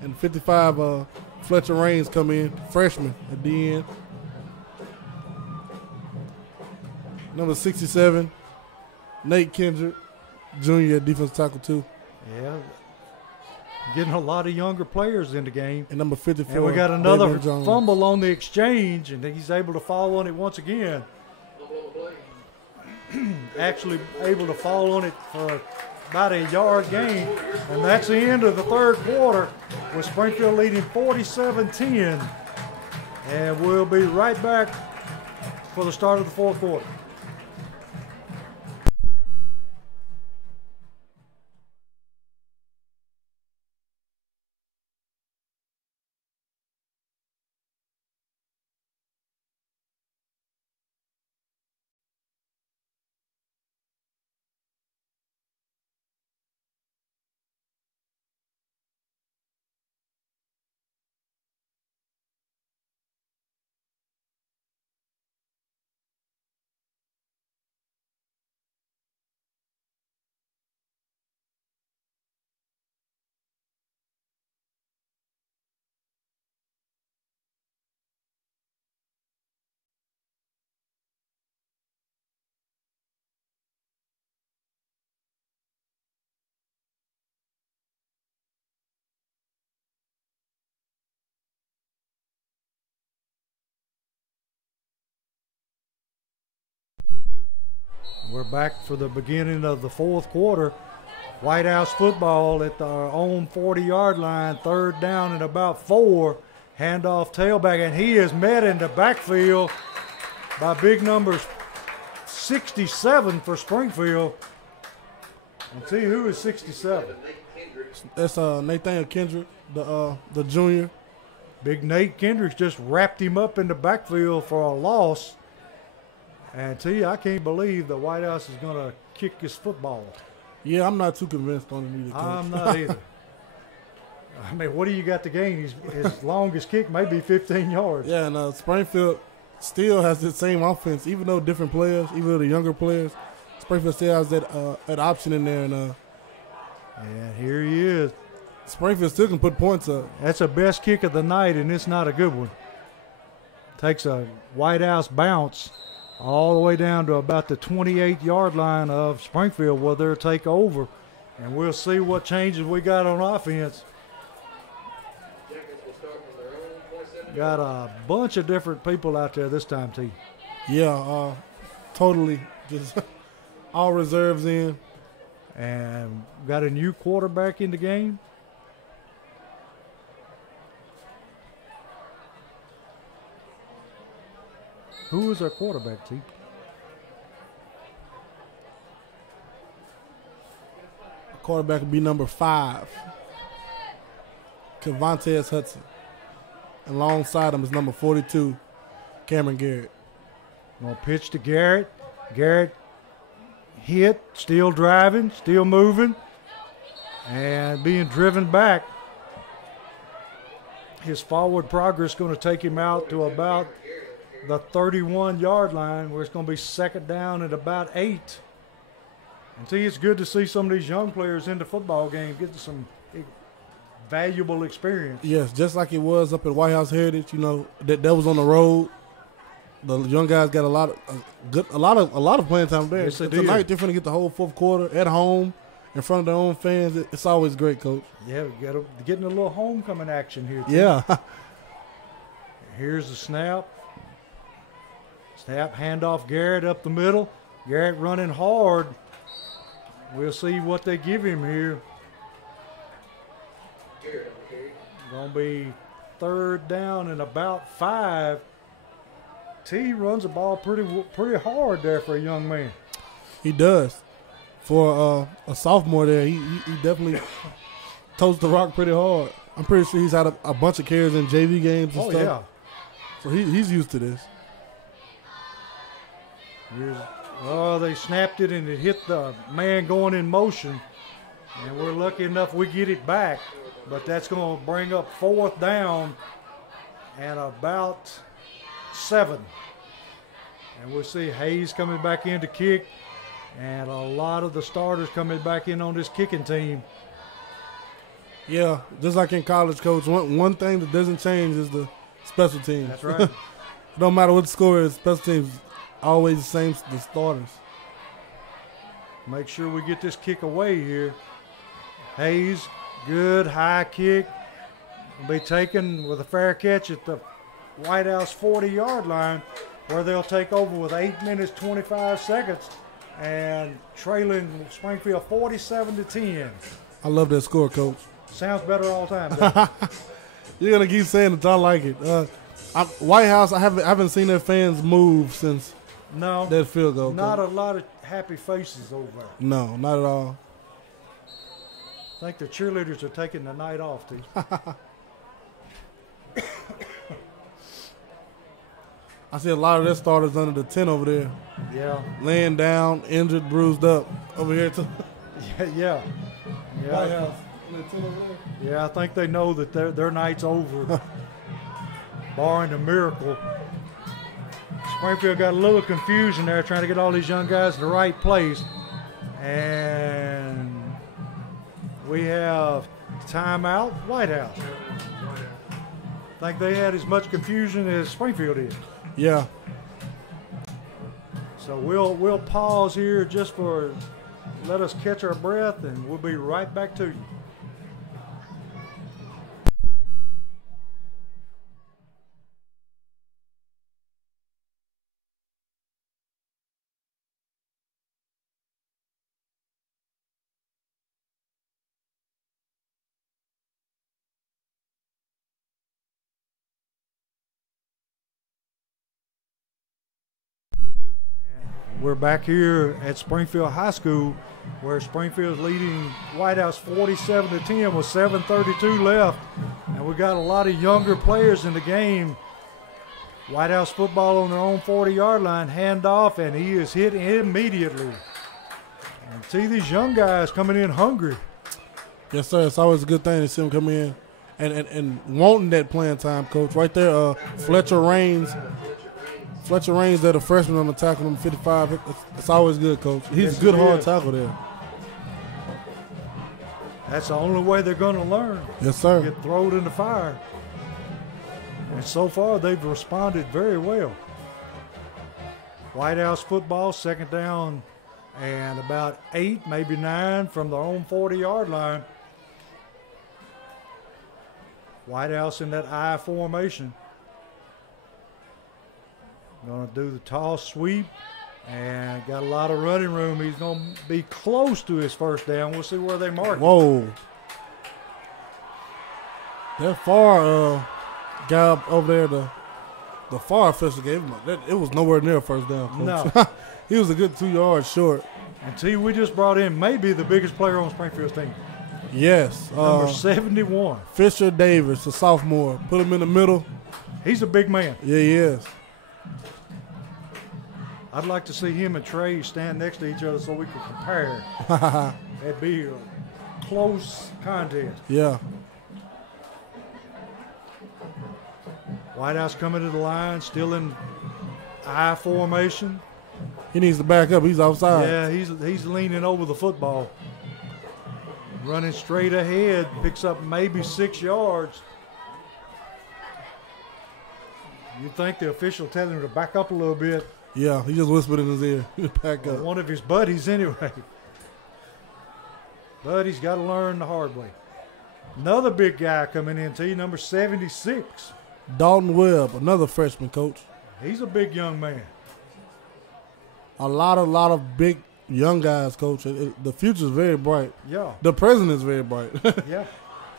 And 55, Fletcher Raines come in, freshman at the end. Number 67, Nate Kendrick, junior at defensive tackle too. Yeah. Getting a lot of younger players in the game. And number 54. And we got another fumble on the exchange, and he's able to fall on it once again. Actually able to fall on it for about a yard gain. And that's the end of the 3rd quarter with Springfield leading 47-10. And we'll be right back for the start of the 4th quarter. We're back for the beginning of the fourth quarter. White House football at our own 40-yard line, 3rd down and about 4. Handoff tailback, and he is met in the backfield by big numbers 67 for Springfield. And see who is 67. That's Nathaniel Kendrick, the junior. Big Nate Kendricks just wrapped him up in the backfield for a loss. And T, I can't believe the White House is going to kick his football. Yeah, I'm not too convinced on him either, Coach. I'm not either. I mean, what do you got to gain? His longest kick may be 15 yards. Yeah, and Springfield still has the same offense, even though different players, even though the younger players, Springfield still has that option in there. And here he is. Springfield still can put points up. That's the best kick of the night, and it's not a good one. Takes a White House bounce all the way down to about the 28-yard line of Springfield where they'll take over. And we'll see what changes we got on offense. Got a bunch of different people out there this time, T. Yeah, totally. Just all reserves in. And got a new quarterback in the game. Who is our quarterback, T? Quarterback would be number 5, Kevontae Hudson. Alongside him is number 42, Cameron Garrett. Gonna pitch to Garrett. Garrett hit, still driving, still moving, and being driven back. His forward progress going to take him out to about the 31-yard line, where it's going to be 2nd down at about 8. And see, it's good to see some of these young players in the football game getting some valuable experience. Yes, just like it was up at White House Heritage. You know, that was on the road. The young guys got a lot of playing time there. Yes, they did. Tonight they're going to get the whole fourth quarter at home in front of their own fans. It's always great, Coach. Yeah, we got getting a little homecoming action here, too. Yeah. Here's the snap. Snap, handoff Garrett up the middle. Garrett running hard. We'll see what they give him here. Going to be 3rd down and about 5. T runs the ball pretty hard there for a young man. He does. For a sophomore there, he definitely totes the rock pretty hard. I'm pretty sure he's had a bunch of carries in JV games and stuff. Yeah. So he's used to this. They snapped it and it hit the man going in motion. And we're lucky enough we get it back. But that's going to bring up 4th down and about 7. And we'll see Hayes coming back in to kick. And a lot of the starters coming back in on this kicking team. Yeah, just like in college, Coach, one thing that doesn't change is the special teams. That's right. No matter what the score is, special teams always the same, the starters. Make sure we get this kick away here. Hayes, good high kick. Will be taken with a fair catch at the White House 40-yard line, where they'll take over with 8 minutes, 25 seconds, and trailing Springfield 47-10. I love that score, Coach. Sounds better all the time, doesn't it? You're gonna keep saying it. I like it. White House, I haven't seen their fans move since that field goal. Not a lot of happy faces over there. No, not at all. I think the cheerleaders are taking the night off, too. I see a lot of their starters under the tent over there. Yeah. Laying down, injured, bruised up. Over here, too. Yeah. White House. In the tent over there. Yeah, I think they know that their night's over, barring a miracle. Springfield got a little confusion there, trying to get all these young guys in the right place. And we have timeout, White House. I think they had as much confusion as Springfield did. Yeah. So we'll pause here just for let us catch our breath, and we'll be right back to you. We're back here at Springfield High School, where Springfield's leading White House 47-10 with 7:32 left. And we got a lot of younger players in the game. White House football on their own 40-yard line, handoff, and he is hit immediately. And see these young guys coming in hungry. Yes, sir. It's always a good thing to see them come in and wanting that playing time, Coach. Right there, Fletcher Raines. Fletcher Raines, they're the freshman on the tackle, number 55. It's always good, Coach. He's a good hard tackle there. That's the only way they're going to learn. Yes, sir. Get thrown in the fire. And so far, they've responded very well. White House football, second down and about 8, maybe 9 from their own 40-yard line. White House in that I formation. Going to do the toss sweep and got a lot of running room. He's going to be close to his first down. We'll see where they mark it. Whoa. That far guy up over there, the far official gave him it was nowhere near a first down, Coach. No. He was a good 2 yards short. And see, we just brought in maybe the biggest player on Springfield's team. Yes. Number 71. Fisher Davis, a sophomore. Put him in the middle. He's a big man. Yeah, he is. I'd like to see him and Trey stand next to each other so we could compare. That'd be a close contest. Yeah. White House coming to the line, still in I formation. He needs to back up. He's outside. Yeah, he's leaning over the football. Running straight ahead, picks up maybe 6 yards. You'd think the official telling him to back up a little bit. Yeah, he just whispered in his ear. Back up. One of his buddies anyway. But he's got to learn the hard way. Another big guy coming in, T, number 76. Dalton Webb, another freshman, Coach. He's a big young man. A lot of big young guys, Coach. The future is very bright. Yeah. The present is very bright. Yeah.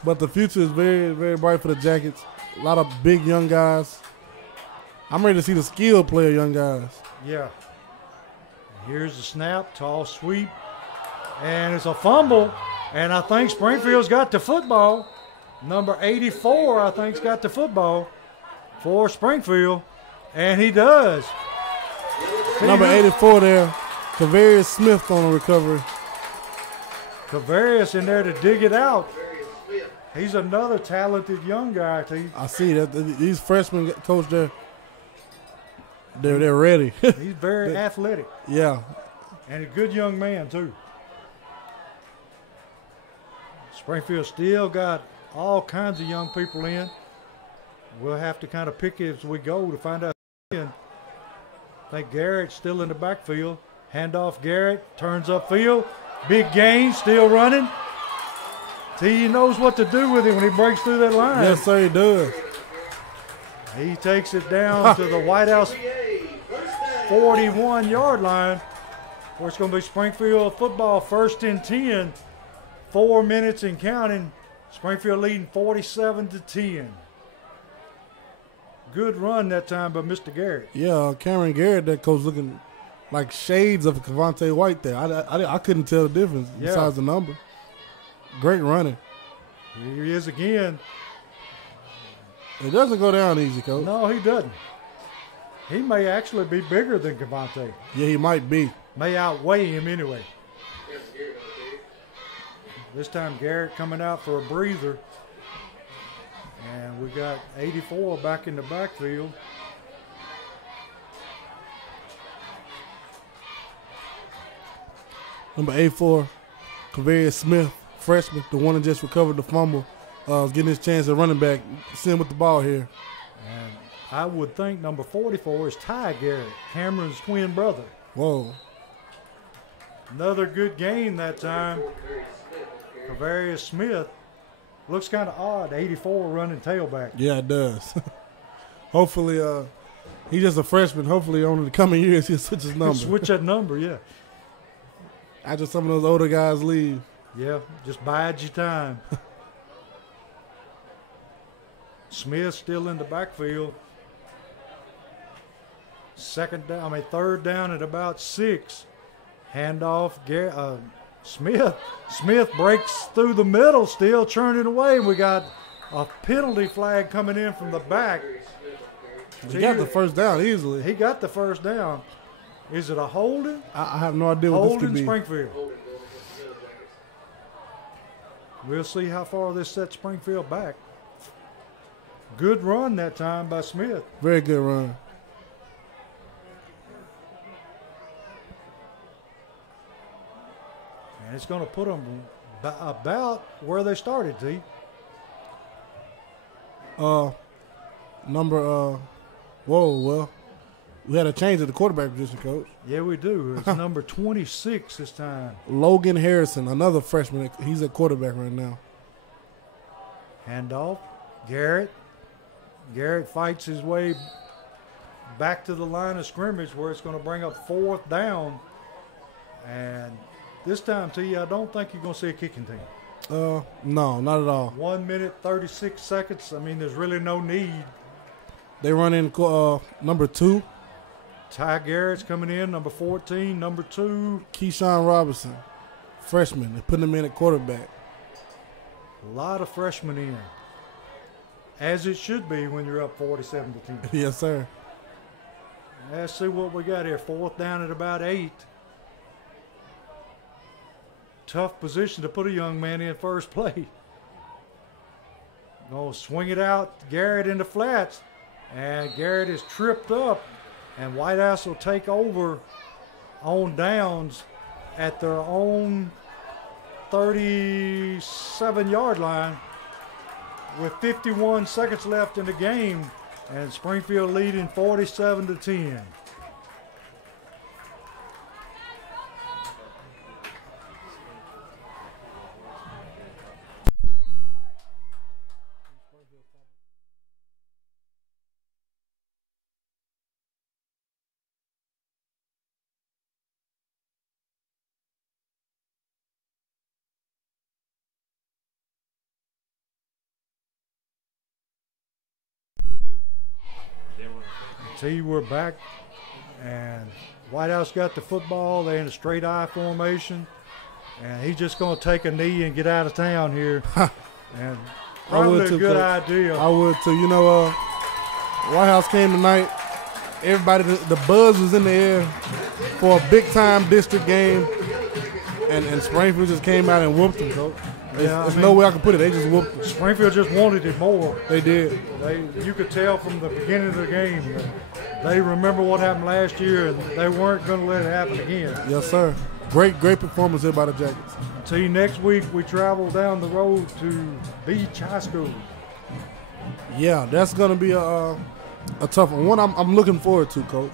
But the future is very, very bright for the Jackets. A lot of big young guys. I'm ready to see the skill player young guys. Yeah. Here's the snap, tall sweep, and it's a fumble. And I think Springfield's got the football. Number 84, I think, has got the football for Springfield, and he does. Number 84 there, Kavarius Smith on the recovery. Kavarius in there to dig it out. He's another talented young guy, T. I see that. These freshmen, Coach, they're ready. He's very athletic. Yeah. And a good young man, too. Springfield still got all kinds of young people in. We'll have to kind of pick as we go to find out. I think Garrett's still in the backfield. Handoff Garrett, turns upfield. Big gain, still running. He knows what to do with him when he breaks through that line. Yes, sir, he does. He takes it down to the White House 41-yard line, where it's going to be Springfield football 1st and 10. 4 minutes and counting. Springfield leading 47-10. Good run that time by Mr. Garrett. Yeah, Cameron Garrett, that coach, looking like shades of Cavante White there. I couldn't tell the difference besides the number. Great running. Here he is again. It doesn't go down easy, Coach. No, he doesn't. He may actually be bigger than Cavante. Yeah, he might be. May outweigh him anyway. This time Garrett coming out for a breather. And we got 84 back in the backfield. Number 84, Kavarius Smith, freshman, the one that just recovered the fumble, is getting his chance at running back. See him with the ball here. And I would think number 44 is Ty Garrett, Cameron's twin brother. Whoa. Another good game that time. Kavarius Smith looks kind of odd, 84 running tailback. Yeah, it does. Hopefully, he's just a freshman. Hopefully, on the coming years, he'll switch his number. Switch that number, yeah. After some of those older guys leave. Yeah, just bide your time. Smith still in the backfield. Third down at about 6. Handoff, Smith. Smith breaks through the middle, still churning away. We got a penalty flag coming in from the back. He got the first down easily. He got the first down. Is it a holding? I have no idea what this could be. Springfield. We'll see how far this sets Springfield back. Good run that time by Smith. Very good run. And it's going to put them about where they started, T. We had a change at the quarterback position, Coach. Yeah, we do. It's number 26 this time. Logan Harrison, another freshman. He's at quarterback right now. Handoff. Garrett. Garrett fights his way back to the line of scrimmage where it's going to bring up 4th down. And this time, T, I don't think you're going to see a kicking team. No, not at all. 1 minute, 36 seconds. I mean, there's really no need. They run in number 2. Ty Garrett's coming in, number 14, number 2. Keyshawn Robinson, freshman. They're putting him in at quarterback. A lot of freshmen in, as it should be when you're up 47-10. Yes, sir. Let's see what we got here. 4th down at about 8. Tough position to put a young man in first play. Gonna swing it out. Garrett in the flats. And Garrett is tripped up. And White House will take over on downs at their own 37-yard line with 51 seconds left in the game. And Springfield leading 47-10. See, we're back, and White House got the football. They're in a straight eye formation, and he's just going to take a knee and get out of town here. And probably a good idea. I would too. You know, White House came tonight. Everybody, the buzz was in the air for a big-time district game, and Springfield just came out and whooped them, Coach. There's no way I can put it. They just whooped them. Springfield just wanted it more. They did. You could tell from the beginning of the game. They remember what happened last year, and they weren't going to let it happen again. Yes, sir. Great performance here by the Jackets. See you next week. We travel down the road to Beach High School. Yeah, that's going to be a tough one. One I'm looking forward to, Coach.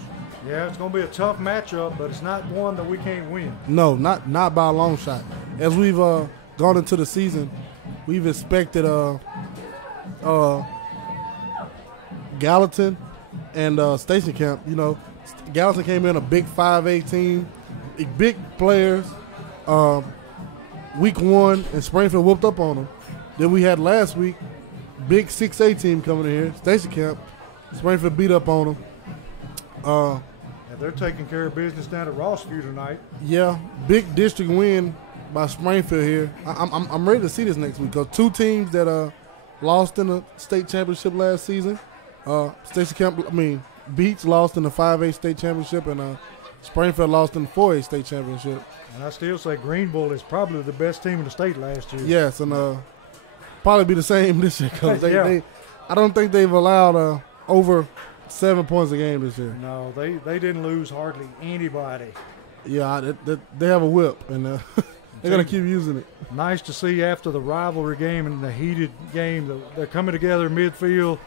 Yeah, it's going to be a tough matchup, but it's not one that we can't win. No, not by a long shot. As we've gone into the season, we've expected Gallatin and Station Camp. You know, Gallatin came in a big 5A team, big players. Week 1, and Springfield whooped up on them. Then we had last week, big 6A team coming in here, Station Camp. Springfield beat up on them. They're taking care of business down at Rossview tonight. Yeah, big district win by Springfield here. I'm ready to see this next week because 2 teams that lost in the state championship last season. Beach lost in the 5A state championship, and Springfield lost in the 4A state championship. And I still say Greenville is probably the best team in the state last year. Yes, and probably be the same this year because I don't think they've allowed over 7 points a game this year. No, they didn't lose hardly anybody. Yeah, they have a whip, and they're going to keep using it. Nice to see after the rivalry game and the heated game, they're coming together midfield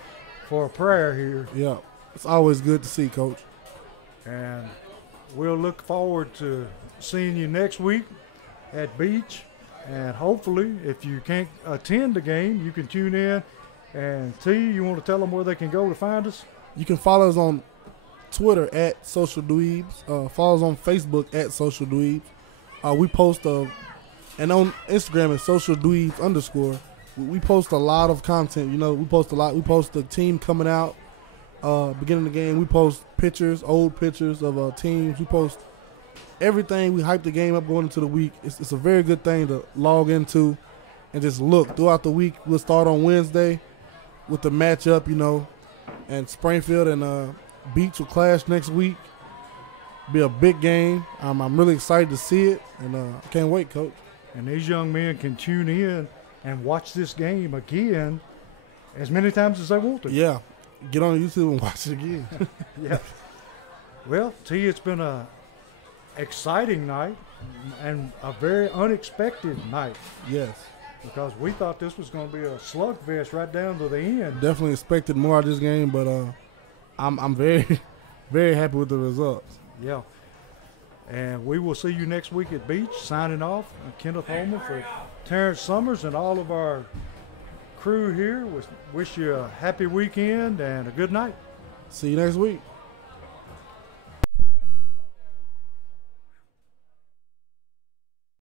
for a prayer here. Yeah, it's always good to see, Coach. And we'll look forward to seeing you next week at Beach. And hopefully, if you can't attend the game, you can tune in. And T, you want to tell them where they can go to find us? You can follow us on Twitter at Social Dweebs. Follow us on Facebook at Social Dweebs. We post and on Instagram at Social Dweebs_. We post a lot of content. You know, we post a lot. We post the team coming out. beginning of the game, we post pictures, old pictures of teams. We post everything. We hype the game up going into the week. It's a very good thing to log into and just look throughout the week. We'll start on Wednesday with the matchup, and Springfield and Beach will clash next week. Be a big game. I'm really excited to see it, and I can't wait, Coach. And these young men can tune in and watch this game again as many times as they want to. Yeah. Get on YouTube and watch it again. Yeah. Well, T, it's been a exciting night and a very unexpected night. Yes. Because we thought this was going to be a slugfest right down to the end. Definitely expected more out of this game, but I'm very, very happy with the results. Yeah. And we will see you next week at Beach. Signing off, Kenneth Holman for Terrence Summers and all of our crew here. Wish you a happy weekend and a good night. See you next week.